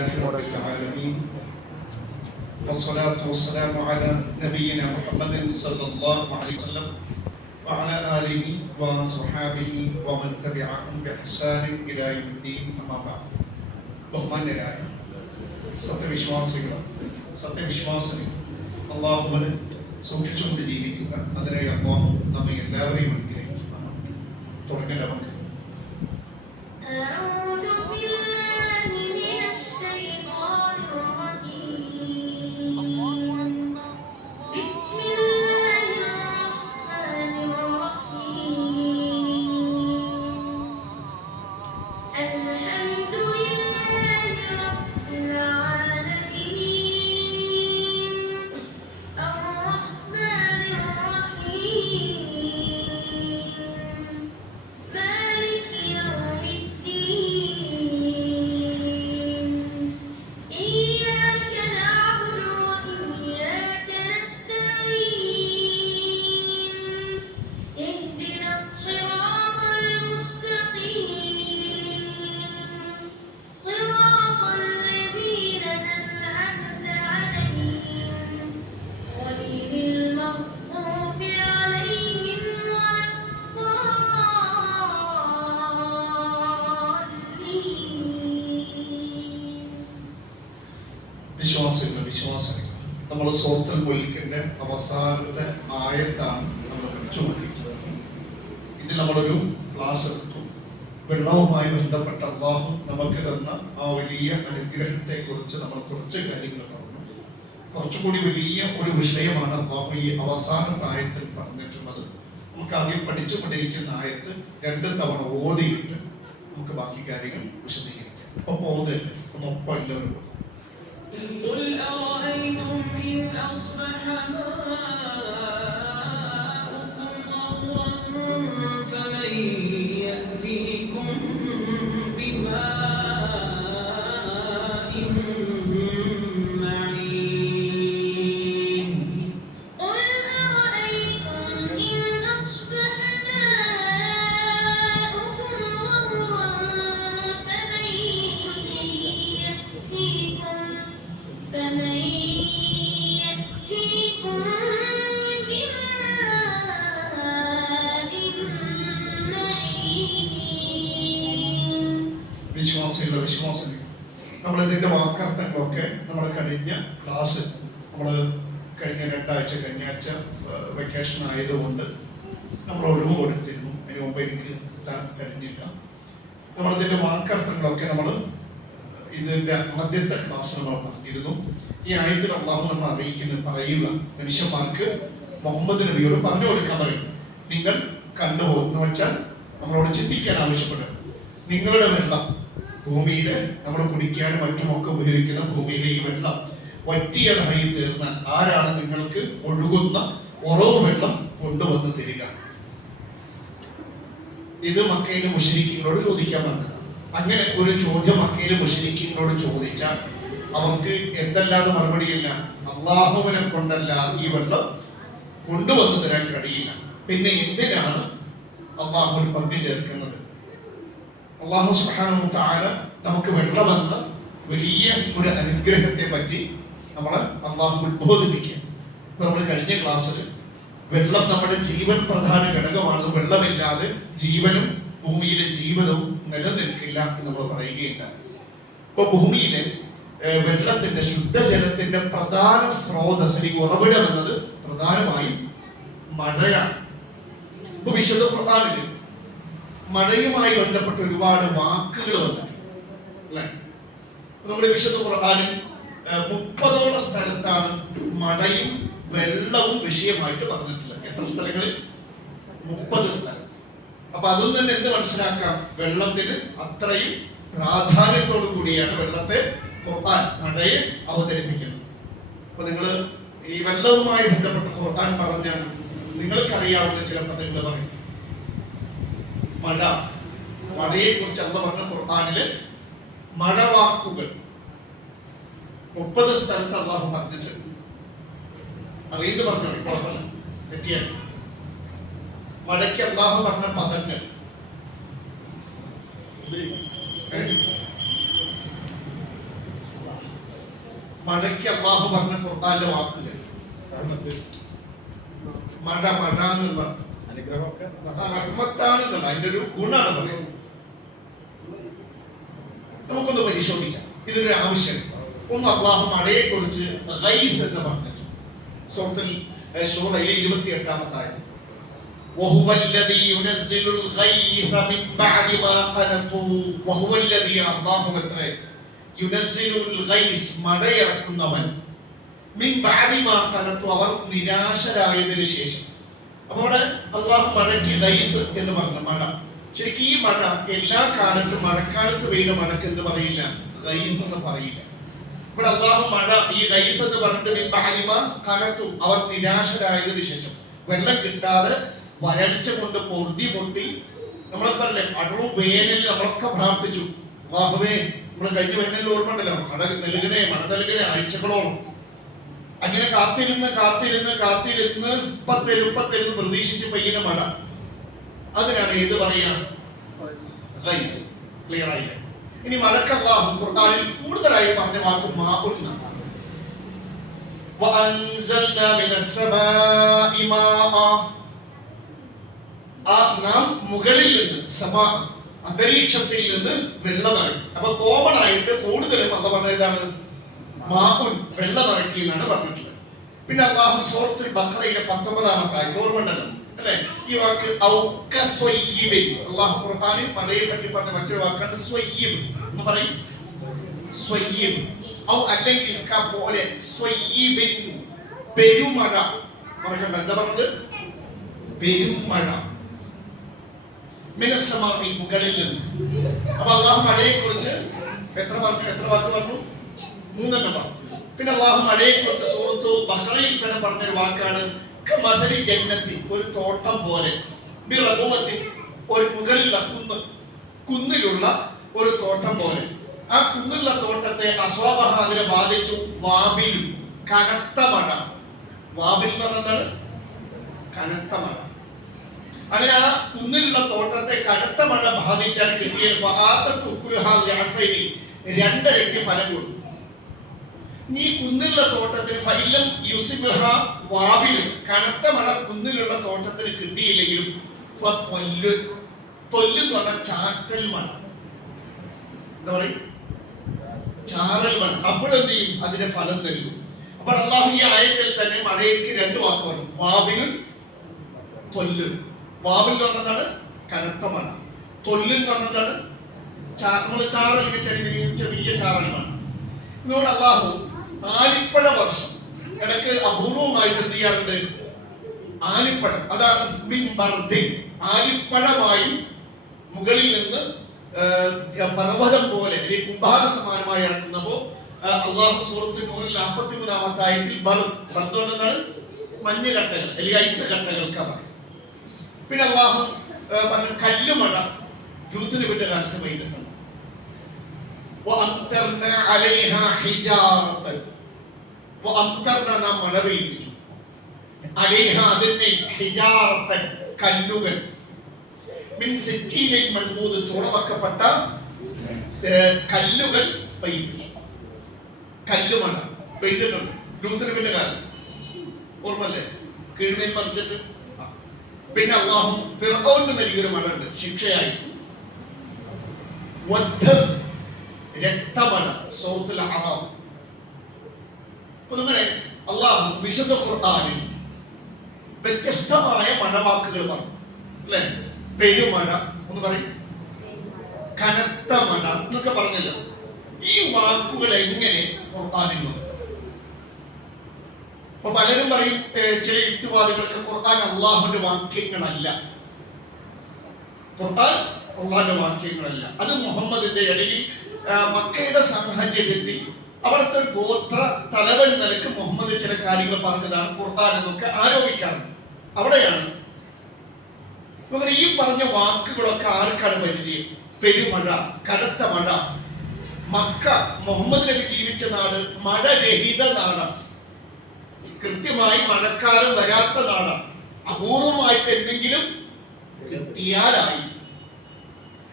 رب العالمين والصلاة والسلام على نبينا محمد صلى الله عليه وسلم وعلى آله وصحابه ومن تبعهم بإحسان إلى يوم الدين أما بعد. ബഹുമാന്യരായ സത്യവിശ്വാസികൾ അല്ലാഹുവിനെ സൂക്ഷിച്ചുകൊണ്ട് ജീവിക്കുക. അതിനായി അല്ലാഹു നമ്മെ എല്ലാവരെയും അനുഗ്രഹിക്കുക. തുടങ്ങില്ല നമുക്ക്. വിശ്വാസികൾ നമ്മൾ സൂറത്തുൽ മുൽക്കിന്റെ അവസാനത്തെ ആയത്താണ് നമ്മൾ പഠിച്ചുകൊണ്ടിരിക്കുന്നത്. ഇതിൽ നമ്മളൊരു ക്ലാസ് എടുത്തു. വെള്ളവുമായി ബന്ധപ്പെട്ട അല്ലാഹു നമുക്ക് തന്ന ആ വലിയ അനുഗ്രഹത്തെ കുറിച്ച് നമ്മൾ കുറച്ച് കാര്യങ്ങൾ പറഞ്ഞു. കുറച്ചുകൂടി വലിയ ഒരു വിഷയമാണ് അല്ലാഹു ഈ അവസാനത്തെ ആയത്തിൽ പറഞ്ഞിട്ടുള്ളത്. നമുക്ക് ആദ്യം പഠിച്ചുകൊണ്ടിരിക്കുന്ന ആയത്ത് 2 തവണ ഓതിയിട്ട് നമുക്ക് ബാക്കി കാര്യങ്ങൾ വിശദീകരിക്കാം. ഒപ്പം ഓതല്ലേ, ഒന്നൊപ്പം എല്ലാവരും. قل أرأيتم إن أصبح ماؤكم غورا فمن يأتيكم بماء معين. قل أرأيتم إن أصبح ماؤكم غورا فمن يأتيكم വിശ്വാസികൾ നമ്മൾ ഇതിന്റെ വാക്കർത്ഥങ്ങളൊക്കെ നമ്മൾ കഴിഞ്ഞ ക്ലാസ് കഴിഞ്ഞ 2 ആഴ്ച കഴിഞ്ഞാഴ്ച വെക്കേഷൻ ആയതുകൊണ്ട് നമ്മൾ ഒഴിവ് കൊടുത്തിരുന്നു. അതിന് മുമ്പ് എനിക്ക് എത്താൻ കഴിഞ്ഞില്ല. നമ്മളിതിന്റെ വാക്കർത്ഥങ്ങളൊക്കെ ഇതിന്റെ ആദ്യത്തെ ക്ലാസ് നമ്മൾ പറഞ്ഞിരുന്നു. ഈ ആയത്തിൽ അല്ലാഹു നമ്മൾ പറയുക മനുഷ്യന്മാർക്ക് മുഹമ്മദ് നബിയോട് പറഞ്ഞു കൊടുക്കാൻ പറയും. നിങ്ങൾ കണ്ടുപോകുന്ന വെച്ചാൽ നമ്മളോട് ചിന്തിക്കാൻ ആവശ്യപ്പെടും. നിങ്ങളുടെ വെള്ളം ഭൂമിയിലെ നമ്മൾ കുടിക്കാനും മറ്റുമൊക്കെ ഉപയോഗിക്കുന്ന ഭൂമിയിലെ ഈ വെള്ളം വറ്റിയതായി തീർന്ന ആരാണ് നിങ്ങൾക്ക് ഒഴുകുന്ന ഉറവ് വെള്ളം കൊണ്ടുവന്ന് തരിക? ഇത് മക്കയിലെ മുശ്രിക്കുകളോട് ചോദിക്കാൻ പറഞ്ഞതാണ്. അങ്ങനെ ഒരു ചോദ്യം മക്കയിലെ മുശ്രിക്കുകളോട് ചോദിച്ചാൽ അവർക്ക് എന്തല്ലാതെ മറുപടിയില്ല, അല്ലാഹുവിനെ കൊണ്ടല്ല ഈ വെള്ളം കൊണ്ടുവന്ന് തരാൻ കഴിയില്ല. പിന്നെ എന്തിനാണ് അല്ലാഹുവിൽ പങ്കു ചേർക്കുന്നത്? അല്ലാഹു സുബ്ഹാനഹു വ തആല നമുക്ക് വെള്ളമെന്ന വലിയ ഒരു അനുഗ്രഹത്തെ പറ്റി അല്ലാഹു ഉദ്ബോധിപ്പിക്കുക. നമ്മൾ കഴിഞ്ഞ ക്ലാസ്സിൽ വെള്ളം നമ്മുടെ ജീവൻ പ്രധാന ഘടകമാണ്. വെള്ളമില്ലാതെ ജീവനും ഭൂമിയിലെ ജീവിതവും നിലനിൽക്കില്ല എന്ന് നമ്മൾ പറയുകയുണ്ടായി. ഇപ്പൊ ഭൂമിയിലെ വെള്ളത്തിന്റെ ശുദ്ധജലത്തിന്റെ പ്രധാന സ്രോതസ് ഉറവിടം എന്നത് പ്രധാനമായും മഴയാണ്. ഇപ്പൊ വിശുദ്ധ ഖുർആനിൽ മഴയുമായി ബന്ധപ്പെട്ട ഒരുപാട് വാക്കുകൾ വന്നിട്ടുണ്ട് അല്ലെ? നമ്മുടെ വിശുദ്ധ ഖുർആനിൽ 30ഓളം സ്ഥലത്താണ് മഴയും വെള്ളവും വിഷയമായിട്ട് പറഞ്ഞിട്ടുള്ളത്. എത്ര സ്ഥലങ്ങളിൽ? 30 സ്ഥലത്ത്. അപ്പൊ അതിൽ തന്നെ എന്ത് മനസ്സിലാക്കാം? വെള്ളത്തിന് അത്രയും പ്രാധാന്യത്തോടു കൂടിയാണ് വെള്ളത്തെ ഖുർആൻ മഴയെ അവതരിപ്പിക്കുന്നത്. അപ്പൊ നിങ്ങൾ ഈ വെള്ളവുമായി ബന്ധപ്പെട്ട ഖുർആൻ പറഞ്ഞ നിങ്ങൾക്കറിയാവുന്ന ചില പദങ്ങൾ പറയും. മഴയെ കുറിച്ച് അല്ലാഹു പറഞ്ഞ ഖുർആനില് മഴവാക്കുകൾ 30 സ്ഥലത്ത് അല്ലാഹു പറഞ്ഞിട്ടുണ്ട്. അറിയത് പറഞ്ഞു കുഴപ്പമില്ല, തെറ്റിയാണ്. മഴയ്ക്ക് അല്ലാഹു പറഞ്ഞ പദങ്ങൾ മഴയ്ക്ക് അള്ളാഹു പറഞ്ഞ ഖുർആന്റെ വാക്കുകൾ മഴ എന്നുള്ള റഹ്മത്താണെന്നുള്ള അതിന്റെ ഒരു ഗുണാണ് പറയുന്നത്. നമുക്കൊന്ന് പരിശോധിക്കാം ഇതിനൊരു ആവശ്യം. ഒന്ന് അള്ളാഹു മഴയെ കുറിച്ച് ഗൈസ് എന്ന് പറഞ്ഞിട്ട് സൂറത്തുൽ ശൂറയിലെ 28-ാമത്തെ ആയത്ത് وهو الذي ينزل الغيث من بعد ما قنطوا وهو الذي الله ينزل الغيث മഴയിറക്കുന്നവൻ മിൻ ബഅദി മാ ഖനതു അവർ നിരാശരായതിനു ശേഷം. അപ്പോൾ അവിടെ അള്ളാഹു മഴയ്ക്ക് ഗൈസ് എന്ന് പറഞ്ഞു. മഴ ശരിക്കും ഈ മഴ എല്ലാ കാലത്തും മഴക്കാലത്ത് പെയ്യുന്ന മഴക്ക് എന്ത് പറയില്ല? ഗൈസ് എന്ന് പറയില്ല. ഇവിടെ അള്ളാഹു മഴ ഈ ഗൈസ് എന്ന് പറഞ്ഞിട്ട് മിൻ ബഅദി മാ ഖനതു അവർ നിരാശരായതിനു ശേഷം, വെള്ളം കിട്ടാതെ വരൾച്ച കൊണ്ട് പൊറുതി പൊട്ടി നമ്മളൊക്കെ പറഞ്ഞില്ലേ അടവ് വേനലിൽ നമ്മളൊക്കെ പ്രാർത്ഥിച്ചു, അല്ലാഹുവേ നമ്മൾ കഴിഞ്ഞ വേനലിൽ ഓർമ്മണ്ടല്ലോ മഴ നൽകണേ ആഴ്ചകളോളം അങ്ങനെ കാത്തിരുന്ന് ഇപ്പത്തരുന്ന് പ്രതീക്ഷിച്ച് പെയ്യുന്ന മഴ, അതിനാണ് ഏത് പറയാ? ഗൈസ്. ക്ലിയർ ആയില്ലേ? ഇനി മഴക്ക് അല്ലാഹു ഖുർആനിൽ കൂടുതലായി പറഞ്ഞ വാക്ക് മാഉൻ. വഅൻസൽനാ മിനസ്സമാഇ മാഅ, നാം മുകളിൽ നിന്ന് അന്തരീക്ഷത്തിൽ നിന്ന് വെള്ളമിറക്കി. അപ്പൊ കോമൺ ആയിട്ട് കൂടുതലും അല്ല പറഞ്ഞതാണ് മാഉൻ, വെള്ളമിറക്കി എന്നാണ് പറഞ്ഞിട്ടുള്ളത്. പിന്നെ അല്ലാഹു സൂറത്തുൽ ബഖറയിലെ 19-ാമത്തെ ആയത്ത് ഓർമ്മണ്ടല്ലോ അല്ലേ? ഈ വാക്ക് അല്ലാഹു ഖുർആനിൽ മഴയെ പറ്റി പറഞ്ഞ മറ്റൊരു വാക്കാണ് സ്വയ്യിബ് എന്ന് പറയും. സ്വയ്യിബ് അല്ലെങ്കിൽ പോലെ സ്വയ്യിബിൻ, പെരുമഴ. മറക്കണ്ട, എന്താ പറഞ്ഞത്? പെരുമഴ. മിനസ്സമാഇ, മുകളിൽ നിന്ന്. അപ്പൊ അല്ലാഹു മഴയെ കുറിച്ച് എത്ര വാക്ക് പറഞ്ഞു? 3 പറഞ്ഞു. പിന്നെ അല്ലാഹു മഴയെ കുറിച്ച് സൂറത്തു ബഖറയിൽ തന്നെ പറഞ്ഞൊരു വാക്കാണ് കമസലി ജന്നത്തി, ഒരു തോട്ടം പോലെ, ബിറബുവത്തി, ഒരു മുകളിലുള്ള കുന്നിലുള്ള ഒരു തോട്ടം പോലെ. ആ കുന്നിലുള്ള തോട്ടത്തെ അസ്വാബഹ, അതിനെ ബാധിച്ചു വാബിൽ, കനത്ത മഴ. വാബിൽ എന്ന് പറഞ്ഞാൽ കനത്ത മഴ. അങ്ങനെ ആ കുന്നിലുള്ള തോട്ടത്തെ കനത്ത മഴ ബാധിച്ചാൽ കിട്ടിയ 2 ഇരട്ടി ഫലം കൊടുക്കും. ഈ കുന്നിലുള്ള തോട്ടത്തിന് ഫൈലം യുസിബഹ വാബിൽ, കനത്ത മഴ കുന്നിലുള്ള തോട്ടത്തിന് കിട്ടിയില്ലെങ്കിലും തൊല്ല് എന്ന് പറഞ്ഞ ചാറ്റൽ മഴ, എന്താ പറയും? ചാറൽ മഴ. അപ്പോഴെന്ത് ചെയ്യും? അതിന്റെ ഫലം നൽകും. അപ്പോൾ അല്ലാഹു ഈ ആയത്തിൽ തന്നെ മഴയ്ക്ക് 2 വാക്കുകൾ, വാബിലും തൊല്ലും. വാബിൽ എന്ന് പറഞ്ഞതാണ് കനത്ത മഴ, തൊല്ലും എന്ന് പറഞ്ഞതാണ് നമ്മൾ ചാറൽ, ചെറിയ ചാറൽ മഴ. ഇതുകൊണ്ട് അല്ലാഹു ആലിപ്പഴ വർഷം ഇടയ്ക്ക് അപൂർവമായിട്ട് എന്ത് ചെയ്യാറുണ്ട്? ആലിപ്പഴം, അതാണ് ആലിപ്പഴമായി മുകളിൽ നിന്ന് പർവ്വതം പോലെ അല്ലെങ്കിൽ കുംഭാര സമാനമായി ഇറങ്ങുന്നപ്പോ അല്ലാഹു സൂറത്തുൽ നൂറിൽ 43-ാമത്തെ ആയത്തിൽ ബർദ് എന്താണ്? മഞ്ഞ് കട്ടകൾ അല്ലെങ്കിൽ ഐസ് കട്ടകൾക്ക് പറയും. പിന്നെ അല്ലാഹു പറഞ്ഞു കല്ലുമഴ ലൂത്തിന് വിട്ട കാലത്ത് പെയ്തിട്ടുണ്ട്. وأمطرنا عليها حجارة, وأمطرنا നാം മഴ പെയ്യിച്ചു, അലൈഹ അതിനെ, ഹിജാറത്തൻ കല്ലുകൾ, മിൻ സിജ്ജീലിൻ മൻബൂദ് ചുളവക്കപ്പെട്ട കല്ലുകൾ പെയ്യിച്ചു. കല്ലുമഴ പെയ്തിട്ടുണ്ട് ലൂത്തിന് വിട്ട കാലത്ത്, ഓർമ്മല്ലേ? കീഴ്മേൽ മറിച്ചിട്ട്. പിന്നെ അല്ലാഹു ഫിർഔന് നൽകിയൊരു മഴ ഉണ്ട് ശിക്ഷയായി, രക്തമഴ, സൂറത്തുൽ അറാഫ്. പൊതുവെ അല്ലാഹു വിശുദ്ധ ഖുർആനിൽ വ്യത്യസ്തമായ മഴവാക്കുകൾ പറഞ്ഞു അല്ലേ? പെരുമഴ എന്ന് പറയും, കനത്ത മഴ എന്നൊക്കെ പറഞ്ഞല്ലോ. ഈ വാക്കുകൾ എങ്ങനെ ഖുർആനിൽ വന്നു? അപ്പൊ പലരും പറയും, ചില യുക്തിവാദികൾക്ക് ഖുർആൻ അല്ലാഹുവിന്റെ വാക്യങ്ങളല്ല, ഖുർആൻ അല്ലാഹുവിന്റെ വാക്യങ്ങളല്ല. അത് മുഹമ്മദിന്റെ അല്ലെങ്കിൽ മക്കയുടെ സാഹചര്യത്തിൽ അവിടുത്തെ ഒരു ഗോത്ര തലവൻ നിലക്ക് മുഹമ്മദ് ചില കാര്യങ്ങൾ പറഞ്ഞതാണ് ഖുർആൻ എന്നൊക്കെ ആരോപിക്കാറുണ്ട്. അവിടെയാണ് ഈ പറഞ്ഞ വാക്കുകളൊക്കെ ആർക്കാണ് പരിചയം? പെരുമഴ, കനത്ത മഴ. മക്ക, മുഹമ്മദ് നബി ജീവിച്ച നാട് മഴരഹിത നാടാണ്, കൃത്യമായി മഴക്കാലം വരാത്ത നാടാണ്. അപൂർവമായിട്ട് എന്തെങ്കിലും കിട്ടിയാലായി.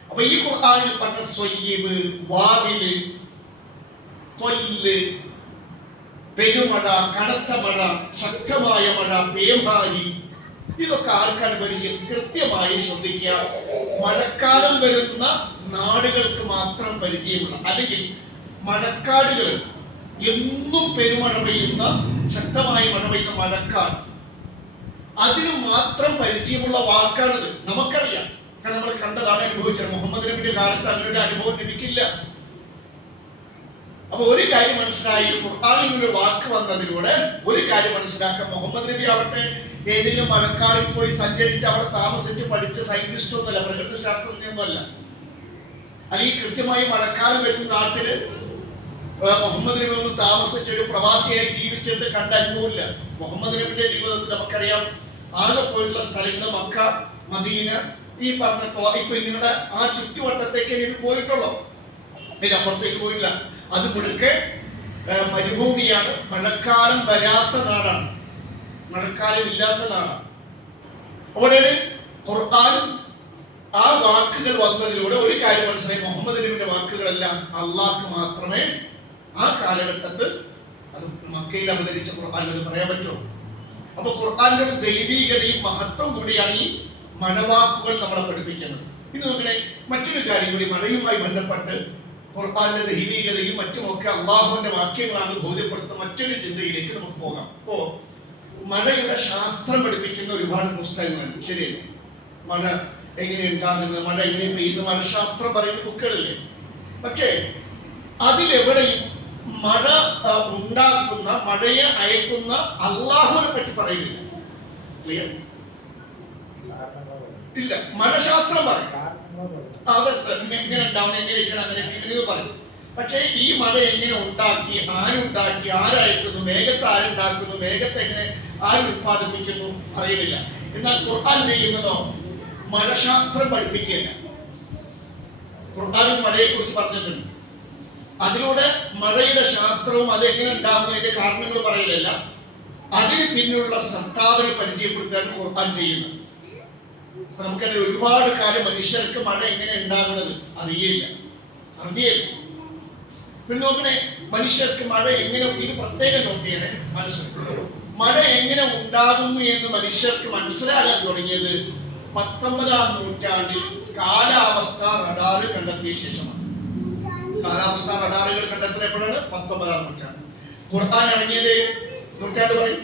അപ്പൊ ഈ ഖുർആനിൽ പറഞ്ഞ സ്വയ്യിബ്, വാബില്, തൊല്ല്, പെരുമഴ, കനത്ത മഴ, ശക്തമായ മഴ, പേമാരി, ഇതൊക്കെ ആർക്കാണ് പരിചയം? കൃത്യമായി ശ്രദ്ധിക്കുക. മഴക്കാലം വരുന്ന നാടുകൾക്ക് മാത്രം പരിചയമുള്ള, അല്ലെങ്കിൽ മഴക്കാടുകൾ എന്നും പെരുമഴ പെയ്യുന്ന, ശക്തമായ മഴ പെയ്യുന്ന മഴക്കാട്, അതിന് മാത്രം പരിചയമുള്ള വാക്കാണിത്. നമുക്കറിയാം, കാരണം നമ്മൾ കണ്ടതാണ്, അനുഭവിച്ചത്. മുഹമ്മദ് നബിയുടെ കാലത്ത് അങ്ങനെ ഒരു അനുഭവം ലഭിക്കില്ല. അപ്പൊ ഒരു കാര്യം മനസ്സിലായി, ഖുർആനിൽ ഒരു വാക്ക് വന്നതിലൂടെ ഒരു കാര്യം മനസ്സിലാക്കാം. മുഹമ്മദ് നബി ആവട്ടെ ഏതെങ്കിലും മഴക്കാടിൽ പോയി സഞ്ചരിച്ച് അവിടെ താമസിച്ച് പഠിച്ച സയന്റിസ്റ്റ് ഒന്നുമല്ല, പ്രകൃതി ശാസ്ത്രജ്ഞനൊന്നുമല്ല. അല്ലെങ്കിൽ കൃത്യമായി മഴക്കാലം വരുന്ന നാട്ടില് മുഹമ്മദ് നബി ഒന്ന് താമസിച്ച് ഒരു പ്രവാസിയായി ജീവിച്ചിട്ട് കണ്ട അനുഭവമില്ല. മുഹമ്മദ് നബിയുടെ ജീവിതത്തിൽ നമുക്കറിയാം, ആകെ പോയിട്ടുള്ള സ്ഥലങ്ങൾ മക്ക, മദീന, ഈ പറഞ്ഞ ത്വായിഫ്, ഇങ്ങനെ ആ ചുറ്റുവട്ടത്തേക്ക് ഇനി പോയിട്ടുള്ളൂ. പിന്നെ അപ്പുറത്തേക്ക് പോയില്ല. അത് മുഴുക്കെ മരുഭൂമിയാണ്. മഴക്കാലം വരാത്ത നാടാണ്, മഴക്കാലം ഇല്ലാത്ത നാടാണ്. അവിടെയാണ് ഖുർആൻ ആ വാക്കുകൾ വന്നതിലൂടെ ഒരു കാര്യം മനസ്സിലായി, മുഹമ്മദ് നബിയുടെ വാക്കുകളെല്ലാം അള്ളാഹ്ക്ക് മാത്രമേ ആ കാലഘട്ടത്തിൽ അത് മക്കയിൽ അവതരിച്ച ഖുർആൻ അത് പറയാൻ പറ്റുള്ളൂ. അപ്പൊ ഖുർആന്റെ ഒരു ദൈവീകതയും മഹത്വം കൂടിയാണ് ഈ മഴവാക്കുകൾ നമ്മളെ പഠിപ്പിക്കുന്നത്. ഇനി നോക്കണേ, മറ്റൊരു കാര്യം കൂടി മഴയുമായി ബന്ധപ്പെട്ട് ഖുർആന്റെ ദൈവീകതയും മറ്റുമൊക്കെ അള്ളാഹുവിന്റെ വാക്യങ്ങളാണ് ബോധ്യപ്പെടുത്തുന്ന മറ്റൊരു ചിന്തയിലേക്ക് നമുക്ക് പോകാം. അപ്പോ മഴയുടെ ശാസ്ത്രം പഠിപ്പിക്കുന്ന ഒരുപാട് പുസ്തകങ്ങളുണ്ട്, ശരിയല്ലേ? മഴ എങ്ങനെ ഉണ്ടാകുന്നത്, മഴ എങ്ങനെ പെയ്യുന്നത്, മഴശാസ്ത്രം പറയുന്ന ബുക്കുകളില്ലേ? പക്ഷേ അതിലെവിടെയും മഴ ഉണ്ടാക്കുന്ന, മഴയെ അയക്കുന്ന അള്ളാഹുവിനെ പറ്റി പറയുന്നില്ല. ക്ലിയർ? ഇല്ല. മഴശാസ്ത്രം പറയും, അത് എങ്ങനെ ഉണ്ടാവണം, എങ്ങനെ ഇരിക്കണം, അങ്ങനെ പറയും. പക്ഷേ ഈ മഴ എങ്ങനെ ഉണ്ടാക്കി, ആരുണ്ടാക്കി, ആരയക്കുന്നു, മേഘത്തെ ആരുണ്ടാക്കുന്നു, മേഘത്തെ എങ്ങനെ ആര് ഉത്പാദിപ്പിക്കുന്നു അറിയില്ല. എന്നാൽ ഖുർആൻ ചെയ്യുന്നതോ മഴശാസ്ത്രം പഠിപ്പിക്കുകയല്ല. ഖുർആനിൽ മഴയെ കുറിച്ച് പറഞ്ഞിട്ടുണ്ട്. അതിലൂടെ മഴയുടെ ശാസ്ത്രവും അത് എങ്ങനെ ഉണ്ടാകുന്നതിന്റെ കാരണങ്ങൾ പറയില്ല, അതിന് പിന്നിലുള്ള സത്താവിനെ പരിചയപ്പെടുത്താൻ ഖുർആൻ ചെയ്യുന്നത്. അപ്പൊ നമുക്കറിയാം, ഒരുപാട് കാലം മനുഷ്യർക്ക് മഴ എങ്ങനെ ഉണ്ടാകുന്നത് അറിയില്ല. പിന്നെ നോക്കണേ, മനുഷ്യർക്ക് മഴ എങ്ങനെ, ഇത് പ്രത്യേകം നോട്ട് ചെയ്യണേ, മനസ്സിലാക്കുക. മഴ എങ്ങനെ ഉണ്ടാകുന്നു എന്ന് മനുഷ്യർക്ക് മനസ്സിലാകാൻ തുടങ്ങിയത് 19-ാം നൂറ്റാണ്ടിൽ കാലാവസ്ഥ റഡാർ കണ്ടെത്തിയ ശേഷമാണ്. കാലാവസ്ഥ റഡാറുകൾ കണ്ടെത്തിയപ്പോഴാണ് 19-ാം നൂറ്റാണ്ട്. ഖുർആൻ ഇറങ്ങിയത് നൂറ്റാണ്ട് പറയും.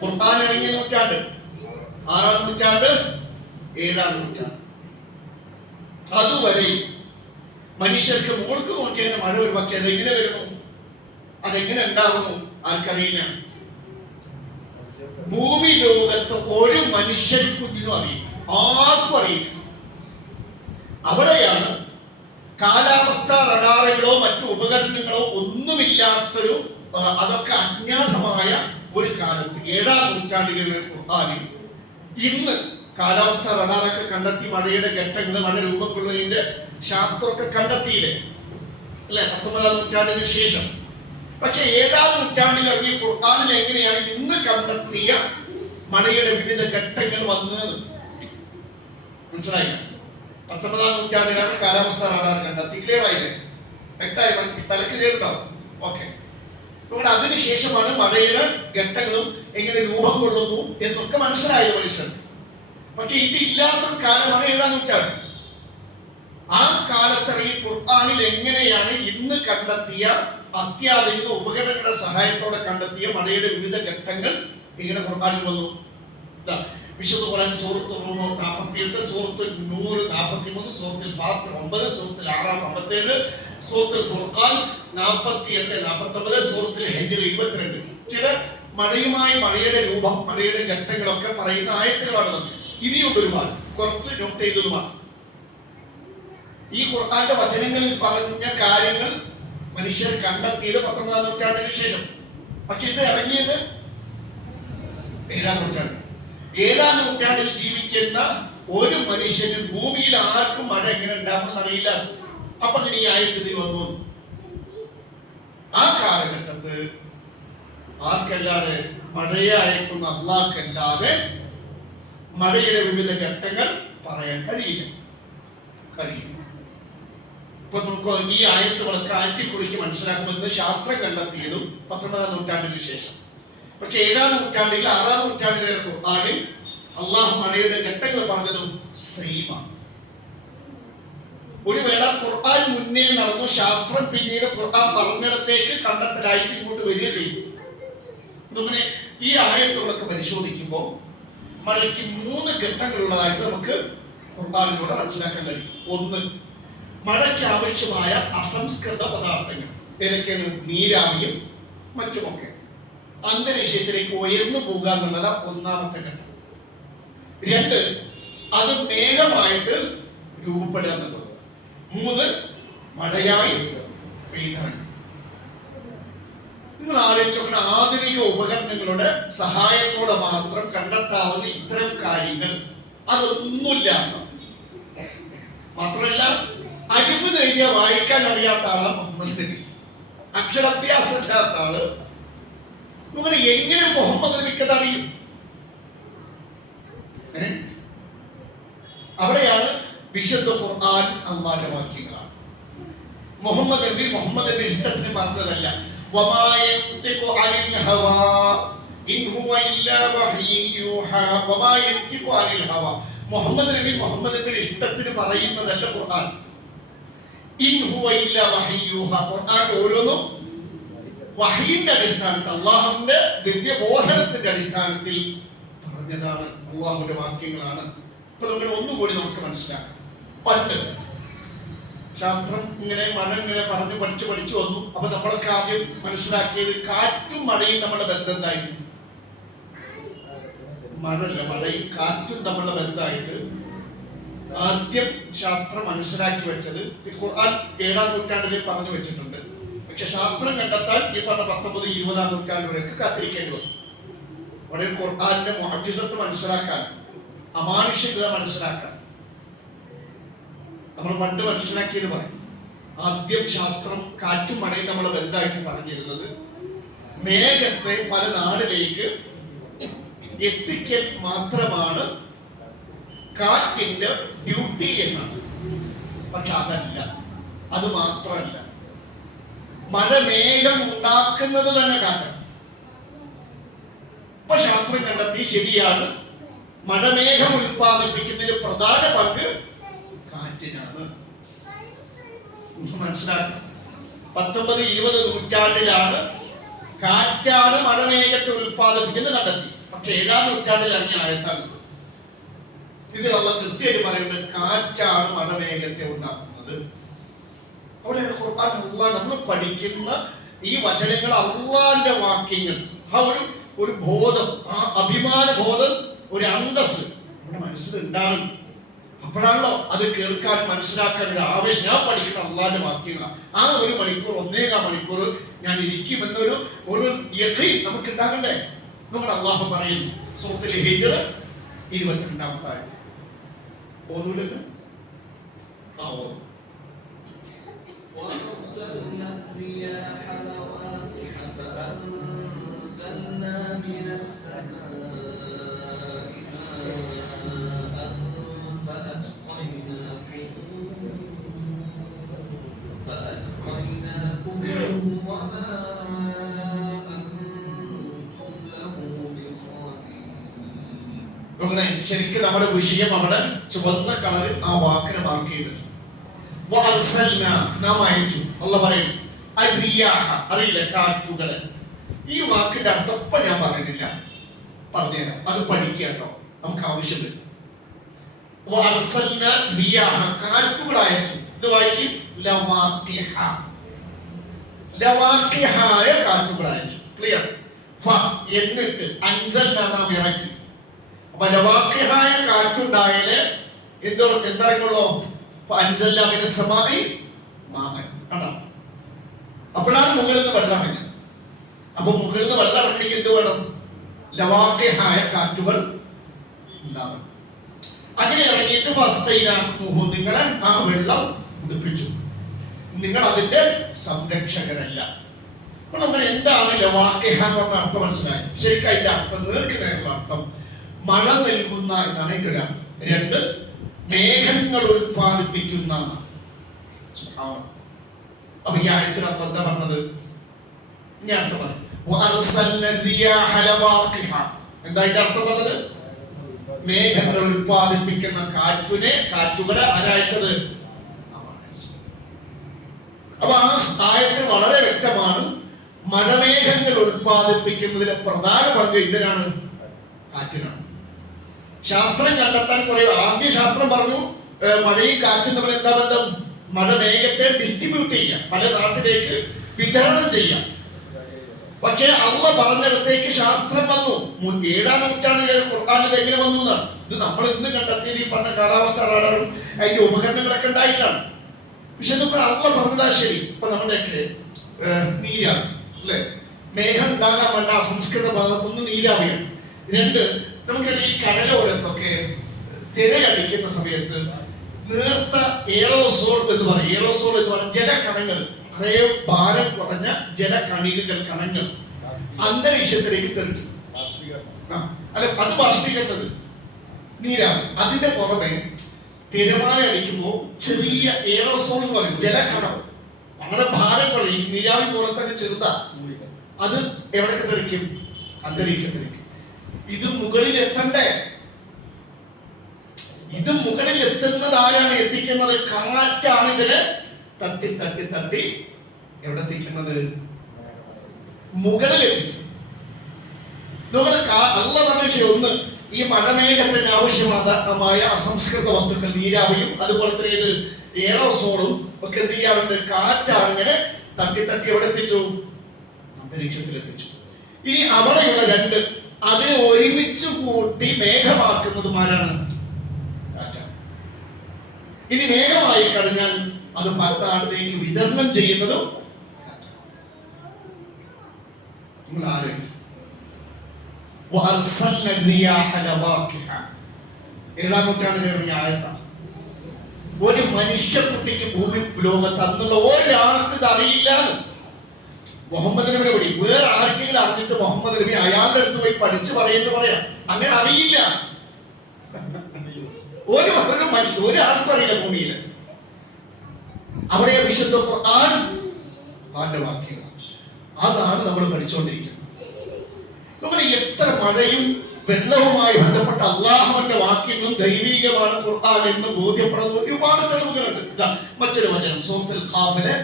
ഖുർആൻ ഇറങ്ങിയ നൂറ്റാണ്ട് 6-ാം നൂറ്റാണ്ട്, 7-ാം നൂറ്റാണ്ട്. അതുവരെ മനുഷ്യർക്ക് മുകൾക്ക് നോക്കിയതിന് മഴ ഒരു പക്ഷേ അതെങ്ങനെ വരുന്നു, അതെങ്ങനെ ഉണ്ടാകുന്നു ആർക്കറിയില്ല. ഭൂമി ലോകത്ത് ഒരു മനുഷ്യർ കുഞ്ഞിനും അറിയില്ല, ആർക്കും അറിയില്ല. അവിടെയാണ് കാലാവസ്ഥ റഡാറുകളോ മറ്റു ഉപകരണങ്ങളോ ഒന്നുമില്ലാത്തൊരു, അതൊക്കെ അജ്ഞാതമായ ഒരു കാലത്ത് 7-ാം നൂറ്റാണ്ടിലെ ഖുർആനിൽ ഇന്ന് കാലാവസ്ഥ റഡാറൊക്കെ കണ്ടെത്തി മഴയുടെ ഘട്ടങ്ങൾ, മഴ രൂപം കൊള്ളുന്നതിന്റെ ശാസ്ത്രമൊക്കെ കണ്ടെത്തിയില്ലേ, അല്ലെ? 19-ാം നൂറ്റാണ്ടിന് ശേഷം. പക്ഷെ 7-ാം നൂറ്റാണ്ടിൽ ഇറങ്ങിയ ഖുർആനിൽ എങ്ങനെയാണ് ഇന്ന് കണ്ടെത്തിയ മഴയുടെ വിവിധ ഘട്ടങ്ങൾ വന്നത് മനസ്സിലായില്ല. 19-ാം നൂറ്റാണ്ടിലാണ് കാലാവസ്ഥ റഡാർ കണ്ടെത്തി. ക്ലിയർ ആയില്ലേ? വ്യക്തമായി തലക്ക് ചേർത്താവും. ഓക്കെ. ഇവിടെ അതിനുശേഷമാണ് മഴയുടെ ഘട്ടങ്ങളും എങ്ങനെ രൂപം കൊള്ളുന്നു എന്നൊക്കെ മനസ്സിലായത് മനുഷ്യർ. പക്ഷെ ഇതില്ലാത്തൊരു കാലമാണ് 7-ാം നൂറ്റാണ്ട്. ആ കാലത്തിറങ്ങി ഖുർആനിൽ എങ്ങനെയാണ് ഇന്ന് കണ്ടെത്തിയ അത്യാധുനിക ഉപകരണങ്ങളുടെ സഹായത്തോടെ കണ്ടെത്തിയ മഴയുടെ വിവിധ ഘട്ടങ്ങൾ ഇങ്ങനെ ഖുർആനിൽ വന്നു. വിശുദ്ധ ഖുർആൻ സൂറത്ത് റൂം 48, സൂറത്തുൽ നൂർ 43, സൂറത്തുൽ ഫാത്തിർ 9, സൂറത്തുൽ അഅറാഫ് 57, സൂറത്തുൽ ഫുർഖാൻ 48, 49, സൂറത്തുൽ ഹിജ്ർ 22. ചില മഴയുമായി മഴയുടെ രൂപം, മഴയുടെ ഘട്ടങ്ങളൊക്കെ പറയുന്ന ആയത്തുകളാണ് തന്നെ. ഇനിയുണ്ട് ഒരുപാട്, കുറച്ച് നോട്ട് ചെയ്തത് മാത്രം. ഈ ഖുർആന്റെ വചനങ്ങളിൽ പറഞ്ഞ കാര്യങ്ങൾ മനുഷ്യർ കണ്ടെത്തിയത് 19-ാം നൂറ്റാണ്ടിന് ശേഷം. പക്ഷെ ഇത് ഇറങ്ങിയത് 7-ാം നൂറ്റാണ്ട്. 7-ാം നൂറ്റാണ്ടിൽ ജീവിക്കുന്ന ഒരു മനുഷ്യന് ഭൂമിയിൽ ആർക്കും മഴ എങ്ങനെ ഉണ്ടാകുമെന്ന് അറിയില്ല. അപ്പൊ ഈ ആയത്തിൽ വന്നു. ആ കാലഘട്ടത്ത് ആർക്കല്ലാതെ, മഴയെ അയക്കുന്ന അള്ളാഹ്ക്കല്ലാതെ മഴയുടെ വിവിധ ഘട്ടങ്ങൾ പറയാൻ കഴിയില്ല. ഇപ്പൊ നമുക്ക് ഈ ആയത്തുകൾ കാറ്റിക്കുറിക്ക് മനസ്സിലാക്കുമെന്ന് ശാസ്ത്രം കണ്ടെത്തിയതും 19-ാം നൂറ്റാണ്ടിന് ശേഷം. പക്ഷെ 7-ാം നൂറ്റാണ്ടിൽ 6-ാം നൂറ്റാണ്ടിലെ ഖുർആനിൽ അള്ളാഹു മഴയുടെ ഘട്ടങ്ങൾ പറഞ്ഞതും സെയിമാണ്. ഒരു വേള ഖുർആൻ മുന്നേ നടന്നു, ശാസ്ത്രം പിന്നീട് ഖുർആൻ പറഞ്ഞിടത്തേക്ക് കണ്ടെത്തലായിട്ട് ഇങ്ങോട്ട് വരിക ചെയ്തു. അങ്ങനെ ഈ ആയത്തുകളൊക്കെ പരിശോധിക്കുമ്പോൾ മഴയ്ക്ക് 3 ഘട്ടങ്ങളുള്ളതായിട്ട് നമുക്ക് ഖുർആനിലൂടെ മനസ്സിലാക്കാൻ കഴിയും. ഒന്ന്, മഴയ്ക്ക് ആവശ്യമായ അസംസ്കൃത പദാർത്ഥങ്ങൾ ഏതൊക്കെയാണ്? നീരാവിയും മറ്റുമൊക്കെ അന്തരീക്ഷത്തിലേക്ക് ഉയർന്നു പോകുക എന്നുള്ളത് ഒന്നാമത്തെ ഘട്ടം. 2, അത് മേഘമായിട്ട് രൂപപ്പെടുക എന്നുള്ളത്. 3, മഴയായി പെയ്തിറങ്ങും. നിങ്ങൾ ആലോചിച്ചോക്കുന്ന ആധുനിക ഉപകരണങ്ങളുടെ സഹായത്തോടെ മാത്രം കണ്ടെത്താവുന്ന ഇത്തരം കാര്യങ്ങൾ അതൊന്നുമില്ലാത്ത, മാത്രമല്ല അരിഫ് എഴുതിയ വായിക്കാൻ അറിയാത്ത ആളാണ് മുഹമ്മദ് നബി. അക്ഷരാഭ്യാസം ഇല്ലാത്ത ആള് ഇങ്ങനെ എങ്ങനെ മുഹമ്മദ് നബിക്കത് അറിയും? അവിടെയാണ് വിശുദ്ധ ഖുർആൻ അല്ലാഹുവിന്റെ വാക്യങ്ങളാണ്. മുഹമ്മദ് നബി ഇഷ്ടത്തിന് പറഞ്ഞതല്ല. വമാ യൻതിഖു അനിൽ ഹവാ ഇൻ ഹുവ ഇല്ലാ വഹയ്യുൻ യൂഹാ. വമാ യൻതിഖു അനിൽ ഹവാ, മുഹമ്മദ് നബിയുടെ ഇഷ്ടത്തിന് പറയുന്നതല്ല ഖുർആൻ. ഇൻ ഹുവ ഇല്ലാ വഹയ്യുൻ യൂഹാ, ഖുർആൻ ഓരോന്നും വഹയിന്റെ അടിസ്ഥാനത്തിൽ, അള്ളാഹുവിന്റെ ദിവ്യബോധനത്തിന്റെ അടിസ്ഥാനത്തിൽ പറഞ്ഞതാണ്, അള്ളാഹുവിന്റെ വാക്യങ്ങളാണ്. ഇപ്പൊ നമ്മൾ ഒന്നുകൂടി നമുക്ക് മനസ്സിലാക്കാം. പണ്ട് ശാസ്ത്രം ഇങ്ങനെ മഴ ഇങ്ങനെ പഠിച്ചു വന്നു. അപ്പൊ നമ്മളൊക്കെ ആദ്യം മനസ്സിലാക്കിയത് കാറ്റും മഴയും നമ്മുടെ ബന്ധം എന്തായിരുന്നു? മഴയും കാറ്റും തമ്മിലുള്ള ബന്ധമായിട്ട് ആദ്യം ശാസ്ത്രം മനസ്സിലാക്കി വെച്ചത് ഖുർആൻ 7-ാം നൂറ്റാണ്ടിൽ പറഞ്ഞു വെച്ചിട്ടുണ്ട്. പക്ഷെ ശാസ്ത്രം കണ്ടെത്താൻ ഈ പറഞ്ഞ 19-20-ാം നൂറ്റാണ്ട് വരെയൊക്കെ കാത്തിരിക്കേണ്ടി വന്നു. അവിടെ ഖുർആന്റെ മുഅ്ജിസത്ത് മനസ്സിലാക്കാൻ, അമാനുഷികത മനസ്സിലാക്കാൻ നമ്മൾ പണ്ട് മനസ്സിലാക്കിയത് പറയും. ആദ്യം ശാസ്ത്രം കാറ്റും മഴയും നമ്മൾ ബന്ധമായിട്ട് പറഞ്ഞിരുന്നത് മേഘത്തെ പല നാടിലേക്ക് എത്തിക്കൽ മാത്രമാണ് കാറ്റിന്റെ ഡ്യൂട്ടി എന്നാണ്. പക്ഷെ അതല്ല, അത് മാത്രമല്ല, മഴ മേഘം ഉണ്ടാക്കുന്നത് തന്നെ കാറ്റാണ്. ഇപ്പൊ ശാസ്ത്രം കണ്ടെത്തി ശരിയാണ്, മഴമേഘം ഉൽപ്പാദിപ്പിക്കുന്നതിൽ പ്രധാന പങ്ക് കാറ്റിനാണ്. മനസ്സിലാക്കുക. 19-20 നൂറ്റാണ്ടിലാണ് കാറ്റാണ് മഴമേഘത്തെ ഉൽപ്പാദിപ്പിക്കുന്നത് കണ്ടെത്തി. പക്ഷെ 7-ാം നൂറ്റാണ്ടിൽ ഇറങ്ങിയ ആയത്താണ് ഇതിൽ അള്ളാഹ് കൃത്യമായിട്ട് പറയുന്നത് കാറ്റാണ് മഴമേഘത്തെ ഉണ്ടാക്കുന്നത്. അവിടെയാണ് ഖുർആൻ അള്ളാഹ് നമ്മൾ പഠിക്കുന്ന ഈ വചനങ്ങൾ, അള്ളാഹിന്റെ വാക്യങ്ങൾ, ആ ഒരു ബോധം, ആ അഭിമാന ബോധം, ഒരു അന്തസ് നമ്മുടെ മനസ്സിൽ ഉണ്ടാവണം. അപ്പോഴാണല്ലോ അത് കേൾക്കാൻ മനസ്സിലാക്കാൻ ഒരു ആവേശം. ഞാൻ പഠിക്കുന്ന അള്ളാഹിന്റെ വാക്യങ്ങളാണ്. ആ 1 മണിക്കൂർ 1.25 മണിക്കൂർ ഞാൻ ഇരിക്കുമെന്നൊരു യഖീൻ നമുക്ക് ഉണ്ടാകണ്ടേ? നമ്മുടെ അള്ളാഹു പറയുന്നു സൂറത്തുൽ ഹിജ്ർ 22-ാമത്തെ ആയത്ത്. ഓതൂലല്ലോ? ആ ഓതും. وأرسلنا الرياح لواقح فأنزلنا من السماء ماء فأسقيناكم وما أنتم له بخازنين. ശരിക്കും നമ്മുടെ വിഷയം അവിടെ ചുവന്ന കളറിൽ ആ വാക്കിനെ മാർക്ക് ചെയ്തിട്ടുണ്ട്. നാം അയച്ചു. അല്ലാഹ് പറയും അറിയില്ല, കാറ്റുകളെ. ഈ വാക്കിന്റെ അർത്ഥം ഇപ്പൊ ഞാൻ പറയുന്നില്ല, പറഞ്ഞുതരാം. അത് പഠിക്കട്ടോ, നമുക്ക് ആവശ്യം വരും. കാറ്റുകൾ അയച്ചു. ഇത് വായിക്കും, ലവാഖിഹായ കാറ്റുകൾ അയച്ചു. ക്ലിയർ? എന്നിട്ട് അൻസൽന, നാം ഇറക്കി. അപ്പൊ ലവാഖിഹായ കാറ്റുണ്ടായാല് എന്തറിയുള്ളൂ? അപ്പോഴാണ് മുകളിൽ നിന്ന് വെള്ളം ഇറങ്ങുന്നത്. അപ്പൊ മുകളിൽ നിന്ന് വെള്ളം ഇറങ്ങണമെങ്കിൽ എന്ത് വേണം? ലവാഖിഹായ കാറ്റുകൾ ഉണ്ടാവണം. അങ്ങനെ ഇറങ്ങിയിട്ട് നിങ്ങളെ ആ വെള്ളം കുടിപ്പിച്ചു. നിങ്ങൾ അതിന്റെ സംരക്ഷകരല്ല. അപ്പൊ നമ്മൾ എന്താണ് ലവാഖിഹ എന്ന് പറഞ്ഞ അർത്ഥം മനസ്സിലായി. ശരിക്കും അതിന്റെ അർത്ഥം, നേർക്കുള്ള അർത്ഥം മഴ നൽകുന്ന എന്നാണ് അതിന്റെ ഒരു അർത്ഥം. 2, മേഘങ്ങൾ ഉൽപ്പാദിപ്പിക്കുന്ന. സുബ്ഹാനല്ലാഹ്. അപ്പൊ ഈ ആയത്തിൽ അല്ലാഹ് എന്താ പറഞ്ഞത്? ഇനി അർത്ഥം പറഞ്ഞു. വഅർസൽന റിയാഹ ലവാഖിഹ. എന്താ ഇതിന്റെ അർത്ഥം പറഞ്ഞത്? മേഘങ്ങൾ ഉൽപ്പാദിപ്പിക്കുന്ന കാറ്റുകളെ ആരയച്ചത്? അപ്പൊ ആ ആയത്തിൽ വളരെ വ്യക്തമാണ് മഴമേഘങ്ങൾ ഉൽപ്പാദിപ്പിക്കുന്നതിലെ പ്രധാന പങ്ക് ഇതിനാണ്, കാറ്റിനാണ്. ശാസ്ത്രം കണ്ടെത്താൻ കുറെ ആദ്യ ശാസ്ത്രം പറഞ്ഞു മഴയും കാറ്റും തമ്മിൽ എന്താ ബന്ധം? മഴമേഘത്തെ ഡിസ്ട്രിബ്യൂട്ട് ചെയ്യാം, പല നാട്ടിലേക്ക് വിതരണം ചെയ്യാം. പക്ഷേ അള്ളാഹ് പറഞ്ഞിടത്തേക്ക് ശാസ്ത്രം വന്നു. 7-ാം നൂറ്റാണ്ടിൽ ഖുർആനിൽ എങ്ങനെ വന്നു എന്നാണ്. ഇത് നമ്മൾ ഇന്ന് കണ്ടെത്തിയത് ഈ പറഞ്ഞ കാലാവസ്ഥ റഡാറും അതിന്റെ ഉപകരണങ്ങളൊക്കെ ഉണ്ടായിട്ടാണ്. പക്ഷെ അള്ളാഹ് പറഞ്ഞതാ ശരി. ഇപ്പൊ നമ്മുടെയൊക്കെ നീരാവി അല്ലെ, മേഘം ഉണ്ടാകാൻ വേണ്ട അസംസ്കൃത പദം ഒന്ന് നീരാവിയാണ്. 2, നമുക്കറിയാം ഈ കടലോരത്തൊക്കെ തിരയടിക്കുന്ന സമയത്ത് നേർത്ത എയറോസോൾ എന്ന് പറയും. എയറോസോൾ എന്ന് പറഞ്ഞ ജലകണങ്ങൾ, വളരെ ഭാരം കുറഞ്ഞ ജലകണികകൾ, കണങ്ങൾ അന്തരീക്ഷത്തിലേക്ക് തെറിക്കും. അല്ല, അത് ബാഷ്പീകരണത് നീരാവി. അതിന്റെ പുറമെ തിരമാല അടിക്കുമ്പോൾ ചെറിയ എയറോസോൾ എന്ന് പറയും, ജലകണം, വളരെ ഭാരം കുറയും, നീരാവി പോലെ തന്നെ ചെറുതാ. അത് എവിടേക്ക് തെറിക്കും? അന്തരീക്ഷത്തിലേക്ക്. ഇത് മുകളിൽ എത്തണ്ടേ? ഇത് മുകളിൽ എത്തുന്നത് ആരാണ് എത്തിക്കുന്നത്? കാറ്റാണ് ഇതിനെ തട്ടി തട്ടി തട്ടി എവിടെ എത്തിക്കുന്നത്? മുകളിൽ എത്തിക്കും. അള്ളാഹ് പറഞ്ഞ വിഷയം ഒന്ന്, ഈ മഴമേഘത്തിന് ആവശ്യമായ അസംസ്കൃത വസ്തുക്കൾ നീരാവിയും അതുപോലെ തന്നെ ഇത് എയറോസോളും ഒക്കെ എന്ത് ചെയ്യാറുണ്ട്? കാറ്റാണ് ഇങ്ങനെ തട്ടി തട്ടി എവിടെ എത്തിച്ചു? അന്തരീക്ഷത്തിൽ എത്തിച്ചു. ഇനി അവിടെയുള്ള 2 അതിനെ ഒരുമിച്ച് കൂട്ടി മേഘമാക്കുന്നതുമാരാണ്? കാറ്റാണ്. ഇനി മേഘമായി കഴിഞ്ഞാൽ അത് പല നാട്ടിലേക്ക് വിതരണം ചെയ്യുന്നതും കാറ്റാണ്. നിങ്ങൾ ആലോചിക്കും. 7-ാം നൂറ്റാണ്ടിലെ ആയത്താണ്. ഒരു മനുഷ്യക്കുട്ടിക്ക് ഭൂമി ലോകത്ത് അന്നുള്ള ഒരാൾക്ക് ഇത് അറിയില്ല. മുഹമ്മദ് നബിനെ പറ്റി വേറെ ആർക്കെങ്കിലും അറിഞ്ഞിട്ട് മുഹമ്മദ് നബി അയാളുടെ അടുത്ത് പോയി പഠിച്ചു പറയുന്നു പറയാം? അങ്ങനെ അറിയില്ല. ഒരു മനുഷ്യൻ ഒരാൾക്കും അറിയില്ല ഭൂമിയിൽ. അവിടെ വിശുദ്ധ ഖുർആന്റെ വാക്യങ്ങൾ അതാണ് നമ്മൾ പഠിച്ചുകൊണ്ടിരിക്കുന്നത്. നമ്മുടെ എത്ര മഴയും വെള്ളവുമായി ബന്ധപ്പെട്ട അള്ളാഹുവിന്റെ വാക്യങ്ങളും ദൈവികമാണ് ഖുർആൻ എന്ന് ബോധ്യപ്പെടുന്ന ഒരുപാട് തെളിവുകളുണ്ട്. ഇതാ മറ്റൊരു വചനം സൂറത്തുൽ ഖാഫിലെ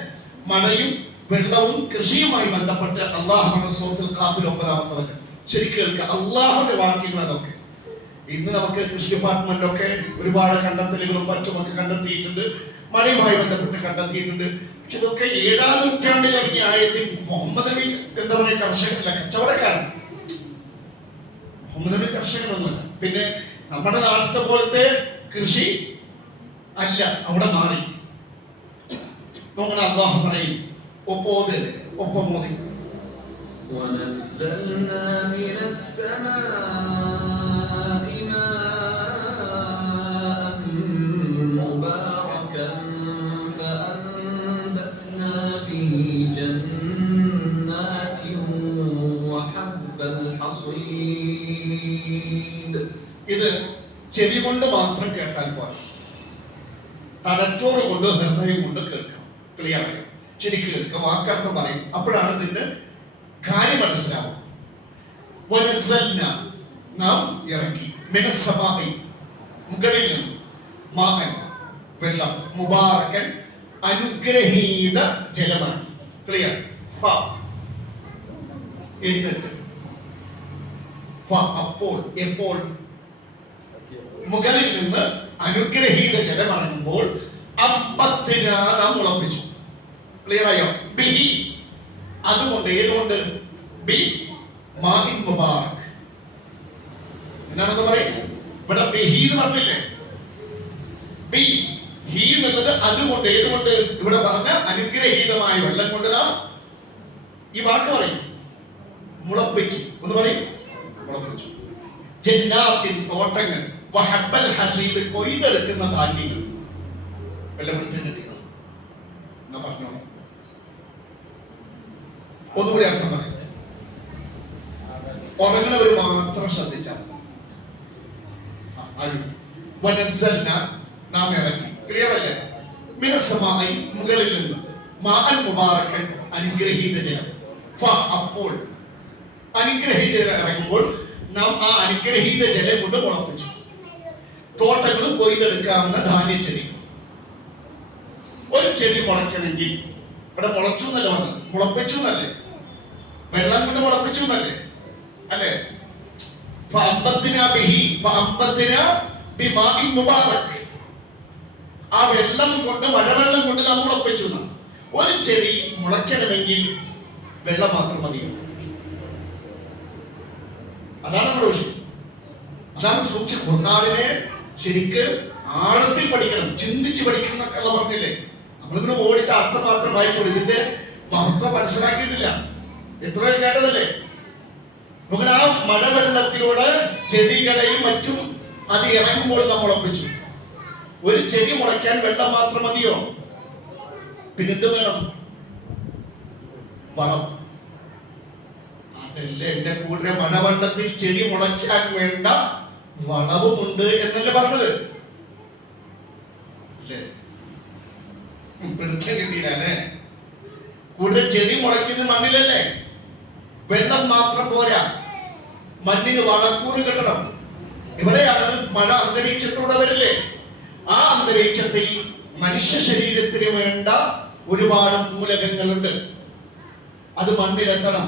മഴയും വെള്ളവും കൃഷിയുമായി ബന്ധപ്പെട്ട് അള്ളാഹുവിന്റെ സൂറത്തുൽ ഖാഫിൽ 9-ാമത്തെ വചനം. ശരിക്കും കേൾക്കുക, അള്ളാഹുവിന്റെ വാക്യങ്ങൾ അതൊക്കെ. ഇന്ന് നമുക്ക് കൃഷി ഡിപ്പാർട്ട്മെന്റൊക്കെ ഒരുപാട് കണ്ടെത്തലുകളും മറ്റുമൊക്കെ കണ്ടെത്തിയിട്ടുണ്ട്, മഴയുമായി ബന്ധപ്പെട്ട് കണ്ടെത്തിയിട്ടുണ്ട്. പക്ഷെ ഇതൊക്കെ 7-ാം നൂറ്റാണ്ടിൽ ഇറങ്ങിയ ആയത്തിൽ മുഹമ്മദ് നബി എന്താ പറയുക കർഷകനല്ല, കച്ചവടക്കാരൻ. മുഹമ്മദ് നബി കർഷകനൊന്നുമല്ല. പിന്നെ നമ്മുടെ നാട്ടിലത്തെ പോലത്തെ കൃഷി അല്ല, അവിടെ മാറി. നോക്കണം അല്ലാഹു പറയും, ഒപ്പം മോദി ونزلنا من السماء ماء مباركا فأنبتنا به جنات وحب الحصيد. ഇത് ചെവി കൊണ്ട് മാത്രം കേട്ടാൽ പോലെ, തലച്ചോറ് കൊണ്ട് ഹൃദയം കൊണ്ട് കേൾക്കാം. ക്ലിയർ ആയി ശരിക്കും കേൾക്കാം, വാക്കർത്ഥം പറയും. അപ്പോഴാണ് ഇതിന്റെ കാര്യം മനസ്സിലാവും. നാം ഇറക്കി മിനസ്സമായി മുകളിൽ നിന്ന് മാഅൻ വെള്ളം, മുബാറകൻ അനുഗ്രഹീത ജലമാണ്. ക്ലിയർ. എന്നിട്ട് അപ്പോൾ എപ്പോൾ മുകളിൽ നിന്ന് അനുഗ്രഹീത ജലമിറങ്ങുമ്പോൾ നാം മുളപ്പിച്ചു. ക്ലിയർ ആയോ? ബിഹി അതുകൊണ്ട്, ഏതുകൊണ്ട്? ബി മാഇൻ മുബാറക്. എന്താണെന്ന് പറയും ഇവിടെ? ബിഹി എന്ന് പറഞ്ഞില്ലേ? ബി ഹി എന്നുള്ളത് അതുകൊണ്ട്, ഏതുകൊണ്ട്? ഇവിടെ പറഞ്ഞ അനുഗ്രഹീതമായ വെള്ളം കൊണ്ട് നാം ഈ വാക്ക് പറയും മുളപ്പിച്ചു. ഒന്ന് പറയും മുളപ്പിച്ചു. ജന്നാത്തിൻ തോട്ടങ്ങൾ, വഹബ്ബൽ ഹസീദ് കൊയ്തെടുക്കുന്ന ധാന്യങ്ങൾ. വെള്ളപ്പെടുത്തി കിട്ടിയത് എന്നാ പറഞ്ഞോളാം. ഒന്നുകൂടി അർത്ഥം പറയാം. ഉറങ്ങുന്നവർ മാത്രം ശ്രദ്ധിച്ചാൽ നാം ഇറക്കി. ക്ലിയർ അല്ലേ? മിനസ്സമായി മുകളിൽ നിന്ന് മാഅൻ മുബാറക്കൻ അനുഗ്രഹീത ജലം. അപ്പോൾ അനുഗ്രഹീത ജലം ഇറങ്ങുമ്പോൾ നാം ആ അനുഗ്രഹീത ജലം കൊണ്ട് മുളപ്പിച്ചു. തോട്ടങ്ങൾ കൊയ്തെടുക്കാവുന്ന ധാന്യച്ചെടി. ഒരു ചെടി മുളയ്ക്കണമെങ്കിൽ ഇവിടെ മുളച്ചു എന്നല്ല വന്നത്, മുളപ്പിച്ചു എന്നല്ലേ, വെള്ളം കൊണ്ട് മുളപ്പിച്ചു എന്നല്ലേ, അല്ലേ? ആ വെള്ളം കൊണ്ട്, മഴവെള്ളം കൊണ്ട് നാം മുളപ്പിച്ചു. ഒരു ചെടി മുളയ്ക്കണമെങ്കിൽ വെള്ളം മാത്രം മതിയോ? അതാണ് നമ്മുടെ വിഷയം. അതാണ് സൂക്ഷിച്ച് ഖുർആനിനെ ശരിക്ക് ആഴത്തിൽ പഠിക്കണം, ചിന്തിച്ച് പഠിക്കണം എന്നൊക്കെ പറഞ്ഞില്ലേ. നമ്മളിങ്ങനെ ഓടിച്ച അർത്ഥം മാത്രം വായിച്ചോളൂ, ഇതിന്റെ മഹത്വം മനസ്സിലാക്കിയിട്ടില്ല. എത്രയോ കേട്ടതല്ലേ? നമുക്ക് ആ മഴവെള്ളത്തിലൂടെ ചെടികളെയും മറ്റും അത് ഇറങ്ങുമ്പോൾ നാം മുളപ്പിച്ചു. ഒരു ചെടി മുളയ്ക്കാൻ വെള്ളം മാത്രം മതിയോ? പിന്നെന്ത് വേണം? വളം. അതല്ലേ എന്റെ കൂടെ മഴവെള്ളത്തിൽ ചെടി മുളയ്ക്കാൻ വേണ്ട വളവുമുണ്ട് എന്നല്ലേ പറഞ്ഞത്? അല്ലേ? പിടുത്തം കിട്ടിയില്ല അല്ലേ? കൂടുതൽ ചെടി മുളയ്ക്കുന്നത് മണ്ണിലല്ലേ? വെള്ളം മാത്രം പോരാ, മണ്ണിന് വളക്കൂറ് കിട്ടണം. ഇവിടെയാണ് മഴ അന്തരീക്ഷത്തിലൂടെ വരില്ലേ? ആ അന്തരീക്ഷത്തിൽ മനുഷ്യ ശരീരത്തിന് വേണ്ട ഒരുപാട് മൂലകങ്ങളുണ്ട്. അത് മണ്ണിലെത്തണം.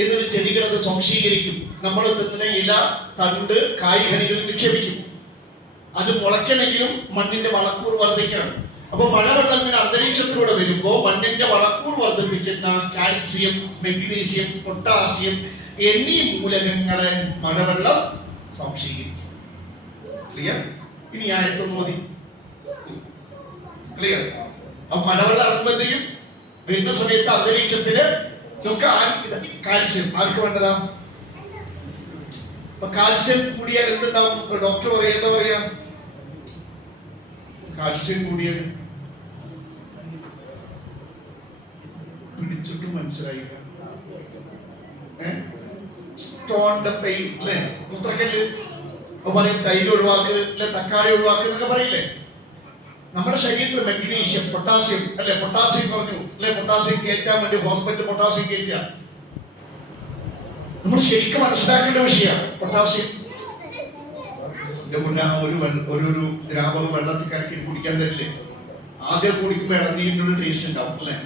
എന്നിട്ട് ചെടികൾ അത് സ്വാംശീകരിക്കും. നമ്മൾ തിന്നുന്ന ഇല, തണ്ട്, കായ്കനികൾ നിക്ഷേപിക്കും. അത് മുളയ്ക്കണമെങ്കിലും മണ്ണിന്റെ വളക്കൂർ വർദ്ധിക്കണം. അപ്പൊ മഴവെള്ളം ഇങ്ങനെ അന്തരീക്ഷത്തിലൂടെ വരുമ്പോൾ മണ്ണിന്റെ വളക്കൂർ വർദ്ധിപ്പിക്കുന്ന കാൽസ്യം, മെഗ്നീഷ്യം, പൊട്ടാസ്യം എന്നീ മൂലകങ്ങളെ മഴവെള്ളം സ്വാംശീകരിക്കും. ക്ലിയർ? ഇനി ആയത്തൊന്ന് മതി. ക്ലിയർ? അപ്പൊ മഴവെള്ളം ഇറങ്ങുമ്പോഴത്തേക്കും വരുന്ന സമയത്ത് അന്തരീക്ഷത്തില് കാൽസ്യം ആർക്ക് വേണ്ടതാ? അപ്പൊ കാൽസ്യം കൂടിയാൽ എന്തുണ്ടാവും? ഡോക്ടർ പറയാ, എന്താ പറയാ? കാൽസ്യം കൂടിയാൽ പിടിച്ചിട്ട് മനസ്സിലായില്ല. സ്റ്റോണിന്റെ പെയിൻ അല്ലെ, മൂത്രക്കല്ല്. അപ്പൊ പറയും തൈര് ഒഴിവാക്ക്, അല്ലെ തക്കാളി ഒഴിവാക്ക് എന്നൊക്കെ പറയില്ലേ? നമ്മുടെ ശരീരത്തിൽ മെഗ്നീഷ്യം, പൊട്ടാസ്യം അല്ലെ, പൊട്ടാസ്യം പറഞ്ഞു അല്ലെ, പൊട്ടാസ്യം കയറ്റാൻ വേണ്ടി ഹോസ്പിറ്റലിൽ പൊട്ടാസ്യം കയറ്റുക. നമ്മൾ ശരിക്കും മനസ്സിലാക്കേണ്ട വിഷയമാണ് പൊട്ടാസ്യം. ഒരു ദ്രാവകം വെള്ളത്തിൽ കലക്കി കുടിക്കാൻ തരില്ലേ? ആദ്യം കുടിക്കുമ്പോൾ ഇളനീരിൻ്റെ ഒരു ടേസ്റ്റ് ഉണ്ടാവും അല്ലെ,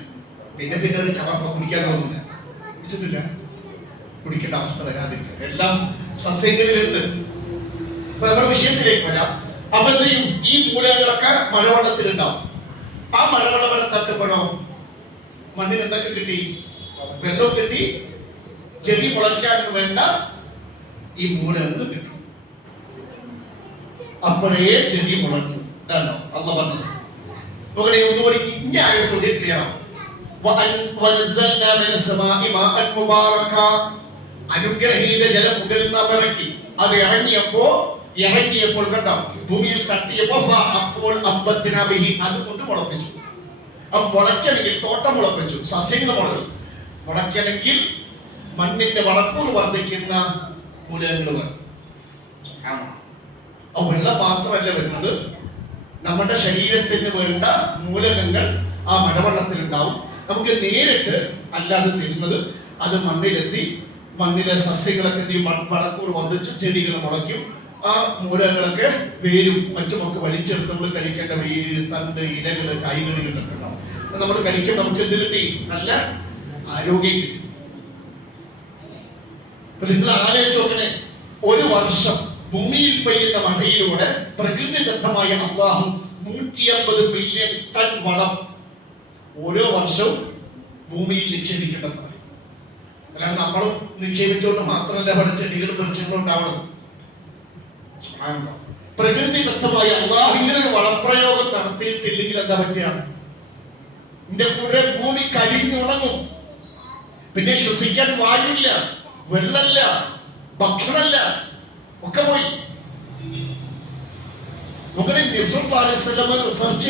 പിന്നെ ഒരു ചവപ്പ കുടിക്കാൻ തോന്നില്ല. കുടിച്ചിട്ടില്ല, കുടിക്കേണ്ട അവസ്ഥ വരാതിരിക്കട്ടെ. എല്ലാം സസ്യങ്ങളിലുണ്ട്. അപ്പൊ നമ്മുടെ വിഷയത്തിലേക്ക് വരാം. അപ്പോഴത്തേയും ഈ മൂലകങ്ങളൊക്കെ മഴവെള്ളത്തിലുണ്ടാവും. ആ മഴവെള്ളം ഇവിടെ തട്ടുമ്പോഴോ മണ്ണിന് എന്തൊക്കെ കിട്ടി? വെള്ളം കിട്ടി, ചെടി മുളയ്ക്കാൻ വേണ്ട ഈ മൂലകങ്ങൾ കിട്ടി. അപ്പോഴേ ചെടി മുളയ്ക്കും. ഇതാണോ അല്ല പറഞ്ഞത്? ഒന്നുകൂടി ഇങ്ങനെ പുതിയ ക്ലിയർ ആവും. അനുഗ്രഹീത ജലം മുകളിൽ നാം ഇറക്കി. അത് ഇറങ്ങിയപ്പോൾ കണ്ടോ, ഭൂമിയിൽ തട്ടിയപ്പോൾ അപ്പോൾ അമ്പത്തിനാബിഹി അതുകൊണ്ട് മുളപ്പിച്ചു. അപ്പൊ മുളയ്ക്കണമെങ്കിൽ തോട്ടം മുളപ്പിച്ചു, സസ്യങ്ങൾ മുളച്ചു. മുളയ്ക്കണമെങ്കിൽ മണ്ണിന്റെ വളക്കൂർ വർദ്ധിക്കുന്ന മൂലകങ്ങൾ വേണം. ആ വെള്ളം മാത്രമല്ല വരുന്നത്, നമ്മുടെ ശരീരത്തിന് വേണ്ട മൂലകങ്ങൾ ആ മഴവെള്ളത്തിൽ ഉണ്ടാവും. നമുക്ക് നേരിട്ട് അല്ലാതെ തരുന്നത് അത് മണ്ണിലെത്തി, മണ്ണിലെ സസ്യങ്ങളൊക്കെ വളക്കൂർ വർദ്ധിച്ചു, ചെടികൾ മുളയ്ക്കും. ആ മൂലകങ്ങളൊക്കെ വേരും മറ്റുമൊക്കെ വലിച്ചെടുത്ത് നമ്മൾ കഴിക്കേണ്ട വേര്, തണ്ട്, ഇലകള്, കായ്കനികളൊക്കെ ഉണ്ടാവും. നമ്മൾ കഴിക്കുമ്പോൾ നമുക്ക് എന്ത് കിട്ടി? നല്ല ആരോഗ്യം കിട്ടി. നിങ്ങൾ ആലോചിച്ച് നോക്കണേ, ഒരു വർഷം ഭൂമിയിൽ പെയ്യുന്ന മഴയിലൂടെ പ്രകൃതിദത്തമായ അല്ലാഹു 150 മില്യൺ ടൺ വളം ഓരോ വർഷവും ഭൂമിയിൽ നിക്ഷേപിക്കേണ്ടതാണ്. അല്ലാണ്ട് നമ്മളും നിക്ഷേപിച്ചുകൊണ്ട് മാത്രമല്ല അവിടെ ചെടികളും വൃക്ഷങ്ങളും ഉണ്ടാവണം. പ്രകൃതിദത്തമായ അല്ലാഹു ഇങ്ങനെ ഒരു വളപ്രയോഗം നടത്തിയിട്ടില്ലെങ്കിൽ എന്താ പറ്റുക? എന്റെ കൂടെ ഭൂമി കരിഞ്ഞുണങ്ങും. പിന്നെ ശ്വസിക്കാൻ വായുവില്ല, വെള്ളമില്ല, ഭക്ഷണമില്ല, ഒക്കെ പോയി. നമ്മുടെ റിസർച്ച്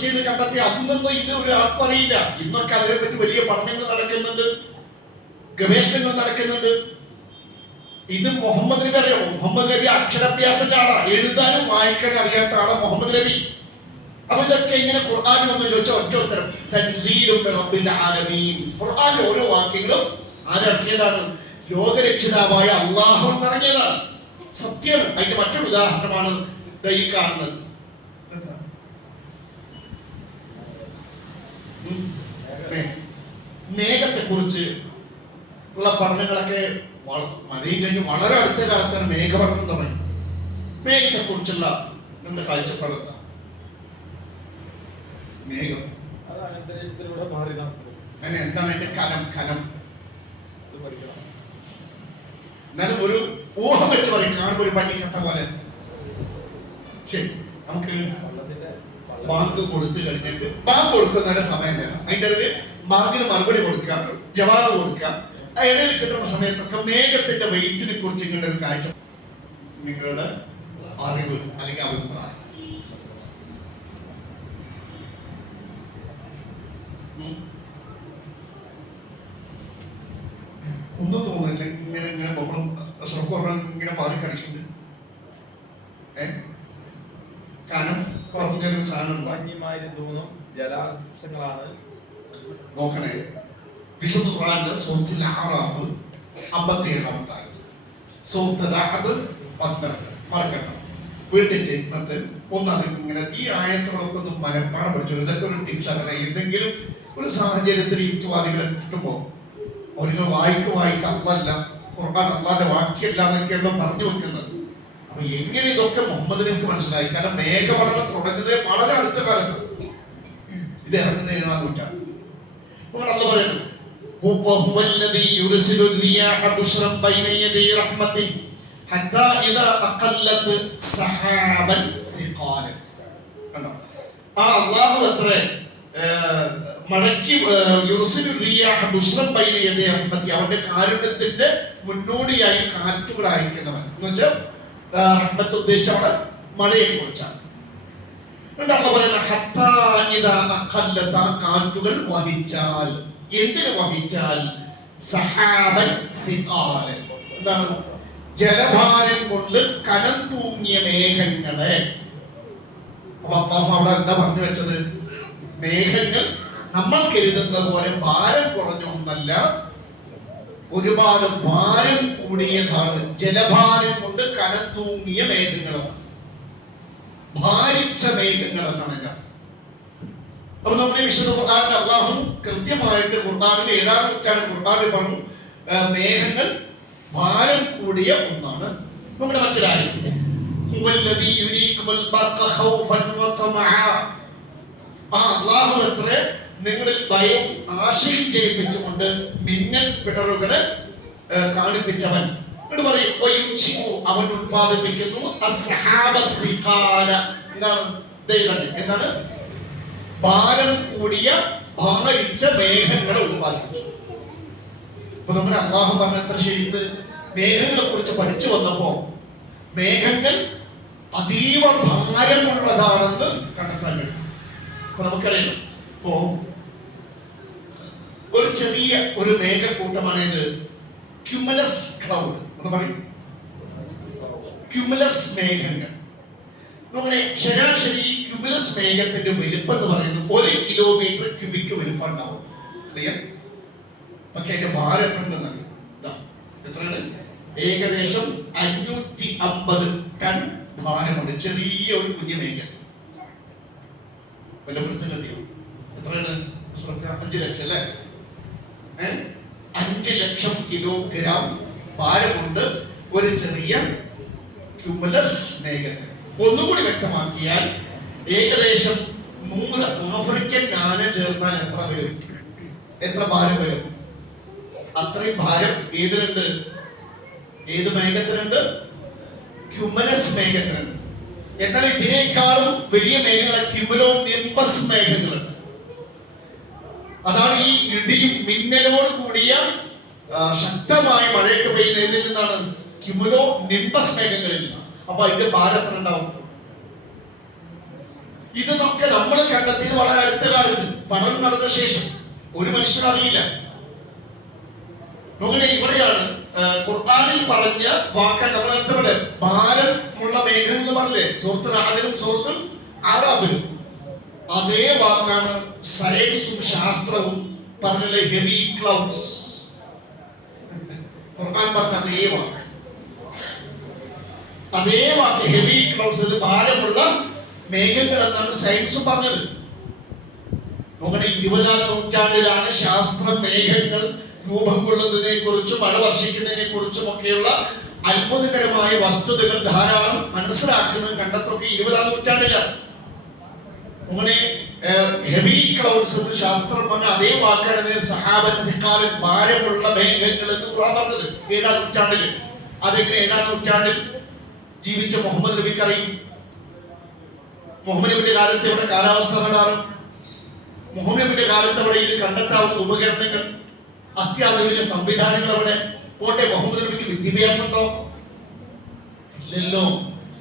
ചെയ്ത് കണ്ടെത്തി അന്നൊന്നും ഇത് ഒരാൾക്കും അറിയില്ല. ഇന്നൊക്കെ അതിനെപ്പറ്റി വലിയ പഠനങ്ങൾ നടക്കുന്നുണ്ട്, ഗവേഷണങ്ങൾ നടക്കുന്നുണ്ട്. ഇത് മുഹമ്മദ് നബി അറിയാമോ? മുഹമ്മദ് നബി അക്ഷരാഭ്യാസത്തിന്റെ ആളാ, എഴുതാനും വായിക്കാനും അറിയാത്ത ആളാ മുഹമ്മദ് നബി. അപ്പൊ ഇതൊക്കെ ഇങ്ങനെ ഖുർആൻ എന്ന് ചോദിച്ച ഒറ്റ ഉത്തരം തൻസീലും മിർ റബ്ബിൽ ആലമീൻ. ഖുർആനിലെ ഓരോ വാക്യങ്ങളും ആരിറക്കിയതാണ്? ലോകരക്ഷിതാവായ അള്ളാഹു ഇറങ്ങിയതാണ്. സത്യം. അതിന്റെ മറ്റൊരു ഉദാഹരണമാണ് ഈ കാണുന്നത്. മേഘത്തെ കുറിച്ച് ഉള്ള പഠനങ്ങളൊക്കെ മഴയും കഴിഞ്ഞ് വളരെ അടുത്ത കാലത്താണ് മേഘപഠനം തുടങ്ങി. മേഘത്തെ കുറിച്ചുള്ള നമ്മുടെ കാഴ്ചപ്പാട് എന്താ? മേഘം അങ്ങനെ എന്താണ് അതിന്റെ കനം? എന്നാലും ഒരു ഊഹം വെച്ച് പറയും, കാണുമ്പോൾ ഒരു പഞ്ഞിക്കട്ട പോലെ. ശരി, നമുക്ക് ബാങ്ക് കൊടുത്തു കഴിഞ്ഞിട്ട് ബാങ്ക് കൊടുക്കുന്നതിന്റെ സമയം തരാം. അതിന്റെ ഇടയിൽ ബാങ്കിന് മറുപടി കൊടുക്കുക, ജവാബ് കൊടുക്കുക. ആ ഇടയിൽ കിട്ടുന്ന സമയത്തൊക്കെ മേഘത്തിന്റെ വെയിറ്റിനെ കുറിച്ച് ഇങ്ങനെ ഒരു കാഴ്ച, നിങ്ങളുടെ അറിവ് അല്ലെങ്കിൽ അഭിപ്രായം. ഒന്നും തോന്നില്ല. ഇങ്ങനെ ഇങ്ങനെ ബൊമ്മളും സ്വർഗം ഇങ്ങനെ പാറി കളിക്കുന്നുണ്ട്. കാരണം പറഞ്ഞൊരു സാധനം തോന്നും. ജലാംശങ്ങളാണ്. നോക്കണേ, വിശുദ്ധ ഖുർആനിലെ സൂറത്തുൽ അഅറാഫ് 57-ാമത്തെ ആയത്ത്, സൂറത്തുൽ റഅദ് 12. മറക്കണ്ട, വീട്ടിൽ ചെന്നിട്ട് ഒന്നത് ഇങ്ങനെ ഈ ആയത്തുകളൊക്കെ ഒന്ന് മനഃപ്പാഠം പഠിച്ചു. ഇതൊക്കെ ഒരു ടിപ്സ് ആണ്. എന്തെങ്കിലും ഒരു സാഹചര്യത്തിൽ യുക്തിവാദികളെ കിട്ടുമ്പോൾ അവരിങ്ങനെ വായിക്കുക അള്ളല്ല ഖുർആൻ അള്ളാന്റെ വാക്യമല്ല എന്നൊക്കെയാണല്ലോ പറഞ്ഞു വെക്കുന്നത്. അപ്പൊ എങ്ങനെ ഇതൊക്കെ മുഹമ്മദ് നബിക്ക് മനസ്സിലായി? കാരണം മേഘപഠനം തുടങ്ങുന്നത് വളരെ അടുത്ത കാലത്ത്, ഇത് ഇറങ്ങുന്ന 7-ാം നൂറ്റാണ്ട്. അള്ളാഹ് പറയുന്നു, هو الذي يرسل الرياح بشرا بين يدي رحمته حتى إذا أقلت سحابا ثقالا. ആ അള്ളാഹു അത്ര മടക്കി അവന്റെ കാരുണ്യത്തിന്റെ മുന്നോടിയായി കാറ്റുകൾ അയക്കുന്നവൻ എന്ന് വെച്ചാൽ റഹ്മത്ത് ഉദ്ദേശിച്ച അവിടെ മഴയെ കുറിച്ചാണ്. കാറ്റുകൾ വഹിച്ചാൽ, എന്തിനു വഹിച്ചാൽ? സഹാബൻ സിഖാലൻ. എന്താണ്? ജലഭാരം കൊണ്ട് കനം തൂങ്ങിയ മേഘങ്ങളെ. അപ്പൊ അള്ളാഹു അവിടെ എന്താ പറഞ്ഞു വെച്ചത്? മേഘങ്ങൾ നമ്മൾ കരുതുന്നത് പോലെ ഭാരം കുറഞ്ഞ ഒന്നല്ല, ഒരുപാട് ഭാരം കൂടിയതാണ്. ജലഭാരം കൊണ്ട് കനം തൂങ്ങിയ മേഘങ്ങളാണ്, ഭാരിച്ച മേഘങ്ങൾ എന്നാണ് എൻ്റെ അർത്ഥം. അപ്പൊ നമ്മുടെ വിശുദ്ധ ഖുർആനിൽ അള്ളാഹു കൃത്യമായിട്ട് ഖുർആനിൽ 7-ാം നൂറ്റാണ്ട് ഖുർആനിൽ പറഞ്ഞു മേഘങ്ങൾ ഭാരം കൂടിയ ഒന്നാണ്. നമ്മുടെ മറ്റൊരു ആയത്ത്, ഹുവല്ലദീ യുരീകുൽ ബർഖ ഖൗഫൻ വതമഅ. ആ അള്ളാഹു അത്ര നിങ്ങളിൽ ഭയവും ആശയും ജനിപ്പിച്ചുകൊണ്ട് മിന്നൽ പിണറുകളെ കാണിപ്പിച്ചവൻ. എന്നിട്ട് പറയും, അവൻ ഉത്പാദിപ്പിക്കുന്നു എന്താണ്? ഭാരം കൂടിയ ഭാരിച്ച മേഘങ്ങളെ ഉത്പാദിപ്പിച്ചു. ഇപ്പൊ നമ്മുടെ അള്ളാഹു പറഞ്ഞ എത്ര ശരിക്ക് മേഘങ്ങളെ കുറിച്ച് പഠിച്ചു വന്നപ്പോ മേഘങ്ങൾ അതീവ ഭാരമുള്ളതാണെന്ന് കണ്ടെത്താൻ കഴിയും. അപ്പൊ നമുക്കറിയാം, ഇപ്പോ ഒരു ചെറിയ ഒരു മേഘക്കൂട്ടമാണ് ഇത് ക്യുമുലസ് ക്ലൗഡ് എന്ന് പറയും. ക്യുമുലസ് മേഘങ്ങൾ. നമ്മുടെ ശരാശരി ക്യുമുലസ് മേഘത്തിന്റെ വലിപ്പം എന്ന് പറയുന്നത് 1 കിലോമീറ്റർ ക്യൂബിക് വലിപ്പം ഉണ്ടാവും. ക്ലിയർ? പക്ഷെ അതിന്റെ ഭാരം എത്ര ഉണ്ടെന്നറിയാം? എത്രയാണ്? ഏകദേശം 550 ടൺ ഭാരമുണ്ട് ചെറിയ ഒരു കുഞ്ഞു മേഘത്തിൽ. വിലപ്പെടുത്തുന്നോ എത്രയാണ്? 5 ലക്ഷം അല്ലേ? 5 ലക്ഷം കിലോഗ്രാം ഭാരമുണ്ട് ഒരു ചെറിയ ക്യുമുലസ് മേഘത്തിൽ. ഒന്നുകൂടി വ്യക്തമാക്കിയാൽ ഏകദേശം 100 ആഫ്രിക്കൻ ആന ചേർന്നാൽ എത്ര വരും? എത്ര ഭാരം വരും? അത്രയും ഭാരം ഏതിലുണ്ട്? ഏത് മേഘത്തിലുണ്ട്? ക്യുമുലസ് മേഘത്തിലുണ്ട്. എന്നാൽ ഇതിനേക്കാളും വലിയ മേഘങ്ങൾ ക്യുമുലോ നിംബസ് മേഘങ്ങളുണ്ട്. അതാണ് ഈ ഇടിയും മിന്നലോട് കൂടിയ ശക്തമായ മഴയൊക്കെ പെയ്യുന്ന ഇതിൽ നിന്നാണ്? ക്യുമുലോ നിംബസ് മേഘങ്ങളിൽ നിന്നാണ്. അപ്പൊ അതിന്റെ ഭാരം എത്ര ഉണ്ടാവും? ഇതൊക്കെ നമ്മൾ കണ്ടെത്തിയത് വളരെ അടുത്ത കാലത്ത്, പഠനം നടന്ന ശേഷം. ഒരു മനുഷ്യൻ അറിയില്ല. ഇവിടെയാണ് ഖുർആനിൽ പറഞ്ഞ വാക്കാൻ നമ്മൾ അടുത്ത പോലെ ഭാരമുള്ള മേഘം എന്ന് പറഞ്ഞില്ലേ? സൂറത്തുൽ റഅദിലും സൂറത്തുൽ അഅറാഫിലും അതേ വാക്കാണ് സയൻസും ശാസ്ത്രവും പറഞ്ഞ ഹെവി ക്ലൗഡ്സ്. ഖുർആൻ പറഞ്ഞ അതേ വാക്ക് ഹെവി ക്ലൗഡ്സ്, ഇത് ഭാരമുള്ള മേഘങ്ങൾ എന്നാണ് സയൻസും പറഞ്ഞത്. നമ്മുടെ 20-ാം നൂറ്റാണ്ടിലാണ് ശാസ്ത്രം മേഘങ്ങൾ രൂപം കൊള്ളുന്നതിനെ കുറിച്ചും മഴ വർഷിക്കുന്നതിനെ കുറിച്ചും ഒക്കെയുള്ള അത്ഭുതകരമായ വസ്തുതകൾ ധാരാളം മനസ്സിലാക്കുന്നത് കണ്ടെത്തൊക്കെ 20-ാം നൂറ്റാണ്ടിലാണ്. അങ്ങനെ ഹെവി ക്ലൗഡ്സ് എന്ന് ശാസ്ത്രം പറഞ്ഞ അതേ വാക്കാണ് സഹാബൻ ഫിഖാലൻ, ഭാരമുള്ള മേഘങ്ങൾ എന്ന് ഖുർആൻ പറഞ്ഞത് 7-ാം നൂറ്റാണ്ടിൽ. അതെങ്ങനെ 7-ാം നൂറ്റാണ്ടിൽ ജീവിച്ച മുഹമ്മദ് നബിക്ക് അറിയും? മുഹമ്മദ് നബിയുടെ കാലത്ത് ഇവിടെ കാലാവസ്ഥ റഡാറും, മുഹമ്മദ് നബിയുടെ കാലത്ത് അവിടെ ഇത് കണ്ടെത്താവുന്ന ഉപകരണങ്ങൾ, അത്യാധുനിക സംവിധാനങ്ങൾ അവിടെ പോട്ടെ. മുഹമ്മദ് നബിക്ക് വിദ്യാഭ്യാസം ഉണ്ടോ? ഇല്ലല്ലോ,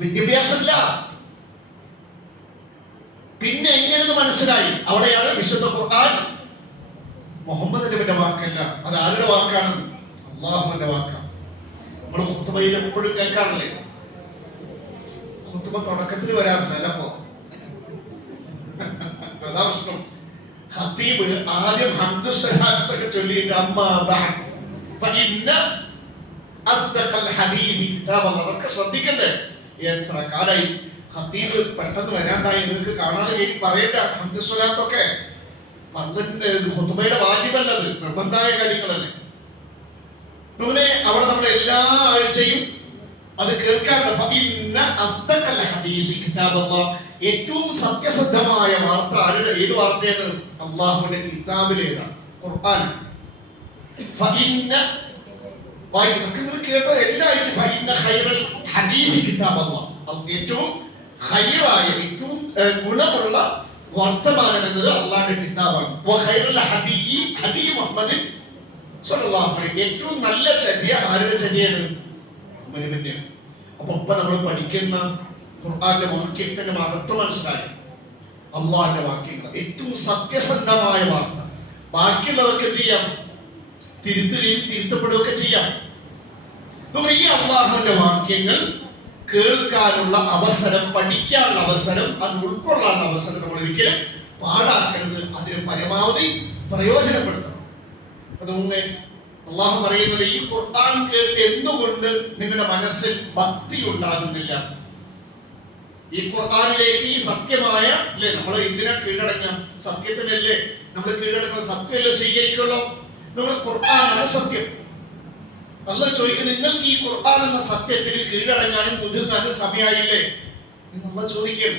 വിദ്യാഭ്യാസമില്ല. പിന്നെ എങ്ങനെ മനസ്സിലായി? അവിടെയാണ് വിശുദ്ധ ഖുർആൻ മുഹമ്മദ് നബിയുടെ വാക്കല്ല, അത് ആരുടെ വാക്കാണ്? അല്ലാഹുവിന്റെ വാക്കാണ്. നമ്മൾ ഖുത്ബയിൽ എപ്പോഴും കേൾക്കാറില്ലേ? ഖുത്ബ തുടക്കത്തിൽ വരാറില്ല. അപ്പോ അതാ പ്രശ്നം. ഖതീബ് ആദ്യം ഹംദു സ്വലാത്തൊക്കെ ചൊല്ലിയിട്ട് അമ്മാ ബഅദ് ഫഇന്ന അസ്ദഖൽ ഹദീദി കിതാബല്ലാഹ്, അതൊക്കെ ശ്രദ്ധിക്കണ്ടേ? എത്ര കാലായി ഖതീബ് പെട്ടെന്ന് വരാണ്ടായി നിങ്ങൾക്ക് കാണാതെ കേൾക്കി പറയണ്ട. ഹംദു സ്വലാത്തൊക്കെ പന്ത്രണ്ട് ഖുത്ബയുടെ വാജിബല്ലത്, നിർബന്ധമായ കാര്യങ്ങളല്ലേ. പിന്നെ അവിടെ നമ്മൾ എല്ലാ ആഴ്ചയും അത് കേൾക്കാറുണ്ട്. ഫഇന്ന അസ്ദഖൽ ഹദീസി കിതാബല്ലാഹ്, ഏറ്റവും സത്യസന്ധമായ വാർത്ത ആരുടെ? ഏത് വാർത്തയാണ്? അള്ളാഹുവിന്റെ കിതാബിലേതാണ്, ഖുർആൻ. ഫഇന്ന വായിക്കുന്നതൊക്കെ നിങ്ങൾ കേട്ടോ എല്ലാ ആഴ്ച. ഫഇന്ന ഖൈറൽ ഹദീസി കിതാബല്ലാഹ്, ഏറ്റവും ഖൈറായ ഏറ്റവും ഗുണമുള്ള വർത്തമാനം എന്നത് അള്ളാഹുവിന്റെ കിതാബാണ്. വഖൈറുൽ ഹദീയി ഹദീ മുഹമ്മദ് സ്വല്ലല്ലാഹു അലൈഹി വസല്ലം, ഏറ്റവും നല്ല ചര്യ ആരുടെ ചര്യയാണ്? മുഹമ്മദിന്റെ. അപ്പൊ ഇപ്പൊ നമ്മൾ പഠിക്കുന്ന ഖുർആന്റെ വാക്യത്തിന്റെ മഹത്വം മനസ്സിലായി. അള്ളാഹിന്റെ വാക്യങ്ങൾ ഏറ്റവും സത്യസന്ധമായ വാർത്ത. ബാക്കിയുള്ളവർക്ക് എന്ത് ചെയ്യാം? തിരുത്തുകയും തിരുത്തപ്പെടുകയൊക്കെ ചെയ്യാം. നമ്മുടെ ഈ അള്ളാഹുവിന്റെ വാക്യങ്ങൾ കേൾക്കാനുള്ള അവസരം, പഠിക്കാനുള്ള അവസരം, അത് ഉൾക്കൊള്ളാനുള്ള അവസരം നമ്മൾ ഒരിക്കലും പാഴാക്കരുത്. അതിന് പരമാവധി പ്രയോജനപ്പെടുത്തണം. അതുകൊണ്ട് അള്ളാഹു പറയുന്നത്, ഈ ഖുർആൻ കേട്ട് എന്തുകൊണ്ട് നിങ്ങളുടെ മനസ്സിൽ ഭക്തി ഉണ്ടാകുന്നില്ല? ഈ ഖുർആനിലേക്ക്, ഈ സത്യമായ അല്ലേ, നമ്മൾ എന്തിനാ കീഴടങ്ങ? സത്യത്തിനല്ലേ നമ്മൾ കീഴടങ്ങുന്ന? സത്യമല്ലേ സ്വീകരിക്കുള്ളൂ? നമ്മൾ ഖുർആനാണ് സത്യം. അല്ലാഹു ചോദിക്കുന്നത്, നിങ്ങൾക്ക് ഈ ഖുർആൻ എന്ന സത്യത്തിന് കീഴടങ്ങാനും മുതിർന്നാനും സമയമായില്ലേ എന്ന് അല്ലാഹു ചോദിക്കും.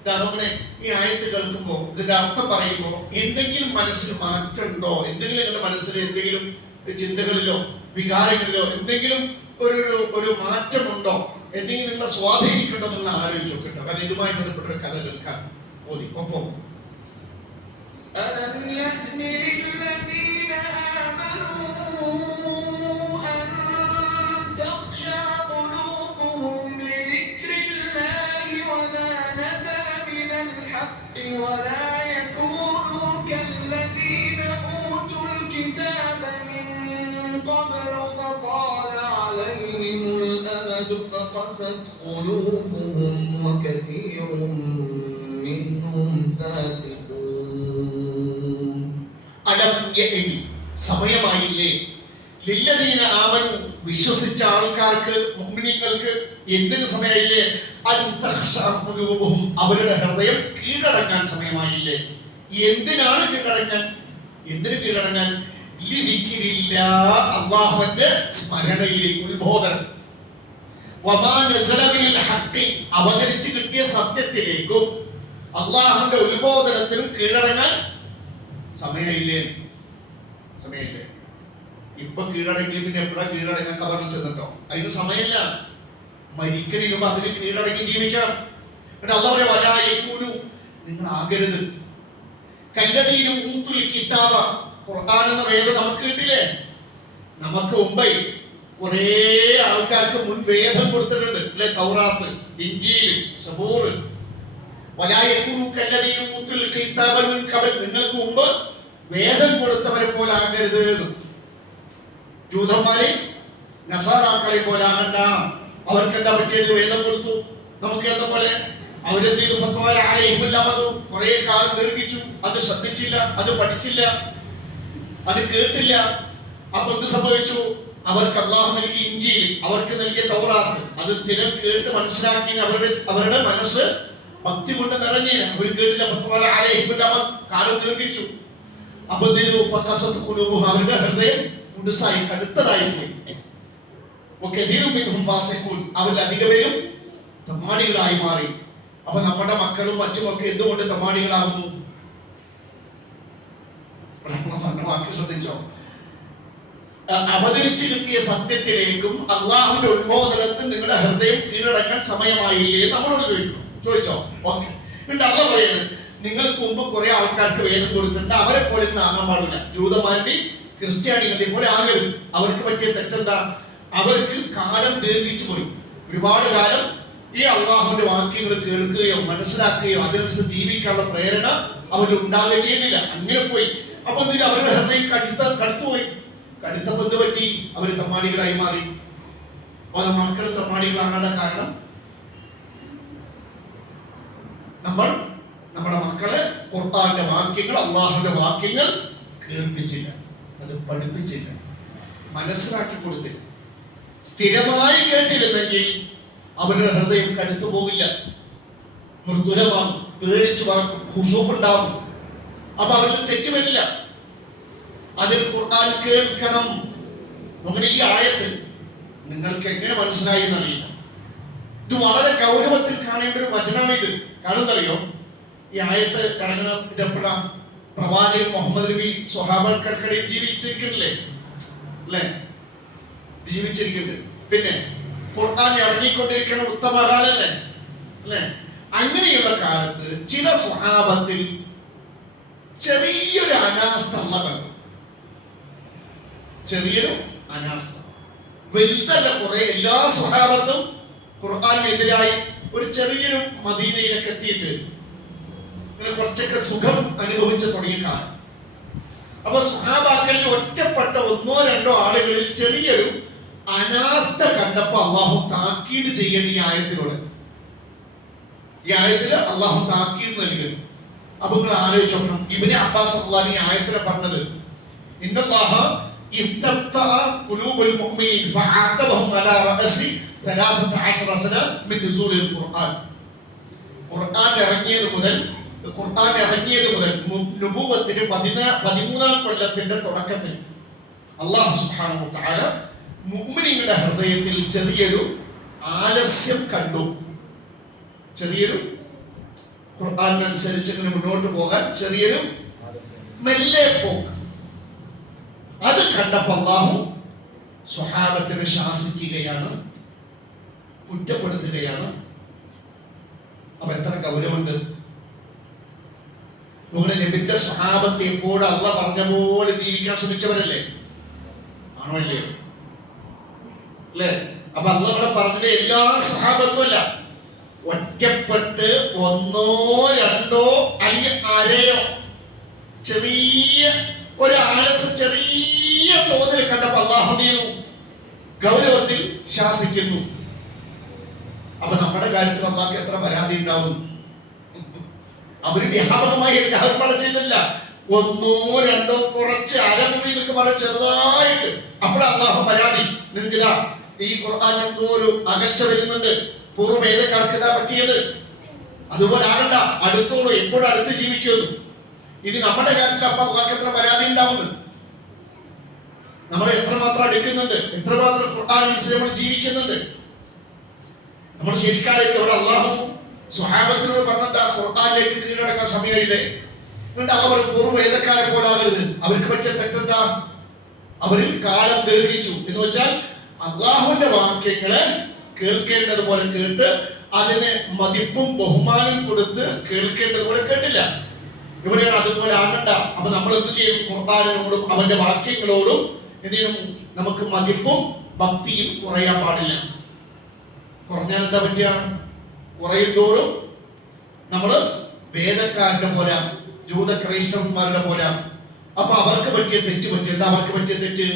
ഇതങ്ങനെ ഈ ആയത്ത് കേൾക്കുമ്പോൾ, ഇതിന്റെ അർത്ഥം പറയുമ്പോൾ എന്തെങ്കിലും മനസ്സിൽ മാറ്റമുണ്ടോ? എന്തെങ്കിലും നിങ്ങളുടെ മനസ്സിൽ എന്തെങ്കിലും ചിന്തകളിലോ വികാരങ്ങളിലോ എന്തെങ്കിലും ഒരു മാറ്റമുണ്ടോ? എന്തെങ്കിലും നിങ്ങളെ സ്വാധീനിക്കുന്നുണ്ടോ? നിങ്ങൾ ആലോചിച്ച് നോക്കട്ടോ. കാരണം ഇതുമായി ബന്ധപ്പെട്ട ഒരു കഥ കേൾക്കാൻ ഓതി. ഒപ്പം ألم يأن للذين آمنوا أن تخشع قلوبهم لذكر الله وما نزل من الحق ولا يكونوا كالذين أوتوا الكتاب من قبل فطال عليهم الأمد فقست قلوبهم وكثير منهم فاسقون. സമയമായില്ലേ ലില്ലദീന ആമനു, വിശ്വസിച്ച ആൾക്കാർക്ക്, മുഅ്മിനീങ്ങൾക്ക് എന്തിന് സമയമായില്ലേ? അൻ തഖ്ശഅ ഖുലൂബുഹും, അവരുടെ ഹൃദയം കീഴടങ്ങാൻ സമയമായില്ലേ? എന്തിനാണ് കീഴടങ്ങാൻ? എന്തിനു കീഴടങ്ങാൻ? ലിദിക്രില്ലാഹ്, അല്ലാഹുവിന്റെ സ്മരണയിലേക്ക്, ഉത്ബോധനം. വമാ നസല മിനൽ ഹഖ്, അവതരിച്ചു കിട്ടിയ സത്യത്തിലേക്കും അല്ലാഹുവിന്റെ ഉത്ബോധനത്തിനും കീഴടങ്ങാൻ സമയമില്ലേ? സമയമില്ലേ? ഇപ്പൊ കീഴടങ്ങി പിന്നെ എപ്പോഴാ കീഴടങ്ങാൻ? കബറിൽ ചെന്നിട്ടോ? അതിന് സമയമില്ല. മരിക്കണിന് മുമ്പ് അതിന് കീഴടങ്ങി ജീവിക്കണം. എന്നിട്ട് അല്ലാഹു പറയാ, വലാ യകൂനു, നിങ്ങൾ ആകരുത് കല്ലദീന ഊതുൽ കിതാബ, ഖുർആൻ എന്ന വേദം നമുക്ക് കിട്ടില്ലേ? നമുക്ക് മുമ്പേ കുറേ ആൾക്കാർക്ക് മുൻ വേദം കൊടുത്തിട്ടുണ്ട് അല്ലെ? തൗറാത്ത്, ഇൻജീൽ, സബൂർ. വലാ യകൂനു കല്ലദീന ഊതുൽ കിതാബ മിൻ ഖബൽ, നിങ്ങൾക്ക് മുമ്പ് വേദം കൊടുത്തവരെ പോലെ ആകരുത്. ജൂതന്മാരെ നസാറാക്കളെ പോലെ ആകണ്ട. അവർക്ക് എന്താ പറ്റിയത്? വേദം കൊടുത്തു. നമുക്ക് എന്താ പോലെ അവരെന്ത് ചെയ്തു? ഫത്വാല അലൈഹിമുൽ അമദു, കുറെ കാലം ദീർഘിച്ചു. അത് ശ്രദ്ധിച്ചില്ല, അത് പഠിച്ചില്ല, അത് കേട്ടില്ല. അപ്പൊ എന്ത് സംഭവിച്ചു? അവർക്ക് അള്ളാഹു നൽകിയ ഇഞ്ചീൽ, അവർക്ക് നൽകിയ തൗറാത്ത്, അത് സ്ഥിരം കേട്ട് മനസ്സിലാക്കി അവരുടെ മനസ്സ് ഭക്തി കൊണ്ട് നിറഞ്ഞു. അവർ കേട്ടില്ല. ഫത്വാല അലൈഹിമുൽ അമദ്, കാലം ദീർഘിച്ചു. അപ്പൊ എന്ത് ചെയ്തു? ഫഖസത് ഖുലൂബുഹും, അവരുടെ ഹൃദയം ഉടുസായി, കടുത്തതായി പോയി. വകതീറും മിൻഹും ഫാസിഖൂൻ, അവരിൽ അധികപേരും തമ്മാടികളായി മാറി. അപ്പൊ നമ്മുടെ മക്കളും മറ്റുമൊക്കെ എന്തുകൊണ്ട് തമ്മാടികളാകുന്നു? വാക്ക് ശ്രദ്ധിച്ചോ? അവതരിച്ചു കിട്ടിയ സത്യത്തിലേക്കും അള്ളാഹുവിന്റെ ഉത്ബോധനത്തിൽ നിങ്ങളുടെ ഹൃദയം കീഴടങ്ങാൻ സമയമായില്ലേ നമ്മളോട് ചോദിച്ചോ? ഓക്കെ. എന്നിട്ട് അള്ള പറയുന്നത്, നിങ്ങൾക്ക് മുമ്പ് കുറെ ആൾക്കാർക്ക് വേദം കൊടുത്തിട്ടുണ്ട്, അവരെ പോലെ ആകാൻ പാടില്ല. ജൂതന്മാരുടെയും ക്രിസ്ത്യാനികളുടെയും പോലെ ആകരുത്. അവർക്ക് പറ്റിയ തെറ്റെന്താ? അവർക്ക് കാലം ദീർഘിച്ചു പോയി. ഒരുപാട് കാലം ഈ അള്ളാഹുവിന്റെ വാക്യങ്ങൾ കേൾക്കുകയോ മനസ്സിലാക്കുകയോ അതിനനുസരിച്ച് ജീവിക്കാനുള്ള പ്രേരണ അവരിൽ ഉണ്ടാവുകയോ ചെയ്തില്ല. അങ്ങനെ പോയി. അപ്പൊ എന്തെങ്കിലും അവരുടെ ഹൃദയം കടുത്തുപോയി. കടുത്തപ്പോൾ എന്ത് പറ്റി? അവര് തമ്മാടികളായി മാറി. അപ്പൊ മക്കൾ തമ്മാടികളാകാനുള്ള കാരണം നമ്മൾ നമ്മുടെ മക്കളെ ഖുർആന്റെ വാക്യങ്ങൾ, അള്ളാഹുവിന്റെ വാക്യങ്ങൾ കേൾപ്പിച്ചില്ല, അത് പഠിപ്പിച്ചില്ല, മനസ്സിലാക്കി കൊടുത്തില്ല. സ്ഥിരമായി കേട്ടിരുന്നെങ്കിൽ അവരുടെ ഹൃദയം കടുത്തു പോകില്ല, മൃദുലമാകും, പേടിച്ചു പറക്കും, ഹുസൂബുണ്ടാകും. അപ്പൊ അവർക്ക് തെറ്റ് വരില്ല. അതിൽ ഖുർആൻ കേൾക്കണം. നമ്മുടെ ഈ ആയത്ത് നിങ്ങൾക്ക് എങ്ങനെ മനസ്സിലായി എന്നറിയില്ല. ഇത് വളരെ ഗൗരവത്തിൽ കാണേണ്ട ഒരു വചനമാണ് ഇത്. കാണുന്നറിയോ? ഈ ആയത്ത് ഇറങ്ങണം ഇതെപ്പോഴാ? പ്രവാചകൻ മുഹമ്മദ് നബി സ്വഹാബർക്കിടയിൽ ജീവിച്ചിരിക്കുന്നില്ലേ? അല്ലേ? ജീവിച്ചിരിക്കുന്നുണ്ട്. പിന്നെ ഖുർആൻ ഇറങ്ങിക്കൊണ്ടിരിക്കുന്ന ഉത്തമകാലല്ലേ? അല്ലേ? അങ്ങനെയുള്ള കാലത്ത് ചില സ്വഹാബത്തിൽ ചെറിയൊരു അനാസ്ഥ കണ്ടു. ചെറിയൊരു അനാസ്ഥ, വലുതല്ല. കുറെ എല്ലാ സ്വഹാബത്തും ഖുർആനെതിരായി ഒരു ചെറിയൊരു മദീനയിലൊക്കെ എത്തിയിട്ട് കുറച്ചൊക്കെ സുഖം അനുഭവിച്ചു തുടങ്ങിയ കാലം. അപ്പൊ സ്വഹാബാക്കളിൽ ഒറ്റപ്പെട്ട ഒന്നോ രണ്ടോ ആളുകളിൽ ചെറിയൊരു അനാസ്ഥ കണ്ടപ്പോ അള്ളാഹു താക്കീത് ചെയ്യണം ഈ ആയത്തിലൂടെ. ഈ ആയത്തില് അള്ളാഹു താക്കീത് നൽകണം. അപ്പൊ നിങ്ങൾ ആലോചിച്ച് നോക്കണം, ഇബ്നു അബ്ബാസ് റളിയല്ലാഹു ഈ ആയത്തിനെ പറഞ്ഞത്, ഇന്നല്ലാഹ ഇസ്തബ്തഅ ഖുലൂബുൽ മുഅ്മിനീൻ ഫഅതബഹും അലാ റഅസി 13 സന മിൻ നുസൂലിൽ ഖുർആൻ. ഖുർആൻ ഇറങ്ങിയത് മുതൽ നുബുവത്തിന് 13-ാം കൊല്ലത്തിന്റെ തുടക്കത്തിൽ അല്ലാഹു സുബ്ഹാനഹു വ തആല മുഅ്മിനീങ്ങളുടെ ഹൃദയത്തിൽ ചെറിയൊരു ആലസ്യം കണ്ടു. ചെറിയൊരു ഖുർആനനുസരിച്ച് ഇങ്ങനെ മുന്നോട്ട് പോകാൻ ചെറിയൊരു മെല്ലെ പോക്ക്. അത് കണ്ടപ്പോൾ അല്ലാഹു സ്വഹാബത്തിനെ ശാസിക്കുകയാണ്, കുറ്റപ്പെടുത്തുകയാണ്. അപ്പൊ എത്ര ഗൗരവമുണ്ട്! നബിന്റെ സ്വഹാബത്തെ എപ്പോഴും അള്ളാഹ് പറഞ്ഞ പോലെ ജീവിക്കാൻ ശ്രമിച്ചവരല്ലേ? ആണോ അല്ലയോ? അല്ലേ? അപ്പൊ അള്ളാഹ് ഇവിടെ പറഞ്ഞത് എല്ലാ സ്വഹാബത്തും അല്ല, ഒറ്റപ്പെട്ട് ഒന്നോ രണ്ടോ അല്ലെങ്കിൽ അരയോ ചെറിയ ഒരു ആലസ്യം ചെറിയ തോതിൽ കണ്ടപ്പോ അള്ളാഹു ഗൗരവത്തിൽ ശാസിക്കുന്നു. അപ്പൊ നമ്മുടെ കാര്യത്തിൽ അള്ളാഹ്ക്ക് എത്ര പരാതി ഉണ്ടാവും? അവര് വ്യാപകമായി എല്ലാവരും മഴ ചെയ്തില്ല. ഒന്നോ രണ്ടോ കുറച്ച് അരമുറി എന്നൊക്കെ പറഞ്ഞ ചെറുതായിട്ട് അപ്പോഴാ അള്ളാഹു പരാതി. നിങ്ങൾക്കിതാ ഈ ഖുർആൻ എന്തോ ഒരു അകൽച്ച വരുന്നുണ്ട്, പൂർവ്വവേദക്കാർക്ക് ഇതാ പറ്റിയത്. അതുപോലെ ആകണ്ട, അടുത്തോളൂ, എപ്പോഴും അടുത്ത് ജീവിക്കുന്നു. ഇനി നമ്മുടെ കാര്യത്തിൽ അപ്പൊ അള്ളാഹ്ക്ക് എത്ര പരാതി ഉണ്ടാവുന്നു? നമ്മൾ എത്രമാത്രം അടുക്കുന്നുണ്ട്, എത്രമാത്രം ഖുർആൻ അനുസരിച്ച് നമ്മൾ ജീവിക്കുന്നുണ്ട്. നമ്മൾ ശരിക്കാലേക്ക് അവിടെ അള്ളാഹു സ്വഹാബത്തിനോട് പറഞ്ഞെന്താ? ഖുർആനിലേക്ക് കീഴടക്കാൻ സമയമില്ലേ? എന്നിട്ട് അവർ പൂർവ്വവേദക്കാരെ പോലാകരുത്. അവർക്ക് പറ്റിയ തെറ്റെന്താ? അവരിൽ കാലം ദീർഘിച്ചു എന്ന് വെച്ചാൽ അള്ളാഹുവിന്റെ വാക്യങ്ങളെ കേൾക്കേണ്ടതുപോലെ കേട്ട് അതിന് മതിപ്പും ബഹുമാനം കൊടുത്ത് കേൾക്കേണ്ടതുപോലെ കേട്ടില്ല. ഇവിടെയാണ് അതുപോലെ ആകണ്ട. അപ്പൊ നമ്മൾ എന്ത് ചെയ്യും? ഖുർആനിനോടും അവന്റെ വാക്യങ്ങളോടും എന്ത് ചെയ്യണം? നമുക്ക് മതിപ്പും ഭക്തിയും കുറയാൻ പാടില്ല. കുറഞ്ഞാൽ എന്താ പറ്റുക? കുറയും തോറും നമ്മള് വേദക്കാരുടെ പോലെ, ജൂത ക്രൈസ്തവന്മാരുടെ പോലെ. അപ്പൊ അവർക്ക് പറ്റിയ തെറ്റ് പറ്റി. എന്താ അവർക്ക് പറ്റിയ തെറ്റ്?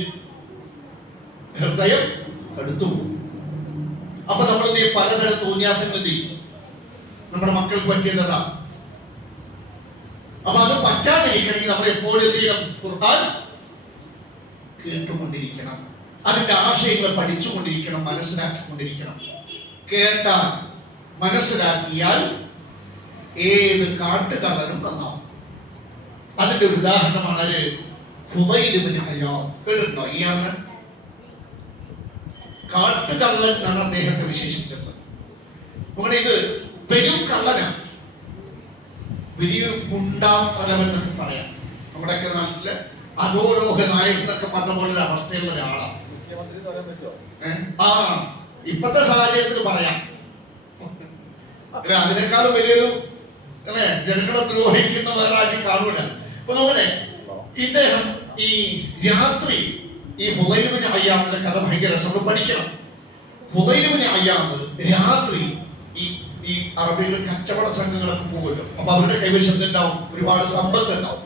ഹൃദയം കടുത്തു. അപ്പൊ നമ്മൾ പലതരം തോന്നിയാസങ്ങൾ ചെയ്യും. നമ്മുടെ മക്കൾക്ക് പറ്റിയതാ. അപ്പൊ അത് പറ്റാതിരിക്കണമെങ്കിൽ നമ്മൾ എപ്പോഴും എന്ത് ചെയ്യണം? ഖുർആൻ കേട്ടുകൊണ്ടിരിക്കണം, അതിന്റെ ആശയങ്ങൾ പഠിച്ചുകൊണ്ടിരിക്കണം, മനസ്സിലാക്കിക്കൊണ്ടിരിക്കണം. കേട്ടാൽ മനസ്സിലാക്കിയാൽ ഏത് കാട്ടുകള്ളനും നന്നാവും. അതിന്റെ ഒരു ഉദാഹരണമാണ് ഫുദൈൽ ഇബ്നു അയ്യാദ്. കേട്ടിട്ടുണ്ടോ? ഇയാള് കാട്ടുകള്ളൻ എന്നാണ് അദ്ദേഹത്തെ വിശേഷിച്ചത്. നമ്മുടെ ഇത് പെരും കള്ളനാണ്, വലിയൊരു ഗുണ്ടാത്തലം എന്നൊക്കെ പറയാം. നമ്മുടെയൊക്കെ നാട്ടില് അധോലോക നായകൻ എന്നൊക്കെ പറഞ്ഞ പോലെ ഒരു അവസ്ഥയുള്ള ഒരാളാണ്. ആ ഇപ്പത്തെ സാഹചര്യത്തിൽ പറയാം, അതിനേക്കാളും വലിയൊരു അല്ലെ ജനങ്ങളെ ദ്രോഹിക്കുന്ന വേറെ ആരും കാണൂല. അപ്പൊ നമ്മുടെ ഇദ്ദേഹം ഈ രാത്രി ഈ ഫുദൈൽ ഇബ്നു അയ്യാദിന്റെ കഥ ഭയങ്കര രസം, പഠിക്കണം. ഫുദൈൽ ഇബ്നു അയ്യാദ് രാത്രി ഈ അറബികൾ കച്ചവട സംഘങ്ങളൊക്കെ പോകുമല്ലോ, അപ്പൊ അവരുടെ കൈവശം ഉണ്ടാവും, ഒരുപാട് സമ്പത്ത് ഉണ്ടാവും.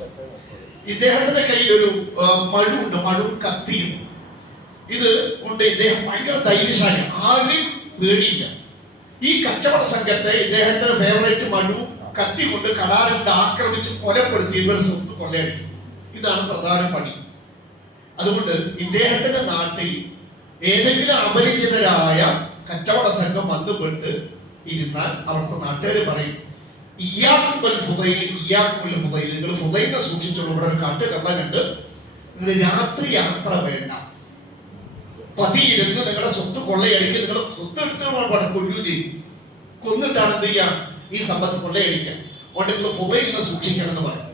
ഇദ്ദേഹത്തിന്റെ കയ്യിൽ ഒരു മഴുണ്ട്, മഴും കത്തിയും. ഇത് കൊണ്ട് ഇദ്ദേഹം ഭയങ്കര ധൈര്യശാലി, ആരും പേടിയില്ല. ഈ കച്ചവട സംഘത്തെ ഇദ്ദേഹത്തിന്റെ ഫേവറേറ്റ് മഴു കത്തി കൊണ്ട് കടാറുണ്ട് ആക്രമിച്ച് കൊലപ്പെടുത്തി ഇവർ സ്വത്ത് കൊള്ളയടിക്കും. ഇതാണ് പ്രധാന പണി. അതുകൊണ്ട് ഇദ്ദേഹത്തിന്റെ നാട്ടിൽ ഏതെങ്കിലും അപരിചിതരായ കച്ചവട സംഘം വന്നുപെട്ട് ഇരുന്നാൽ അവിടുത്തെ നാട്ടുകാർ പറയും, ഇയ്യാക്കുൽ ഫുദൈൽ, ഇയ്യാക്കുൽ ഫുദൈൽ, നിങ്ങൾ ഫുദൈലിനെ സൂക്ഷിച്ചോളൂ, ഇവിടെ ഒരു കാട്ടുകള്ളനുണ്ട്, നിങ്ങൾ രാത്രി യാത്ര വേണ്ട, പതിയിരുന്ന് നിങ്ങളുടെ സ്വത്ത് കൊള്ളയടിക്കുക, നിങ്ങൾ സ്വത്ത് എടുത്തുകൊണ്ട് കൊല്ലുകയും ചെയ്യും, കൊന്നിട്ടാണ് എന്ത് ചെയ്യുക ഈ സമ്പത്ത് കൊള്ളയടിക്കുക. അതുകൊണ്ട് നിങ്ങൾ ഫുദൈലിനെ സൂക്ഷിക്കണം എന്ന് പറയും.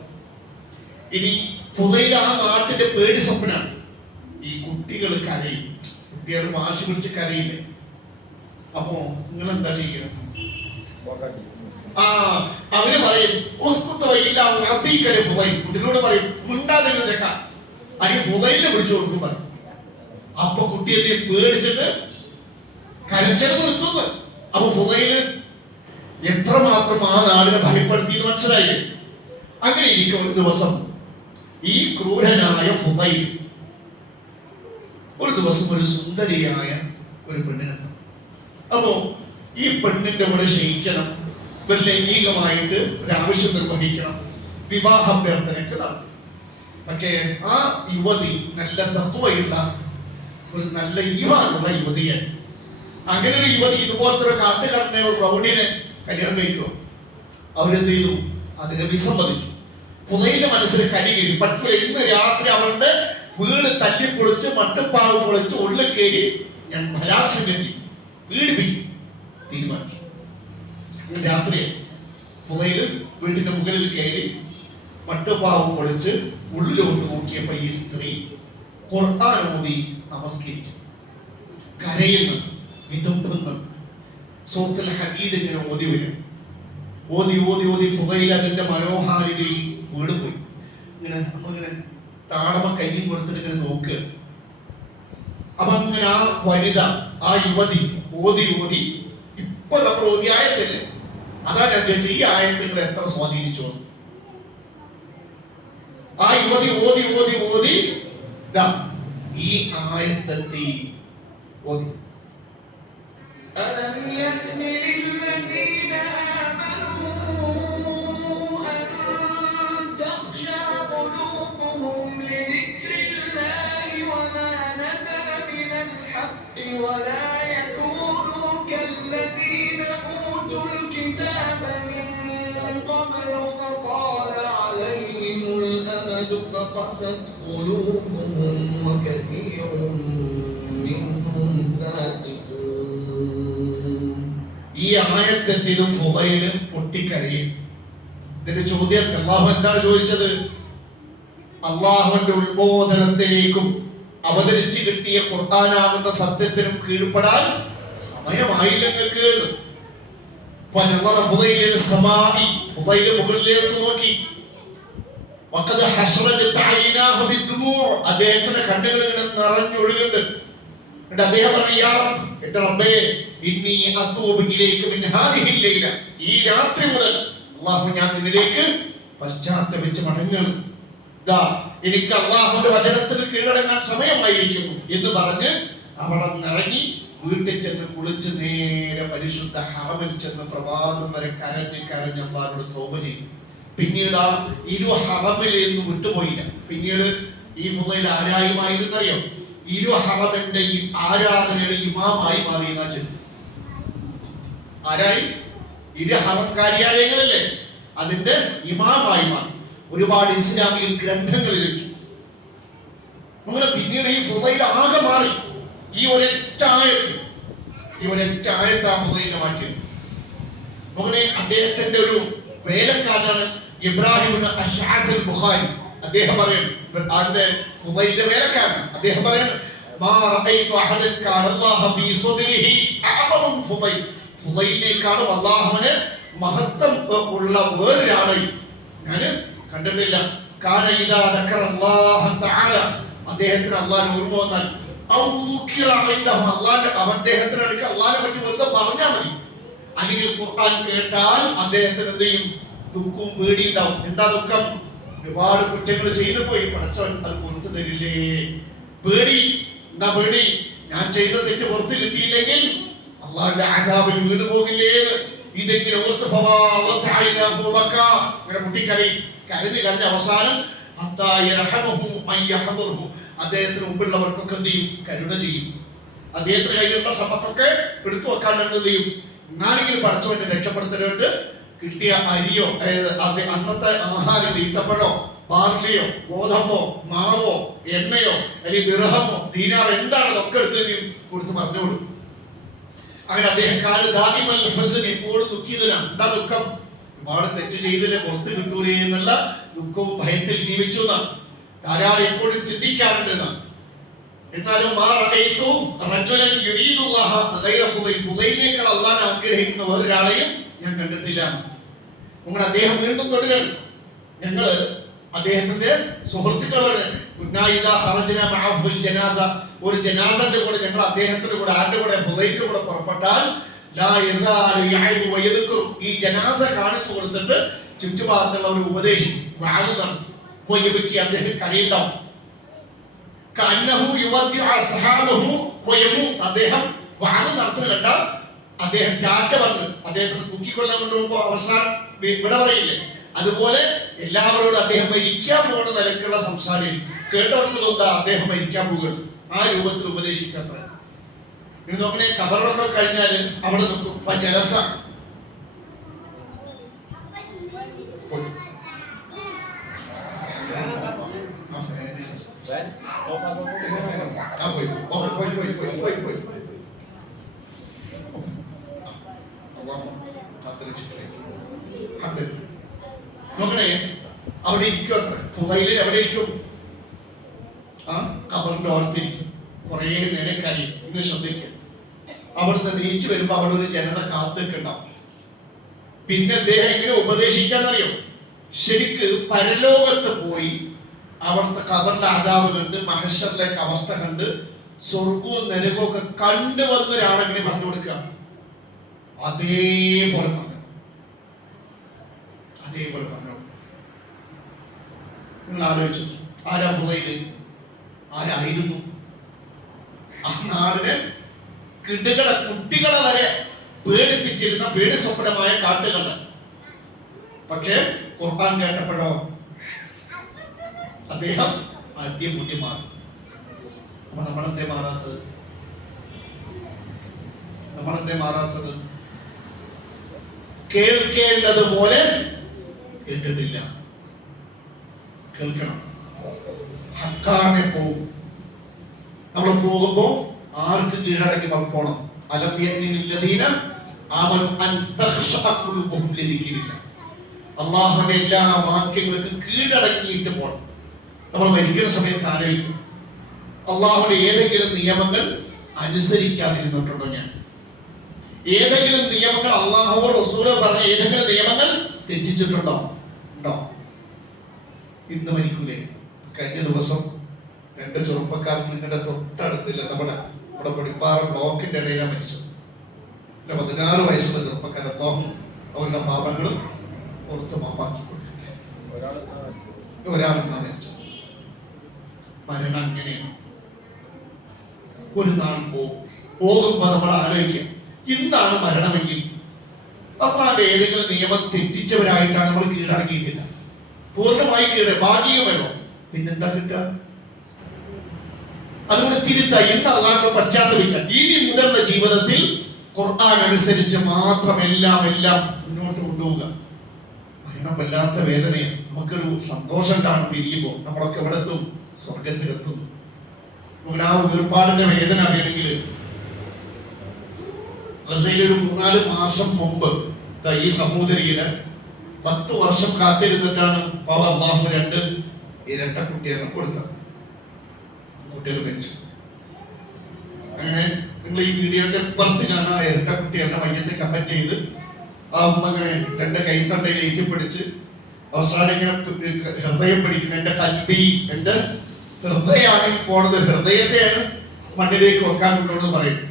ഇനി ഫുദൈൽ ആ നാട്ടിന്റെ പേടി സ്വപ്നാണ്. ഈ കുട്ടികൾ കരയും, കുട്ടികൾ വാശി പിടിച്ച് കരയില്ലേ, അപ്പോ നിങ്ങൾ എന്താ ചെയ്യുക? അവര് പറയും കുട്ടികളോട് പറയും മിണ്ടാതിരുന്ന ചെക്ക അരി ഫുദൈലിനെ പിടിച്ചു കൊടുക്കും പറയും. അപ്പൊ കുട്ടി എന്ത് പേടിച്ചിട്ട് കരച്ചത് നിർത്തുന്നു. അപ്പൊ ഫുദൈല് എത്രമാത്രം ആ നാടിനെ ഭയപ്പെടുത്തിയെന്ന് മനസ്സിലായില്ലേ? അങ്ങനെ ഇരിക്കും ഒരു ദിവസം ഈ ക്രൂരനായ ഫുദൈൽ ഒരു ദിവസം ഒരു സുന്ദരിയായ ഒരു പെണ്ണിനെ. അപ്പോ ഈ പെണ്ണിന്റെ കൂടെ ക്ഷയിക്കണം, ലൈംഗികമായിട്ട് ഒരാവശ്യം നിർവഹിക്കണം, വിവാഹാഭ്യർത്ഥനയ്ക്ക് നടത്തി. പക്ഷേ ആ യുവതി നല്ല തത്വയുള്ള ഒരു നല്ല ഈവാനുള്ള യുവതിയാണ്. അങ്ങനെ ഒരു യുവതി ഇതുപോലത്തെ ഒരു കാട്ടുകാരനെ ഒരു റൗഡിനെ കല്യാണം കഴിക്കുമോ? അവരെന്ത് ചെയ്തു? അതിനെ വിസമ്മതിച്ചു. ഫുദൈലിന്റെ മനസ്സിൽ കലികേറി, പറ്റൂല, ഇന്ന് രാത്രി അവളുടെ വീട് തല്ലിപ്പൊളിച്ച് മട്ടുപ്പാവ് പൊളിച്ച് ഉള്ളിൽ കയറി ഞാൻ ബലാത്സംഗം ചെയ്യും, പീഡിപ്പിക്കും തീരുമാനിച്ചു. രാത്രി ഫുദൈൽ വീട്ടിന്റെ മുകളിൽ കയറി മട്ടുപ്പാവ് പൊളിച്ച് ഉള്ളിലോട്ട് നോക്കിയപ്പോ ഈ സ്ത്രീ ഖുർആൻ ഓതി നമസ്കരിച്ചു, കരയുന്നു, വിതുമ്പുന്നു. സൂറത്തുൽ ഹദീദ് ഇങ്ങനെ ഓതി വരും. ഓതി ഓതി ഓതി ഫുദൈൽ അതിന്റെ മനോഹാരിതയിൽ വീടുപോയി. ഇങ്ങനെ നമ്മളിങ്ങനെ താളമ കയ്യും കൊടുത്തിട്ട് ഇങ്ങനെ നോക്കുക. അപ്പൊ അങ്ങനെ ആ വനിത, ആ യുവതി ഓതി ഓതി, ഇപ്പൊ നമ്മൾ ഓതി ആയത്തല്ലേ, അതാ ഞാൻ ചോദിച്ചത് ഈ ആയത്തുകൾ എത്ര സ്വാധീനിച്ചു? ആ യുവതി ഓതി ഓതി ഓതി ഈ ആയത്തെത്തി ഓതി. ألم يأن للذين آمنوا أن تخشع قلوبهم لذكر الله وما نزل من الحق ولا يكونوا كالذين أوتوا الكتاب من قبل فطال عليهم الأمد فقست قلوبهم وكثير منهم فاسقون. ഈ ആയത്തെത്തിലും ഫുദൈല് പൊട്ടിക്കരയും. ഇതിന്റെ ചോദ്യം അല്ലാഹു എന്താണ് ചോദിച്ചത്? അല്ലാഹുവിന്റെ ഉത്ബോധനത്തിലേക്കും അവതരിച്ചു കിട്ടിയ ഖുർആനാകുന്ന സത്യത്തിനും കീഴ്പ്പെടാൻ സമയമായില്ല നിങ്ങൾക്ക്. ഫുദൈൽ മുകളിലേക്ക് നോക്കി, അദ്ദേഹത്തിന്റെ കണ്ണുകൾ ഇങ്ങനെ നിറഞ്ഞൊഴുകുന്നുണ്ട്. അദ്ദേഹം പറഞ്ഞു, എന്റെ റബ്ബേ, ഇന്നി അത്തൂബു ഇലൈക മിൻ ഹാദിഹിൽ ലൈല, ഈ രാത്രി മുതൽ അല്ലാഹു ഞാൻ നിന്നിലേക്ക് പശ്ചാത്തപിച്ച് മടങ്ങുന്നു. എനിക്ക് അല്ലാഹുവിന്റെ വചനത്തിന് കീഴടങ്ങാൻ സമയമായിരിക്കുന്നു എന്ന് പറഞ്ഞ് അവിടെ നിറങ്ങി വീട്ടിൽ ചെന്ന് കുളിച്ച് നേരെ പരിശുദ്ധ ഹറമിൽ ചെന്ന് പ്രഭാതം വരെ കരഞ്ഞ് അള്ളാഹുവോട് തൗബ ചെയ്യും. പിന്നീട് ആ ഇരു ഹറമിൽ നിന്ന് വിട്ടുപോയില്ല. പിന്നീട് ഈ ഫുദൈൽ ആരായുമായിരുന്നറിയോ? ഇരു ഹറമിന്റെ ഈ ആരാധനയുടെ ഇമാമായി മാറിയെന്ന ചരിത്രം. ആരായി? ഇരു ഹറം കാര്യാലയങ്ങളല്ലേ, അതിന്റെ ഇമാമായി മാറി. ഒരുപാട് ഇസ്ലാമിക ഗ്രന്ഥങ്ങൾ രചിച്ചു. അങ്ങനെ പിന്നീട് ഈ ഫുദൈൽ ആകെ മാറി. ഈ ഒരൊറ്റ ആയത്ത് ആ ഫുദൈലിനെ മാറ്റിയത്. അങ്ങനെ അദ്ദേഹത്തിന്റെ ഒരു വേലക്കാരനാണ് ഇബ്രാഹിം അശ്അദ് അൽ ബുഖാരി. അദ്ദേഹം പറയും, അതിന്റെ ഫുദൈലിന്റെ വേലക്കാരൻ, അദ്ദേഹം പറയാണ്, മാ റഅയ്തു അഹദൻ കാന അല്ലാഹ ഫീ സദ്രിഹി അഅദമു ഫുദൈൽ. ഫുദൈലിനേക്കാളും അല്ലാഹുവിന് മഹത്വം ഉള്ള വേറൊരാളെ ഞാൻ കണ്ടിട്ടില്ല. കാന ഇദാ ദക്കറ അല്ലാഹ തആല, അദ്ദേഹത്തിന് അല്ലാഹുവിനെ ഓർമ്മ വന്നാൽ, ഔ ദുഖിറ ഇൻദഹു, അദ്ദേഹത്തിന് അടുക്കൽ അല്ലാഹുവിനെ പറ്റി വെറുതെ പറഞ്ഞാൽ മതി, അല്ലെങ്കിൽ ഖുർആൻ കേട്ടാൽ അദ്ദേഹത്തിന് എന്ത് ചെയ്യും? ദുഃഖവും പേടിയും ഉണ്ടാവും. എന്താ ദുഃഖം? ഒരുപാട് കുറ്റങ്ങൾ ചെയ്തു പോയി, പടച്ചവൻ അത് പുറത്തു തരില്ലേ. പേടി. എന്താ പേടി? ഞാൻ ചെയ്ത തെറ്റ് പുറത്ത് കിട്ടിയില്ലെങ്കിൽ അള്ളാഹുവിന്റെ അദാബിൽ വീണു പോകില്ലേ. ഇതെങ്കിലും ഓർത്ത് അങ്ങനെ മുട്ടിക്കരയും. കരഞ്ഞ് അവസാനം അദ്ദേഹത്തിന് മുമ്പുള്ളവർക്കൊക്കെ എന്ത് ചെയ്യും? കരുണ ചെയ്യും. അദ്ദേഹത്തിന് കയ്യിലുള്ള സമ്പത്തൊക്കെ എടുത്തു വെക്കാൻ എന്ത് ചെയ്യും? എന്നാലെങ്കിലും പടച്ചവനെ രക്ഷപ്പെടുത്തലുണ്ട്. കിട്ടിയ അരിയോ, അന്നത്തെ ആഹാരം, ഈത്തപ്പഴോ, ബാർലിയോ, ഗോതമ്പോ, മാവോ, എണ്ണയോ, അല്ലെങ്കിൽ ദിർഹമോ, ദീനാർ, എന്താണ് അതൊക്കെ എടുത്ത് കൊടുത്ത് പറഞ്ഞോളൂ. അങ്ങനെ അദ്ദേഹം എപ്പോഴും ദുഃഖിതനാണ്. എന്താ ദുഃഖം? ഒരുപാട് തെറ്റ് ചെയ്തില്ലേ, പുറത്ത് കിട്ടൂലേ എന്നുള്ള ദുഃഖവും ഭയത്തിൽ ജീവിച്ചു എന്നാണ്. ധാരാളം എപ്പോഴും ചിന്തിക്കാറുണ്ട് എന്നാണ്. എന്നാലും ഫുദൈലിനേക്കാൾ അല്ലാഹുവിനെ ആഗ്രഹിക്കുന്ന വേറൊരാളെയും ഞാൻ കണ്ടിട്ടില്ല. നിങ്ങൾ അദ്ദേഹം വീണ്ടും തുടരുകയാണ്. ഞങ്ങൾ അദ്ദേഹത്തിന്റെ സുഹൃത്തുക്കൾ ഒരു ജനാസന്റെ കൂടെ ഞങ്ങൾ അദ്ദേഹത്തിന്റെ കൂടെ ആരുടെ കൂടെ? ഫുദൈലിന്റെ കൂടെ പുറപ്പെട്ടാൽ ഈ ജനാസ കാണിച്ചു കൊടുത്തിട്ട് ചുറ്റുഭാഗത്തുള്ള ഒരു ഉപദേശം നടത്തും. അദ്ദേഹം കരയുണ്ടാവും. അദ്ദേഹം വാദം നടത്തുന്ന കണ്ട അദ്ദേഹം ടാറ്റ പറഞ്ഞു അദ്ദേഹത്തിന് തൂക്കിക്കൊള്ളാൻ കൊണ്ടുപോകുമ്പോൾ അവസാനം വിട പറയില്ലേ, അതുപോലെ എല്ലാവരോടും അദ്ദേഹം മരിക്കാൻ പോകുന്ന നിലക്കുള്ള സംസാരം കേട്ടവർക്ക് തോന്നാ അദ്ദേഹം മരിക്കാൻ പോകുകയാണ്. ആ രൂപത്തിൽ ഉപദേശിക്കാത്ര. ഇതൊക്കെ കബറൊക്കെ കഴിഞ്ഞാൽ അവിടെ നിൽക്കും. നോക്കണേ, അവിടെ ഇരിക്കും. അത്ര ഫുദൈലിൽ എവിടെ ഇരിക്കും? ആ കബറിന്റെ ഓർത്തിരിക്കും. കുറെ നേരം കരയും. ഇന്ന് ശ്രദ്ധിക്കും. അവിടുന്ന് നീച്ചു വരുമ്പോ അവിടെ ഒരു ജനത കാത്തുണ്ടാവും. പിന്നെ അദ്ദേഹം എങ്ങനെ ഉപദേശിക്കാന്നറിയോ? ശരിക്ക് പരലോകത്ത് പോയി അവിടുത്തെ ഖബറിലെ അദാബ് കണ്ട്, മഹ്ശറിലേക്ക് അവസ്ഥ കണ്ട്, സ്വർഗവും നരകവും ഒക്കെ കണ്ടുവന്ന ഒരാളെങ്ങനെ പറഞ്ഞു കൊടുക്കുക? അതേപോലെ പറഞ്ഞു കൊടുക്കുക. നിങ്ങൾ ആലോചിച്ചു, ആരാ ഫുദൈൽ? ആരായിരുന്നു? ആ നാടിന് കുട്ടികളെ വരെ പേടിപ്പിച്ചിരുന്ന പേടി സ്വപ്നമായ കാട്ടുകള്ള. പക്ഷേ ഖുർആൻ കേട്ടപ്പോഴോ അദ്ദേഹം അടിമുടി മാറി. അപ്പൊ നമ്മളെന്തേ മാറാത്തത്? കേൾക്കേണ്ടതുപോലെ കേട്ടിട്ടില്ല. കേൾക്കണം. ഹക്കാനെ പോകും. നമ്മൾ പോകുമ്പോ ആർക്ക് കീഴടങ്ങി നമ്മൾ പോണം? അള്ളാഹുവിന്റെ എല്ലാ വാക്യങ്ങൾക്കും കീഴടങ്ങിയിട്ട് പോണം. നമ്മൾ മരിക്കുന്ന സമയത്ത് ആലോചിക്കും, അള്ളാഹുവിന്റെ ഏതെങ്കിലും നിയമങ്ങൾ അനുസരിക്കാതിരുന്നിട്ടുണ്ടോ ഞാൻ? ഏതെങ്കിലും നിയമങ്ങൾ, അള്ളാഹുവോട് റസൂൽ പറഞ്ഞ ഏതെങ്കിലും നിയമങ്ങൾ തെറ്റിച്ചിട്ടുണ്ടോ? ഉണ്ടോ? ഇന്ന് മരിക്കൂലേ? കഴിഞ്ഞ ദിവസം 2 ചെറുപ്പക്കാർ നിങ്ങളുടെ തൊട്ടടുത്തില്ല, നമ്മുടെ പടിപ്പാറ ബ്ലോക്കിന്റെ ഇടയിലാണ് മരിച്ചത്. 16 വയസ്സുള്ള ചെറുപ്പക്കാർ. അദ്ദേഹം അവരുടെ പാപങ്ങളും പുറത്ത് മാപ്പാക്കി കൊടുക്കട്ടെ. ഒരാളെന്നാ മരിച്ചത്. മരണം അങ്ങനെയാണ്. ഒരു നാൾ പോകും. പോകുമ്പോൾ നമ്മൾ ആലോചിക്കും എന്താണ് മരണമെങ്കിൽ അള്ളാന്റെ ഏതെങ്കിലും നിയമം തെറ്റിച്ചവരായിട്ടാണ് നമ്മൾ കീഴടങ്ങിയിട്ടില്ല. പൂർണ്ണമായി ഭാഗികമല്ലോ, പിന്നെന്താ കിട്ടുക? അതുകൊണ്ട് തിരുത്ത ഇന്ന് അള്ളാഹ് പശ്ചാത്തപിക്കുക. ഇനി മുതലുള്ള ജീവിതത്തിൽ ഖുർആൻ അനുസരിച്ച് മാത്രം എല്ലാം മുന്നോട്ട് കൊണ്ടുപോവുക. മരണം വല്ലാത്ത വേദനയാണ്. നമുക്കൊരു സന്തോഷം കാണും പിരിയുമ്പോൾ. നമ്മളൊക്കെ എവിടെ എത്തും? സ്വർഗത്തിലെത്തും. നമുക്ക് ആ വേർപാടിന്റെ വേദന അറിയണമെങ്കിൽ ഗസയിൽ ഒരു 3-4 മാസം മുമ്പ് ഈ സഹോദരിയുടെ 10 വർഷം കാത്തിരുന്നിട്ടാണ് അള്ളാഹു 2 ഇരട്ട കുട്ടികളെ കൊടുത്തത്. കുട്ടികൾ മരിച്ചു. അങ്ങനെ നിങ്ങൾ ഈ വീഡിയോയുടെ പുറത്ത് കാണാൻ ഇരട്ട കുട്ടികളുടെ മയ്യത്തെ കഫൻ ചെയ്ത് ആ ഉമ്മ ഇങ്ങനെ 2 കൈത്തണ്ടയിൽ ഏറ്റുപിടിച്ച് അവസാനം ഇങ്ങനെ ഹൃദയം പിടിക്കുന്നത്, എന്റെ കൽബി, എന്റെ ഹൃദയമാണ് പോണത്, ഹൃദയത്തെയാണ് മണ്ണിലേക്ക് വെക്കാനുള്ളതെന്ന് പറയും.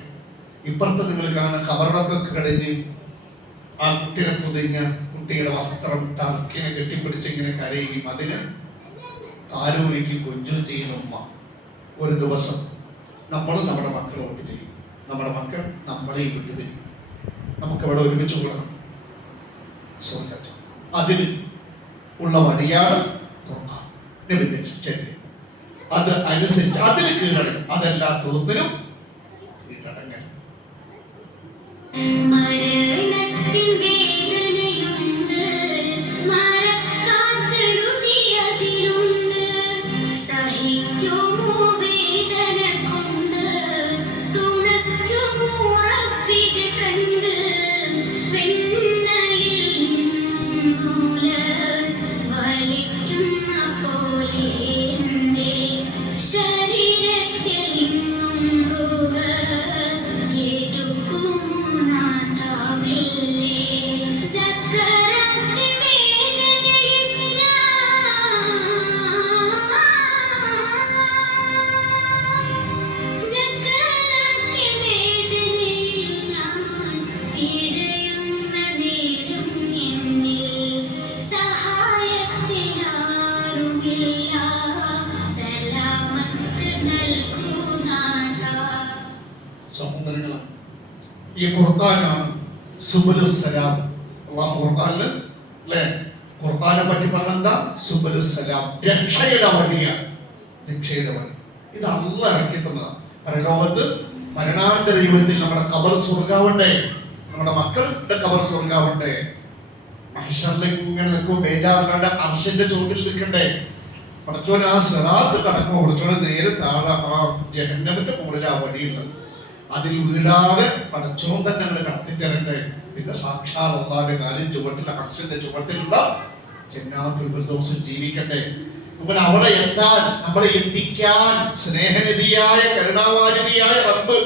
ഇപ്പുറത്ത് നിങ്ങൾ കാണുന്ന ഖബറിടൊക്കെ കിടഞ്ഞ് ആ കുട്ടിയെ പൊതിഞ്ഞ കുട്ടിയുടെ വസ്ത്രം ടർക്കിനെ കെട്ടിപ്പിടിച്ച് ഇങ്ങനെ കരയുകയും അതിന് താലോലിക്കും കൊഞ്ചും ചെയ്യുന്ന ഉമ്മ. ഒരു ദിവസം നമ്മളും നമ്മുടെ മക്കളെ വിട്ടുപിരിയും, നമ്മുടെ മക്കൾ നമ്മളെയും വിട്ടുപിരിയും. നമുക്കവിടെ ഒരുമിച്ച് കൂടണം സ്വർഗത്തിൽ. അതിന് ഉള്ള വഴിയാണ് നബിന്റെ ചര്യ. അത് അനുസരിച്ച് അതിന് കീഴടങ്ങും, അതല്ലാത്തതൊന്നിനും കീഴടങ്ങണം. മരണത്തിൻ വേദനയുണ്ട്, മറക്കാത്ത രുചി അതിലുണ്ട്. സഹിക്കുമോ വേദന കൊണ്ട്, തുണയ്ക്കുമോ റബ്ബിത് കണ്ട്. വെണ്ണയിൽ നിന്നും നൂല് വലിക്കുന്ന പോലെ എൻ്റെ ശരീരത്തിൽ നിന്നും റൂഹ് സഹോദരങ്ങളെ, ഈ ഖുർആനാണ് സുബുലുസ്സലാം. അല്ലാഹു ഖുർആനിൽ അല്ലേ ഖുർആനെ പറ്റി പറഞ്ഞെന്താ? സുബുലുസ്സലാം, രക്ഷയുടെ വഴിയാണ്, രക്ഷയുടെ വഴി. ഇത് അല്ലാഹ് ഇറക്കി തന്നതാണ്. പരലോകത്ത് മരണാനന്തര യുഗത്തിൽ നമ്മുടെ ഖബർ സ്വർഗ്ഗാവണ്ടേ, നമ്മുടെ മക്കളുടെ ഖബർ സ്വർഗ്ഗാവണ്ടേ. മഹ്ശറിൽ ഇങ്ങനെ നിൽക്കും, ബേജാറില്ലാണ്ട് അർശിന്റെ ചോട്ടിൽ നിൽക്കണ്ടേ. പടച്ചോന് ആ സിറാത്ത് കടക്കുമ്പോൾ പടച്ചോനെ നേരെ താഴെ ആ ജഹന്നമിന്റെ മുകളിൽ ആ വഴിയുള്ളത്, അതിൽ വീഴാതെ പടച്ചോൻ തന്നെ അങ്ങോട്ട് കടത്തിത്തരണ്ടേ. പിന്നെ സാക്ഷാൽ അല്ലാഹുവിന്റെ കാലിൻ ചുവട്ടിൽ അർശിന്റെ ചുവട്ടിലുള്ള ജന്നാത്തുൽ ഫിർദൗസിൽ ജീവിക്കണ്ടേ. നമ്മൾ അവിടെ എത്താൻ, നമ്മളെ എത്തിക്കാൻ സ്നേഹനിധിയായ കരുണാവാരിധിയായ റബ്ബ്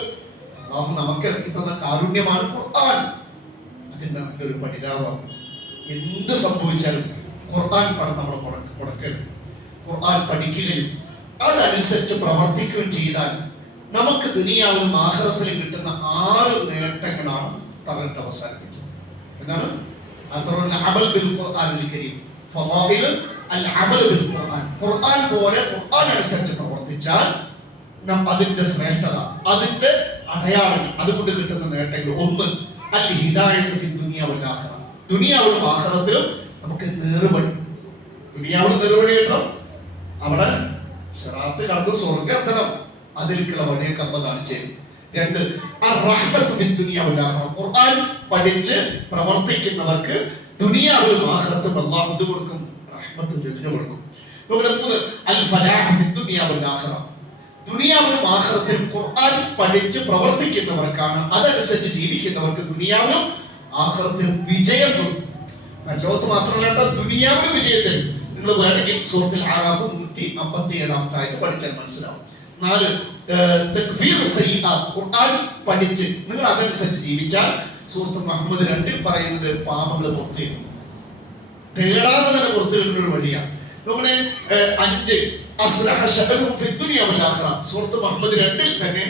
അല്ലാഹു നമുക്ക് ഇറക്കി തന്ന കാരുണ്യമാണ് ഖുർആൻ. അതിന്റെ നല്ലൊരു പഠിതാവാണ്. എന്ത് സംഭവിച്ചാലും ഖുർആൻ പഠനം നമ്മൾ മുടക്കരുത്. ഖുർആൻ പഠിക്കുകയും അതനുസരിച്ച് പ്രവർത്തിക്കുകയും ചെയ്താൽ നമുക്ക് ദുനിയാവിലും ആഖിറത്തിലും കിട്ടുന്ന 6 നേട്ടങ്ങളാണ് പറഞ്ഞിട്ട് അവസാനിപ്പിക്കുന്നത്. എന്താണ്? അസ്റുൽ അമൽ ബിൽ ഖുർആനിൽ കരീം, ഫളാഇൽ അൽ അമൽ ബിൽ ഖുർആൻ. ഖുർആൻ പോലെ ഖുർആൻ അനുസരിച്ച് പ്രവർത്തിച്ചാൽ അതിന്റെ ശ്രേഷ്ഠത, അതിന്റെ അടയാളങ്ങൾ, അതുകൊണ്ട് കിട്ടുന്ന നേട്ടങ്ങൾ. 1 അൽ ഹിദായത്ത് ഫി ദുനിയ വൽ ആഖിറ. ദുനിയാവിലും ആഖിറത്തിലും നമുക്ക് നേർവഴി. ദുനിയാവിലും നേർവഴി കിട്ടണം, അവിടെ സിറാത്ത് കടന്ന് സ്വർഗ്ഗം എത്തണം, അതിലേക്കുള്ള വഴിയൊക്കെ അമ്മ കാണിച്ചു തരും. 2 അർ-റഹ്മത്തു ഫി ദുനിയ വൽ ആഖിറ. ഖുർആൻ പഠിച്ച് പ്രവർത്തിക്കുന്നവർക്ക് ദുനിയാവിലും ആഖിറത്തും അല്ലാഹു എന്ത് കൊടുക്കും? റഹ്മത്ത് കൊടുക്കും. 3 അൽ ഫലാഹ് ഫി ദുനിയ വൽ ആഖിറ. ദുനിയാവിലും ആഖിറത്തിലും ഖുർആൻ പഠിച്ച് പ്രവർത്തിക്കുന്നവർക്കാണ്, അതനുസരിച്ച് ജീവിക്കുന്നവർക്ക് ദുനിയാവിലും ആഖിറത്തിലും വിജയം കൊടുക്കും. ലോകത്ത് മാത്രമല്ല ദുനിയാവിലും വിജയം തരും. നിങ്ങൾ വേണമെങ്കിൽ സൂറത്തുൽ അറാഫ് 157 ആയത്ത് പഠിച്ചാൽ മനസ്സിലാവും. 4 തക്ഫീർ സയ്യിആത്ത്. ഖുർആൻ പഠിച്ച് നിങ്ങൾ അതനുസരിച്ച് ജീവിച്ചാൽ സൂറത്തുൽ മുഹമ്മദ് 2 പറയുന്നത് പാപങ്ങൾ പുറത്തു വരും, തേടാതെ തന്നെ പുറത്തു വരുന്ന ഒരു വഴിയാണ്. 5 അസ്ലഹ ശഅനുഹു ഫി ദുനിയ വൽ ആഖിറ. സൂറത്തുൽ മുഹമ്മദ് 2 തന്നെ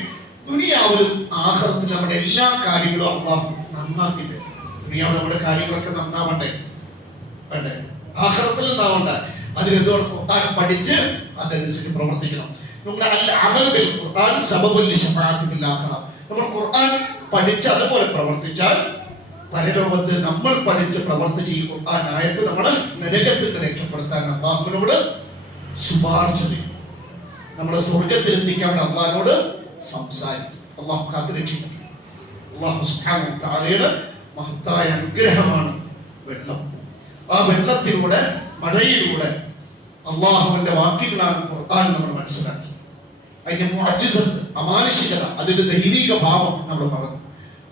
ദുനിയാവിലും ആഖിറത്തിലും നമ്മുടെ എല്ലാ കാര്യങ്ങളും അല്ലാഹു നന്നാക്കി തരും. ദുനിയാവിൽ നമ്മുടെ കാര്യങ്ങളൊക്കെ നന്നാവണ്ടേ, വേണ്ടേ? ആഖിറത്തിൽ നന്നാവണ്ടേ? അതിനെന്തോട് ഖുർആൻ പഠിച്ച് അതനുസരിച്ച് പ്രവർത്തിക്കണം. അൽ അമൽ ബിൽ ഖുർആൻ സബബുൽ ലിശഫാഅത്തി ഫിൽ ആഖിറ. നമ്മൾ ഖുർആൻ പഠിച്ച് അതുപോലെ പ്രവർത്തിച്ചാൽ പരലോകത്ത് നമ്മൾ പഠിച്ച് പ്രവർത്തിച്ച് ഈ ഖുർആൻ ആയത്ത് നമ്മൾ നരകത്തിൽ നിന്ന് രക്ഷപ്പെടുത്താൻ അള്ളാഹുവിനോട് ശുപാർശ ചെയ്യും. നമ്മളെ സ്വർഗത്തിൽ എത്തിക്കാൻ അള്ളാഹിനോട് സംസാരിക്കും. അള്ളാഹു കാത്തുരക്ഷിക്കും. അള്ളാഹു സുബ്ഹാനഹു വ തആലയുടെ മഹത്തായ അനുഗ്രഹമാണ് വെള്ളം. ആ വെള്ളത്തിലൂടെ, മഴയിലൂടെ അള്ളാഹുവിന്റെ വാക്യങ്ങളാണ് ഖുർആൻ നമ്മൾ മനസ്സിലാക്കി. അതിന്റെ മുഅ്ജിസത്ത്, അമാനുഷികത, അതിന്റെ ദൈവിക ഭാവം നമ്മൾ പറഞ്ഞു.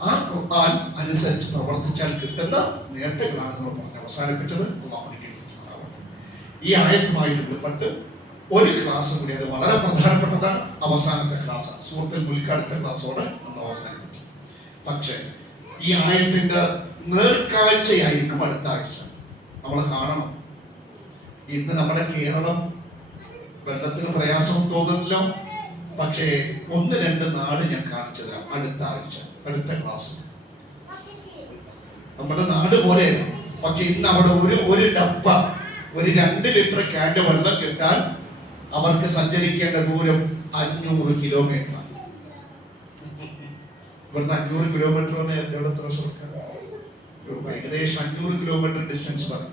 ആ ഖുർആൻ അനുസരിച്ച് പ്രവർത്തിച്ചാൽ കിട്ടുന്ന നേട്ടങ്ങളാണ് നമ്മൾ പറഞ്ഞ് അവസാനിപ്പിച്ചത്. അള്ളാഹു അനുഗ്രഹിക്കുമാറാവട്ടെ. ഈ ആയത്തുമായി ബന്ധപ്പെട്ട് ഒരു ക്ലാസ് കൂടി, അത് വളരെ പ്രധാനപ്പെട്ടതാണ്, അവസാനത്തെ ക്ലാസ്സാണ്. സൂറത്തുൽ മുൽക്ക് അടുത്ത ക്ലാസ്സോടെ നമ്മൾ അവസാനിപ്പിക്കും. പക്ഷേ ഈ ആയത്തിന്റെ നേർക്കാഴ്ചയായിരിക്കും അടുത്ത ആഴ്ച നമ്മൾ കാണണം. ഇന്ന് നമ്മുടെ കേരളം വെള്ളത്തിന് പ്രയാസം തോന്നുന്നില്ലോ. പക്ഷേ 1-2 നാട് ഞാൻ കാണിച്ചു തരാം അടുത്ത ആഴ്ച, അടുത്ത ക്ലാസ്. നമ്മുടെ നാട് പോലെയല്ല. പക്ഷെ ഇന്ന് അവിടെ ഒരു ഡപ്പ, ഒരു 2 ലിറ്റർ ക്യാൻ്റെ വെള്ളം കിട്ടാൻ അവർക്ക് സഞ്ചരിക്കേണ്ട ദൂരം 500 കിലോമീറ്റർ. ഇവിടുന്ന് 500 കിലോമീറ്റർ ഏകദേശം 500 കിലോമീറ്റർ ഡിസ്റ്റൻസ് പറയും.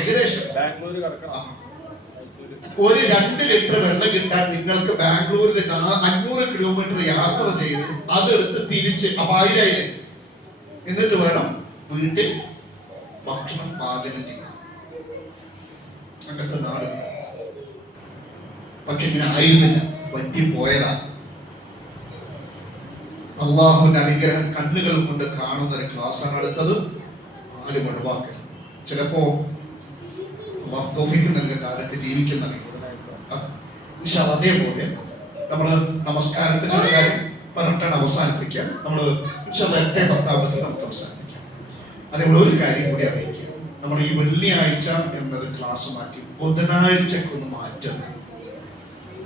ഏകദേശം ഒരു 2 ലിറ്റർ വെള്ളം കിട്ടാൻ നിങ്ങൾക്ക് ബാംഗ്ലൂരിൽ 500 കിലോമീറ്റർ യാത്ര ചെയ്ത് അതെടുത്ത് തിരിച്ച് അപായിലായില്ലേ, എന്നിട്ട് വേണം വീട്ടിൽ ഭക്ഷണം പാചകം ചെയ്യാൻ. അങ്ങനത്തെ നാട്. പക്ഷെ ഇങ്ങനെ ആയിരുന്നില്ല, പറ്റിപ്പോയതാ. അള്ളാഹുവിന്റെ അനുഗ്രഹം കണ്ണുകൾ കൊണ്ട് കാണുന്ന ഒരു ക്ലാസ്സാണ് അടുത്തത്. ആരും ഒഴിവാക്കണം. ചിലപ്പോ അള്ളാഹു തൗഫീഖ് നൽകട്ടെ ആരൊക്കെ ജീവിക്കുന്നത്. അതേപോലെ നമ്മൾ നമസ്കാരത്തിന്റെ ഒരു കാര്യം പറഞ്ഞിട്ടാണ് അവസാനിപ്പിക്കാം. നമ്മൾ 8:10 നമുക്ക് അവസാനിപ്പിക്കാം. അതേപോലെ ഒരു കാര്യം കൂടി അറിയിക്കുക. നമ്മൾ ഈ വെള്ളിയാഴ്ച എന്നത് ക്ലാസ് മാറ്റി ബുധനാഴ്ചക്കൊന്ന് മാറ്റുക.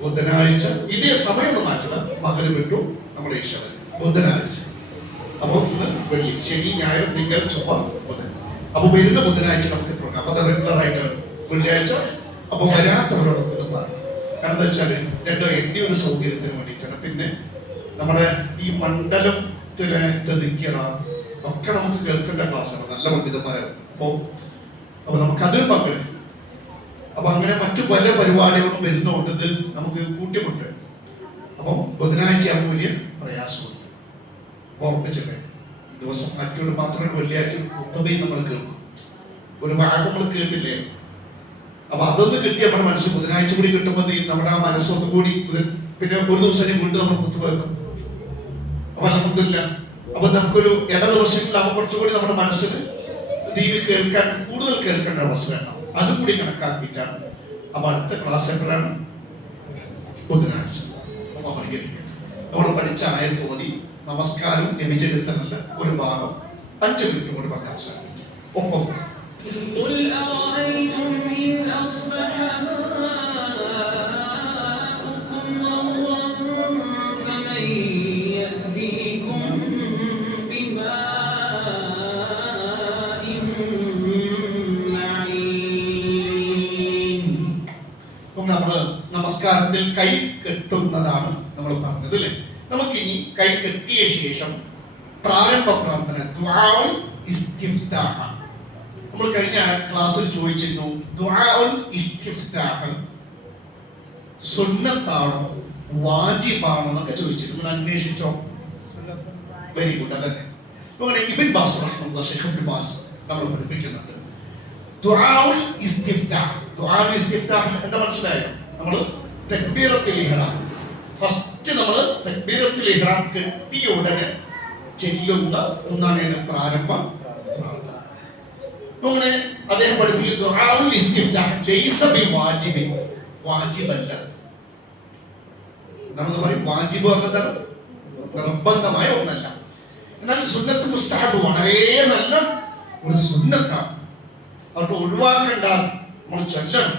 ബുധനാഴ്ച ഇതേ സമയം ഒന്ന് മാറ്റുക. മഗ്‌രിബ് വിട്ടു നമ്മുടെ ഇശാ ബുധനാഴ്ച. അപ്പോൾ ഇന്ന് വെള്ളി, ശനി, ഞായർ, തിങ്കൾ, ചൊവ്വ, ബുധൻ. അപ്പൊ വരുന്ന ബുധനാഴ്ച നമുക്ക് തുടങ്ങാം. അപ്പൊ അത് റെഗുലർ ആയിട്ടാണ് വെള്ളിയാഴ്ച. അപ്പൊ വരാത്തവരോടൊപ്പം ഇത് പറയും. കാരണം എന്താ വെച്ചാൽ രണ്ടോ എന്റെ ഒരു സൗകര്യത്തിന് വേണ്ടിയിട്ടാണ്. പിന്നെ നമ്മുടെ ഈ മണ്ഡലത്തിലെ ദിക്ർ ഒക്കെ നമുക്ക് കേൾക്കേണ്ട ക്ലാസ്സാണ്. നല്ല പണ്ഡിതന്മാരാണ്. അപ്പൊ നമുക്ക് അതിൽ പങ്കെടുക്കും. അപ്പൊ അങ്ങനെ മറ്റു പല പരിപാടികളും വരുന്നതുകൊണ്ട് ഇത് നമുക്ക് കൂട്ടിമുട്ട്. അപ്പം ബുധനാഴ്ച ആകുമ്പോൾ വലിയ പ്രയാസമുണ്ട്. അപ്പൊ ഉറപ്പിച്ചല്ലേ ദിവസം മറ്റൊരു മാത്രമേ വെള്ളിയാഴ്ച കുത്തബയും നമ്മൾ കേൾക്കും. ഒരു ഭാഗം നമ്മൾ കേട്ടില്ലേ. അപ്പൊ അതൊന്ന് കിട്ടി നമ്മുടെ മനസ്സിൽ ബുധനാഴ്ച കൂടി കിട്ടുമ്പോൾ നമ്മുടെ ആ മനസ്സൊന്നും കൂടി പിന്നെ ഒരു ദിവസം വീണ്ടും നമ്മൾ കുത്തുബ വെക്കും. അപ്പൊ അൽഹംദുലില്ലാ. അപ്പൊ നമുക്കൊരു ദിവസങ്ങളിലാകുമ്പോൾ കുറച്ചുകൂടി നമ്മുടെ മനസ്സിന് ദീനി കേൾക്കാൻ, കൂടുതൽ കേൾക്കേണ്ട അവസ്ഥ വേണം. അതും കൂടി കണക്കാക്കിയിട്ടാണ്. അപ്പൊ അടുത്ത ക്ലാസ് എപ്പോഴാണ്? ബുധനാഴ്ച. നമ്മൾ പഠിച്ച ആയത്ത് ഓതി നമസ്കാരം നബിചരിത്രമല്ല ഒരു ഭാഗം 5 മിനിറ്റ് കൂടി പറഞ്ഞ അവസാനിപ്പിക്കും. ഒപ്പം قل أرأيتم إن أصبح ماؤكم غورا فمن يأتيكم بماء معين. നമ്മൾ നമസ്കാരത്തിൽ കൈ കെട്ടുന്നതാണ് നമ്മൾ പറഞ്ഞത് അല്ലേ. നമുക്കിനി കൈ കെട്ടിയ ശേഷം പ്രാരംഭ പ്രാർത്ഥന ദുആഉൽ ഇസ്തിഫ്താഹ്. നമ്മൾ കഴിഞ്ഞ ക്ലാസ്സിൽ ചോദിച്ചിരുന്നു ദുആഉൽ ഇസ്തിഫ്താഹ് സുന്നത്താണോ വാജിബാണോ എന്നൊക്കെ ചോദിച്ചിരുന്നു. നിങ്ങൾ അന്വേഷിച്ചോ? Very good. അതന്നെ അങ്ങനെ ഇബ്ൻ ബാസ് റഹ്മത്തുള്ളാഹി ഷെയ്ഖ് ഇബ്ൻ ബാസ് നമ്മൾ പഠിപ്പിക്കുന്നുണ്ട് ദുആഉൽ ഇസ്തിഫ്താഹ്. ദുആഉൽ ഇസ്തിഫ്താഹ് എന്താ മനസ്സിലായോ? നമ്മൾ തക്ബീറത്തുൽ ഇഹ്റാം ഫസ്റ്റ് നമ്മൾ തക്ബീറത്തുൽ ഇഹ്റാം കെട്ടിയ ഉടനെ ചെല്ലുന്ന ഒന്നാണ് പ്രാരംഭ പ്രാർത്ഥന. അങ്ങനെ അദ്ദേഹം പഠിപ്പിക്കുന്നു ദുആഉൽ ഇസ്തിഫ്താഹ് ലൈസ ബിവാജിബ്, വാജിബല്ല. നമ്മൾ പറയും വാജിബ് എന്നതാണ് നിർബന്ധമായ ഒന്നല്ല. എന്നാൽ സുന്നത്ത് മുസ്തഹബ് വളരെ നല്ല ഒരു സുന്നത്താണ്. അവർക്ക് ഒഴിവാക്കേണ്ട, നമ്മൾ ചൊല്ലണം.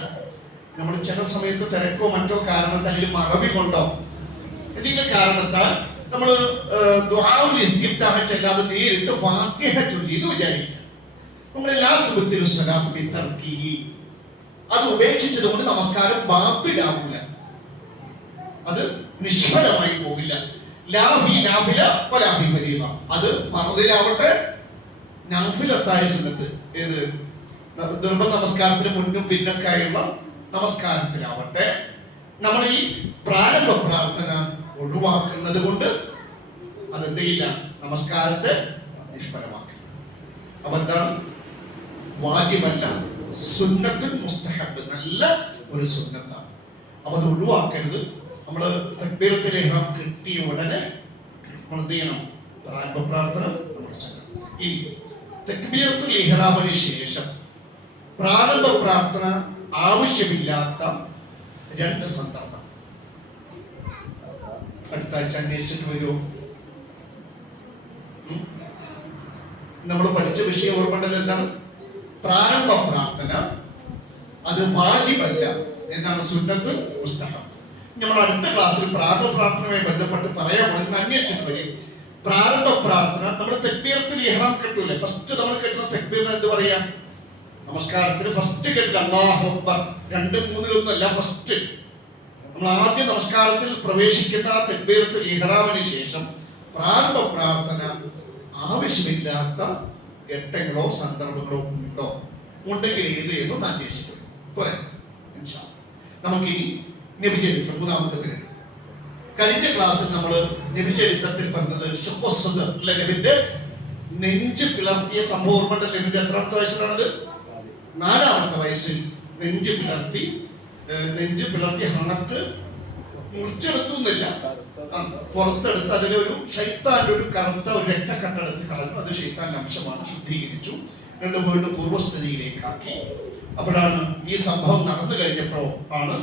നമ്മൾ ചില സമയത്ത് തിരക്കോ മറ്റോ കാരണത്താൽ അല്ലെങ്കിൽ മറവി കൊണ്ടോ എന്തെങ്കിലും കാരണത്താൽ നമ്മൾ ദുആഉൽ ഇസ്തിഫ്താഹ് ചെല്ലാതെ നേരിട്ട് ഫാത്തിഹ ചൊല്ലി എന്ന് വിചാരിക്കുക. അത് ഉപേക്ഷിച്ചത് കൊണ്ട് നമസ്കാരം ബാത്തിലാവൂല. അത് നിഷ്ഫലമായി പോകില്ല. ലാ ഫീ നാഫില വലാ ഫീ ഫരീള. അത് ഫർദിലാവട്ടെ നാഫിലത്തായ സുന്നത്ത്, ഏത് നിർബന്ധ നമസ്കാരത്തിന് മുന്നും പിന്നൊക്കെയുള്ള നമസ്കാരത്തിലാവട്ടെ നമ്മൾ ഈ പ്രാരംഭ പ്രാർത്ഥന ഒഴിവാക്കുന്നത് കൊണ്ട് അതെന്ത് ചെയ്യില്ല, നമസ്കാരത്തെ നിഷ്ഫലമാക്കി. അപ്പൊ എന്താണ്? വാജിബല്ല, സുന്നത്തുൽ മുസ്തഹബ്, നല്ല ഒരു സുന്നത്താണ്. അപ്പൊ അത് ഒഴിവാക്കരുത്. നമ്മൾ തക്ബീറത്തുൽ ഇഹ്റാം കിട്ടിയ ഉടനെ നമ്മൾ എന്ത് ചെയ്യണം? പ്രാരംഭ പ്രാർത്ഥന നമ്മൾ ചൊല്ലണം. ഇനി തക്ബീറത്തുൽ ഇഹ്റാമിന് ശേഷം പ്രാരംഭ പ്രാർത്ഥന ആവശ്യമില്ലാത്ത 2 സന്ദർഭം അടുത്ത ആഴ്ച അന്വേഷിച്ചിട്ട് വരുമോ? നമ്മൾ പഠിച്ച വിഷയം ഓർമ്മണ്ടല്ലോ. എന്താണ് പ്രാരംഭ പ്രാർത്ഥന? അത് വാജിബല്ല, എന്താണ് സുന്നത്തുൽ മുസ്തഹബ്. നമ്മൾ അടുത്ത ക്ലാസ്സിൽ പ്രാരംഭ പ്രാർത്ഥനയുമായി ബന്ധപ്പെട്ട് പറയാൻ അന്വേഷിച്ചിട്ട് വരും. പ്രാരംഭ പ്രാർത്ഥന നമ്മൾ തക്ബീറത്തുൽ ഇഹ്റാം കെട്ടൂലേ, ഫസ്റ്റ് നമ്മൾ കെട്ടുന്ന തക്ബീറിന് എന്ത് പറയാ? നമസ്കാരത്തിന് ഫസ്റ്റ് കെട്ടില്ല അല്ലാഹു അക്ബർ, 2, 3 ഫസ്റ്റ് നമ്മൾ ആദ്യ നമസ്കാരത്തിൽ പ്രവേശിക്കുന്ന തക്ബീറത്തുൽ ഇഹ്റാമിന് ശേഷം പ്രാരംഭ പ്രാർത്ഥന ആവശ്യമില്ലാത്ത ഘട്ടങ്ങളോ സന്ദർഭങ്ങളോ ഉണ്ടോ? ഉണ്ടെങ്കിൽ ഏത് എന്ന് അന്വേഷിക്കും. പോരെ? നമുക്കിനി നബിചരിത്രം 3ാമത്തെ പേര്. കഴിഞ്ഞ ക്ലാസ്സിൽ നമ്മൾ നബിചരിത്രത്തിൽ പറഞ്ഞത് നബിന്റെ നെഞ്ച് പിളർത്തിയ സംഭവം ഓർമ്മണ്ടല്ലോ. നബിന്റെ എത്രാമത്തെ വയസ്സിലാണത്? 4ാമത്തെ വയസ്സിൽ നെഞ്ച് പിളർത്തി ഹാർട്ട് മുറിച്ചെടുത്തു എന്നില്ല, പുറത്തെടുത്ത് അതിലൊരു ശൈത്താന്റെ ഒരു കറുത്ത ഒരു രക്തക്കട്ടെടുത്ത് കളഞ്ഞു. അത് ശൈത്താന്റെ അംശമാണ്, ശുദ്ധീകരിച്ചു, വീണ്ടും പൂർവ്വസ്ഥിതിയിലേക്കാക്കി. അപ്പോഴാണ് ഈ സംഭവം നടന്നു കഴിഞ്ഞപ്പോൾ ആണ്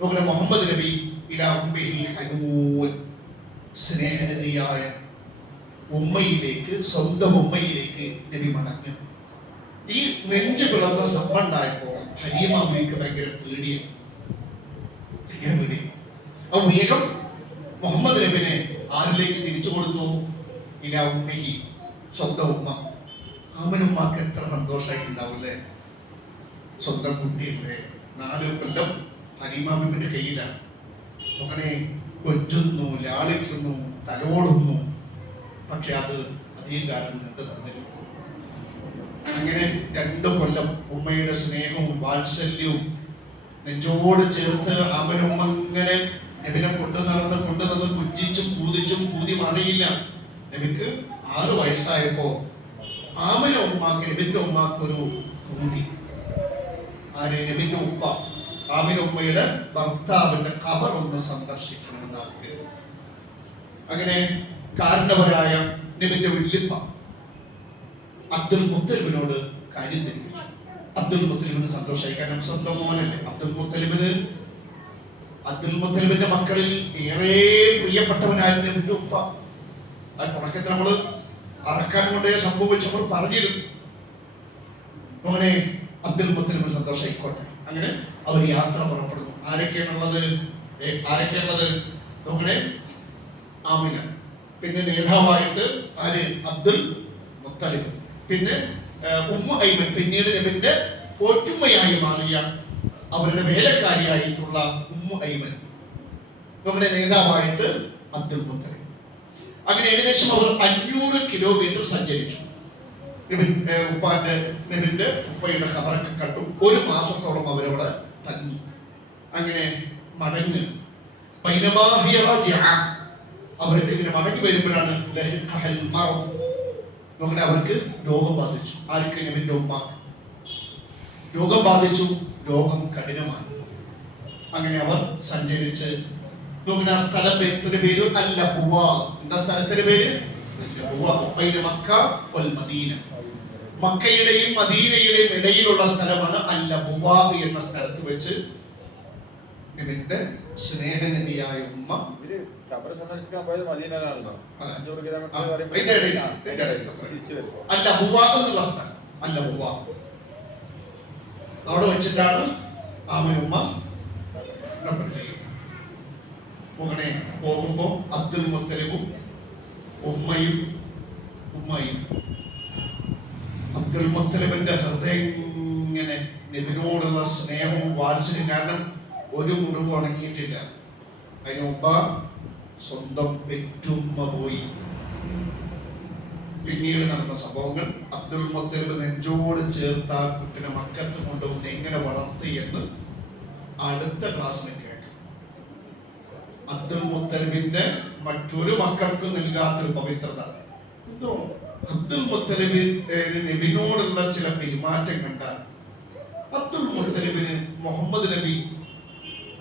നമ്മുടെ മുഹമ്മദ് നബി ഇലാ ഉമ്മിഹിൽ ഹനൂൻ, സ്നേഹനിധിയായ ഉമ്മയിലേക്ക്, സ്വന്തം ഉമ്മയിലേക്ക് നബി മടങ്ങി. ഈ നെഞ്ച് പിളർന്ന സംഭവം ഉണ്ടായപ്പോൾ ഹലീമ അമ്മയ്ക്ക് ഭയങ്കര പേടിയാണ്. ആ വേഗം മുഹമ്മദ് നബിനെ ആരിലേക്ക് തിരിച്ചു കൊടുത്തു? ഇലാ ഉമ്മിഹി, സ്വന്തം ഉമ്മ. ആമനുമ്മക്ക് എത്ര സന്തോഷമായി ഉണ്ടാവില്ലേ? സ്വന്തം കുട്ടിയല്ലേ, 4 കൊല്ലം ഹലീമാബിന്റെ കയ്യിലാണ്. അങ്ങനെ കൊഞ്ചുന്നു, ലാളിക്കുന്നു, തലോടുന്നു. പക്ഷെ അത് അധികം കാലം നീണ്ടു തന്നില്ല. അങ്ങനെ 2 കൊല്ലം ഉമ്മയുടെ സ്നേഹവും വാത്സല്യവും നെഞ്ചോട് ചേർത്ത് അവനുമ്മ അങ്ങനെ നബിനെ കൊണ്ടു നടന്ന് കുഞ്ചിച്ചും കൂതി മാറിയില്ല. നബിക്ക് 6 വയസ്സായപ്പോ ആമന ഉമ്മാക്ക്, നബിന്റെ ഉമ്മാക്കൊരു കൂതി. ആര്? നബിന്റെ ഉപ്പ. ആമിന ഉമ്മയുടെ ഭർത്താവിന്റെ ഖബർ ഒന്ന് സന്ദർശിക്കണമെന്ന് ആഗ്രഹം. അങ്ങനെ കാരണവരായ നബിന്റെ വല്യപ്പ അബ്ദുൽ മുത്തലിബിനോട് കാര്യം ധരിപ്പിച്ചു. അബ്ദുൽ മുത്തലിബിന് സന്തോഷമായി, കാരണം സ്വന്തം മോനല്ലേ. അബ്ദുൽ മുത്തലിബിന്റെ മക്കളിൽ ഏറെ പ്രിയപ്പെട്ടവനായിരുന്നു നബിന്റെ ഉപ്പ. ആ തുടക്കത്തിൽ നമ്മള് അറക്കാൻ കൊണ്ടേ സംഭവിച്ച് നമ്മൾ പറഞ്ഞിരുന്നു. അങ്ങനെ അബ്ദുൽ മുത്തലിബിന് സന്തോഷമായിക്കോട്ടെ. അങ്ങനെ അവർ യാത്ര പുറപ്പെടുന്നു. ആരൊക്കെയാണുള്ളത്? നോക്കണേ, ആമിന, പിന്നെ നേതാവായിട്ട് ആര്? അബ്ദുൽ മുത്തലിബ്, പിന്നെ ഉമ്മു ഐമൻ, പിന്നീട് നബിന്റെ പോറ്റുമ്മയായി മാറിയ അവരുടെ വേലക്കാരിയായിട്ടുള്ള ഉമ്മു ഐമൻ, നമ്മുടെ നേതാവായിട്ട് അബ്ദുൽ മുത്തലിബ്. അങ്ങനെ ഏകദേശം അവർ 500 കിലോമീറ്റർ സഞ്ചരിച്ചു. നബിന്റെ ഉപ്പയുടെ ഖബറൊക്കെ കണ്ടു. 1 മാസത്തോളം അവരവിടെ തങ്ങി. അങ്ങനെ മടങ്ങി അവർക്ക് ഇങ്ങനെ മടങ്ങി വരുമ്പോഴാണ് അവർക്ക് രോഗം ബാധിച്ചു. ആർക്ക്? നബിന്റെ ഉമ്മാക്ക് രോഗം ബാധിച്ചു. രോഗം കഠിനമായി. അങ്ങനെ അവർ സഞ്ചരിച്ച് ആ സ്ഥലത്തിന്റെ പേര് അൽ-ലബ്വ. എന്താ സ്ഥലത്തിന്റെ പേര്? മക്ക വൽ മദീന. മക്കയുടെയും മദീനയുടെയും ഇടയിലുള്ള സ്ഥലമാണ് അൽ-ലബ്വ എന്ന സ്ഥലത്ത് വെച്ച് നബിന്റെ സ്നേഹനിധിയായ ഉമ്മ എന്നുള്ള സ്ഥലം അൽ-ലബ്വ. അവിടെ വെച്ചിട്ടാണ് ആമിനുമ്മ അങ്ങനെ പോകുമ്പോ അബ്ദുൽ മുത്തലിബും ഉമ്മയും അബ്ദുൽ മുത്തലിബിന്റെ ഹൃദയം ഇങ്ങനെ നബിനോടുള്ള സ്നേഹവും വാത്സല്യം, കാരണം ഒരു മുറിവ് ഉണങ്ങിയിട്ടില്ല. അതിന് മുമ്പ് സ്വന്തം പെറ്റുമ്മ പോയി. പിന്നീട് നടന്ന സംഭവങ്ങൾ അബ്ദുൽ മുത്തലിബ് നെഞ്ചോട് ചേർത്ത കുട്ടിനെ മക്കത്ത് കൊണ്ടുവന്ന് എങ്ങനെ വളർത്തി എന്ന് അടുത്ത ക്ലാസ്സിൽ കേൾക്കാം. അബ്ദുൽ മുത്തലിബിന്റെ മറ്റൊരു മക്കൾക്കും നൽകാത്തൊരു പവിത്രത. എന്തോ അബ്ദുൽ മുത്തലിബ് നബിനോടുള്ള ചില പെരുമാറ്റം കണ്ടാൽ അബ്ദുൽ മുത്തലിബിന് മുഹമ്മദ് നബി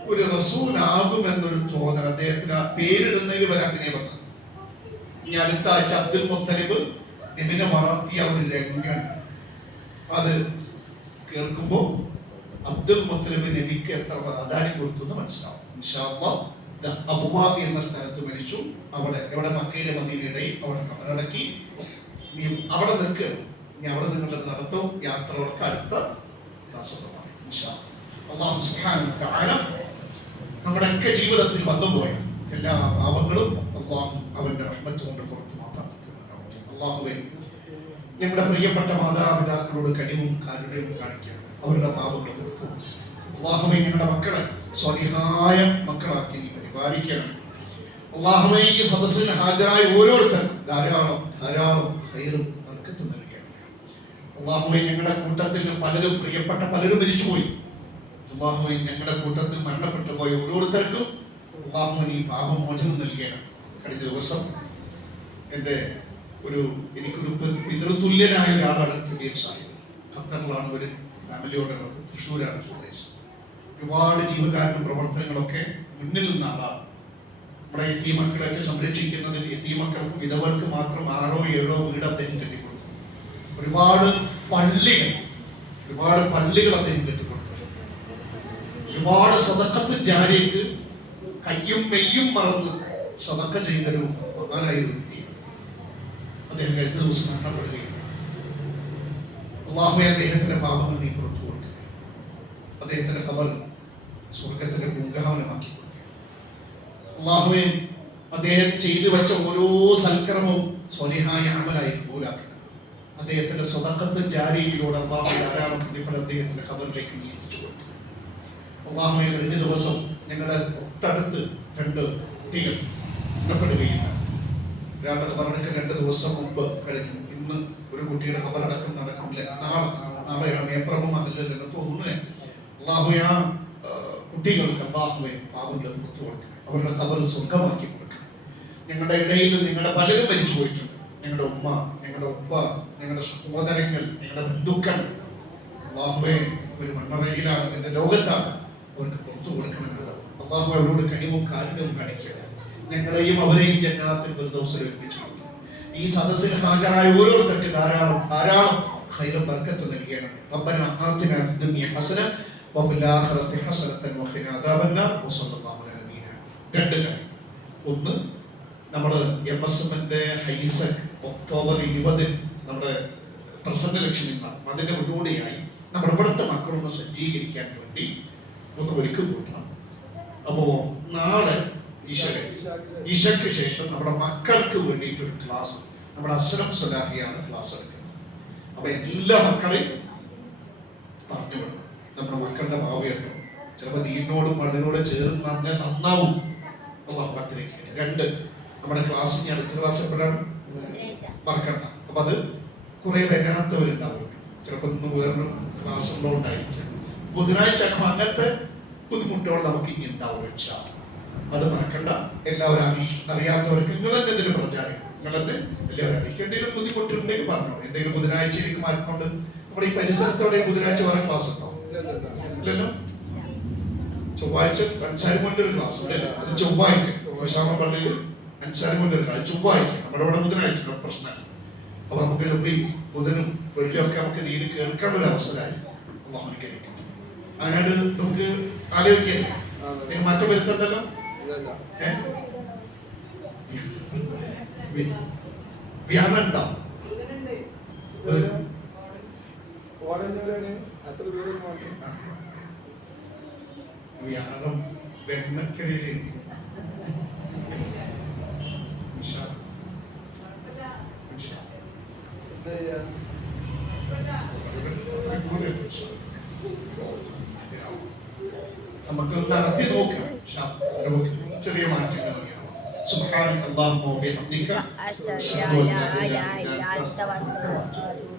ഒരു റസൂലാകുമെന്നൊരു തോന്നൽ അദ്ദേഹത്തിന് ആ പേരിടുന്നതിൽ വരെ അങ്ങനെ പറഞ്ഞു. ഇനി അടുത്ത ആഴ്ച അബ്ദുൽ മുത്തലിബ് നബിനെ വളർത്തിയ ഒരു രംഗം അത് കേൾക്കുമ്പോൾ അബ്ദുൽ മുത്തലിബ് നബിക്ക് എത്ര പ്രാധാന്യം കൊടുത്തു എന്ന് മനസ്സിലാവും. ഇൻഷാ അല്ലാഹ് അബുവാബ് എന്ന സ്ഥലത്ത് മരിച്ചു. അവിടെ മക്കയുടെ മദീനയിടയിൽ അവിടെ കബറടക്കി. നീ അവിടെ നിൽക്കുകയാണ്. ഇനി അവിടെ നിങ്ങളുടെ നടത്തവും യാത്രകളൊക്കെ അടുത്ത ക്ലാസ്സുകളാണ്. ഇൻഷാ അല്ലാഹ് സുബ്ഹാനഹു വ തആല നമ്മുടെയൊക്കെ ജീവിതത്തിൽ വന്നുപോയ എല്ലാ പാപങ്ങളും അല്ലാഹു അവന്റെ റഹ്മത്ത് കൊണ്ട് പുറത്തു മാറ്റാൻ. അല്ലാഹുവേ, ഞങ്ങളുടെ പ്രിയപ്പെട്ട മാതാപിതാക്കളോട് കനിവും കാരുണ്യവും കാണിക്കുക. അവരുടെ പാപങ്ങൾ പുറത്തു. അല്ലാഹുവേ, ഞങ്ങളുടെ മക്കളെ സ്വലിഹായ മക്കളാക്കി നീ പരിപാലിക്കണം. അല്ലാഹുവേ, ഈ സദസ്സിൽ ഹാജരായ ഓരോരുത്തർക്കും ധാരാളം ധാരാളം ഖൈറും ബർക്കത്തും നൽകണം. അല്ലാഹുവേ, ഞങ്ങളുടെ കൂട്ടത്തിൽ പലരും പ്രിയപ്പെട്ട പലരും മരിച്ചുപോയി. അല്ലാഹുവേ, ഞങ്ങളുടെ കൂട്ടത്തിൽ മരണപ്പെട്ടു പോയ ഓരോരുത്തർക്കും അല്ലാഹുവേ നീ പാപമോചനം നൽകണം. കഴിഞ്ഞ ദിവസം എനിക്കൊരു പിതൃതുല്യനായ ഒരാളാണ് കബീർ സാഹിബ്. ഖത്തറിലാണ് ഒരു ഫാമിലിയോടുള്ളത്. തൃശ്ശൂരാണ് സ്വദേശം. ഒരുപാട് ജീവകാരുണ്യ പ്രവർത്തനങ്ങളൊക്കെ മുന്നിൽ നിന്ന ആളാണ്. നമ്മുടെ യതീമക്കളെയൊക്കെ സംരക്ഷിക്കുന്നതിൽ യതീമക്കൾക്കും വിധവർക്ക് മാത്രം 6-7 വീട് അദ്ദേഹം കെട്ടിക്കൊടുത്തു. ഒരുപാട് പള്ളികൾ അദ്ദേഹം കെട്ടിക്കൊടുത്തു. ഒരുപാട് സദഖത്തുൽ ജാരിയക്ക് കയ്യും മെയ്യും മറന്ന് സദഖ ചെയ്തൊരു മഹാനായ വ്യക്തി. അദ്ദേഹം കഴിഞ്ഞ ദിവസം മരണപ്പെടുകയാണ്. അല്ലാഹുവേ, അദ്ദേഹത്തിന്റെ പാപങ്ങൾ നീ പുറത്തു കൊടുക്കുക. അദ്ദേഹത്തിന്റെ ഖബർ സ്വർഗത്തിന്റെ പൂങ്കാവനമാക്കി കൊടുക്കുക. അല്ലാഹുവേ, അദ്ദേഹം ചെയ്തു വെച്ച ഓരോ സൽക്കർമ്മവും സ്വലിഹായ അമലായി കബൂലാക്കുക. അദ്ദേഹത്തിന്റെ സ്വതക്കത്ത് ജാരിയിലൂടെ അല്ലാഹു ധാരാളം പ്രതിഫലം അദ്ദേഹത്തിന്റെ ഖബറിലേക്ക് നീ എത്തിച്ചു കൊടുക്കുക. അല്ലാഹുവേ, കഴിഞ്ഞ ദിവസം ഞങ്ങളുടെ തൊട്ടടുത്ത് 2 കുട്ടികൾ മരണപ്പെടുകയില്ല. ഒരാളുടെ ഖബറടക്കം 2 ദിവസം മുമ്പ് കഴിഞ്ഞു. ഇന്ന് ഒരു കുട്ടിയുടെ ഖബറടക്കം നടക്കില്ല. നാളെയാണ് ഏപ്രിൽ അല്ലല്ലോ തോന്നുന്നു. അല്ലാഹുവേ, ആ കുട്ടികൾക്ക് അല്ലാഹുവേ പാപങ്ങൾ പുറത്തു കൊടുക്കുക. അവരുടെ ഖബർ സ്വർഗമാക്കി കൊടുക്കുക. ഞങ്ങളുടെ ഇടയിൽ നിങ്ങളുടെ പലരും മരിച്ചു പോയിട്ടുണ്ട്. ഞങ്ങളുടെ ഉമ്മ, ഞങ്ങളുടെ ഉപ്പ, ഞങ്ങളുടെ സഹോദരങ്ങൾ, ഞങ്ങളുടെ ബന്ധുക്കൾ അല്ലാഹുവേ ഒരു മണ്ണറയിലാണ്, നിന്റെ ലോകത്താണ്. അവർക്ക് പുറത്തു കൊടുക്കണമെന്നത് അല്ലാഹുവേ അവരോട് കനിവും കാരുണ്യവും കാണിക്കുക. ഞങ്ങളെയും അവരെയും ജന്നാത്തിൽ ഫിർദൗസിൽ ഒരുമിച്ച് ഈ സദസ്സിൽ ഹാജരായ ഓരോരുത്തർക്ക് ധാരാളം ധാരാളം ഖൈറും ബർക്കത്തും നൽകണം. റബ്ബനാ ആതിനാ ഫിദ്ദുനിയ ഹസന വഫിൽ ആഖിറതി ഹസനതൻ വഖിനാ അദാബന്നാർ വസല്ലല്ലാഹു അലൈഹി വസല്ലം. 2 കാര്യം. ഒന്ന്, നമ്മൾ MSMന്റെ ഹൈസക് ഒക്ടോബർ 20 നമ്മുടെ പ്രസന്നലക്ഷ്മി നാൾ, അതിന്റെ മുന്നോടിയായി നമ്മുടെ ഇവിടുത്തെ മക്കളൊന്ന് സജ്ജീകരിക്കാൻ വേണ്ടി ഒന്ന് ഒരുക്കം കൂട്ടണം. അപ്പോ നാളെ ഇശയ്ക്ക് ശേഷം നമ്മുടെ മക്കൾക്ക് വേണ്ടിയിട്ടൊരു ക്ലാസ്, നമ്മുടെ അസ്ലം സലാഹിയാണ് ക്ലാസ് എടുക്കുന്നത്. അപ്പൊ എല്ലാ മക്കളെയും പറഞ്ഞു വിടണം. നമ്മുടെ മക്കളുടെ ഭാവിയുണ്ടോ, ചിലപ്പോൾ ദീനോടും പള്ളിനോട് ചേർന്ന് നന്നെ നന്നാവും. അല്ലാഹു കാത്തിരിക്കട്ടെ. 2, നമ്മുടെ ക്ലാസ് ഇനി അടുത്ത ക്ലാസ് എപ്പോഴാണ് മറക്കണ്ട. അപ്പൊ അത് കുറെ വരാത്തവരുണ്ടാവും. ചിലപ്പോൾ ഇന്ന് വേറൊരു ക്ലാസ് ഉള്ളതുകൊണ്ടായിരിക്കും. ബുധനാഴ്ച അങ്ങനത്തെ ബുദ്ധിമുട്ടുകൾ നമുക്ക് ഇനി ഉണ്ടാവും. അത് മറക്കണ്ട. എല്ലാവരും അറിയാത്തവർക്ക് നിങ്ങൾ തന്നെ ഇതിന് പ്രചാരം, നിങ്ങൾ തന്നെ എല്ലാവരും അറിയിക്കും. എന്തെങ്കിലും ബുദ്ധിമുട്ടുണ്ടെങ്കിൽ പറഞ്ഞോ. എന്തെങ്കിലും ബുധനാഴ്ചയിലേക്ക് മാറ്റിക്കൊണ്ട് നമ്മുടെ ഈ പരിസരത്തോടെ ബുധനാഴ്ച വേറെ ക്ലാസ് ഉണ്ടോ? ഇല്ലല്ലോ. ചൊവ്വാഴ്ച അൻസാരിമോന്റെ ഒരു ക്ലാസ് ഉണ്ട്. അത് ചൊവ്വാഴ്ച പള്ളിയിൽ അൻസാരിമോന്റെ ഒരു ക്ലാസ് ചൊവ്വാഴ്ച. നമ്മുടെ ഇവിടെ ബുധനാഴ്ച പ്രശ്നമാണ്. അപ്പൊ നമുക്ക് ബുധനും വെള്ളിയും ഒക്കെ നമുക്ക് ഇതിന് കേൾക്കാൻ ഒരു അവസരമായി. അതിനായിട്ട് നമുക്ക് ആലോചിക്കല്ലേ, ഇതിന് മാറ്റം വരുത്തണ്ടല്ലോ. വ്യാഴം ഉണ്ടാവും. വ്യാഴം വെണ്ണക്കരയില് നമുക്ക് നടത്തി നോക്കാം. ചെറിയ മാറ്റങ്ങൾ അറിയാം. സുബ്ഹാനക അല്ലാഹുമ്മ വബിഹംദിക أشهد അശ്ഹദു أن അൻ ലാ لا ഇലാഹ إله ഇല്ല إلا അൻത أنت അസ്തഗ്ഫിറുക വ അത്തൂബു ഇലൈക്. وأستغفرك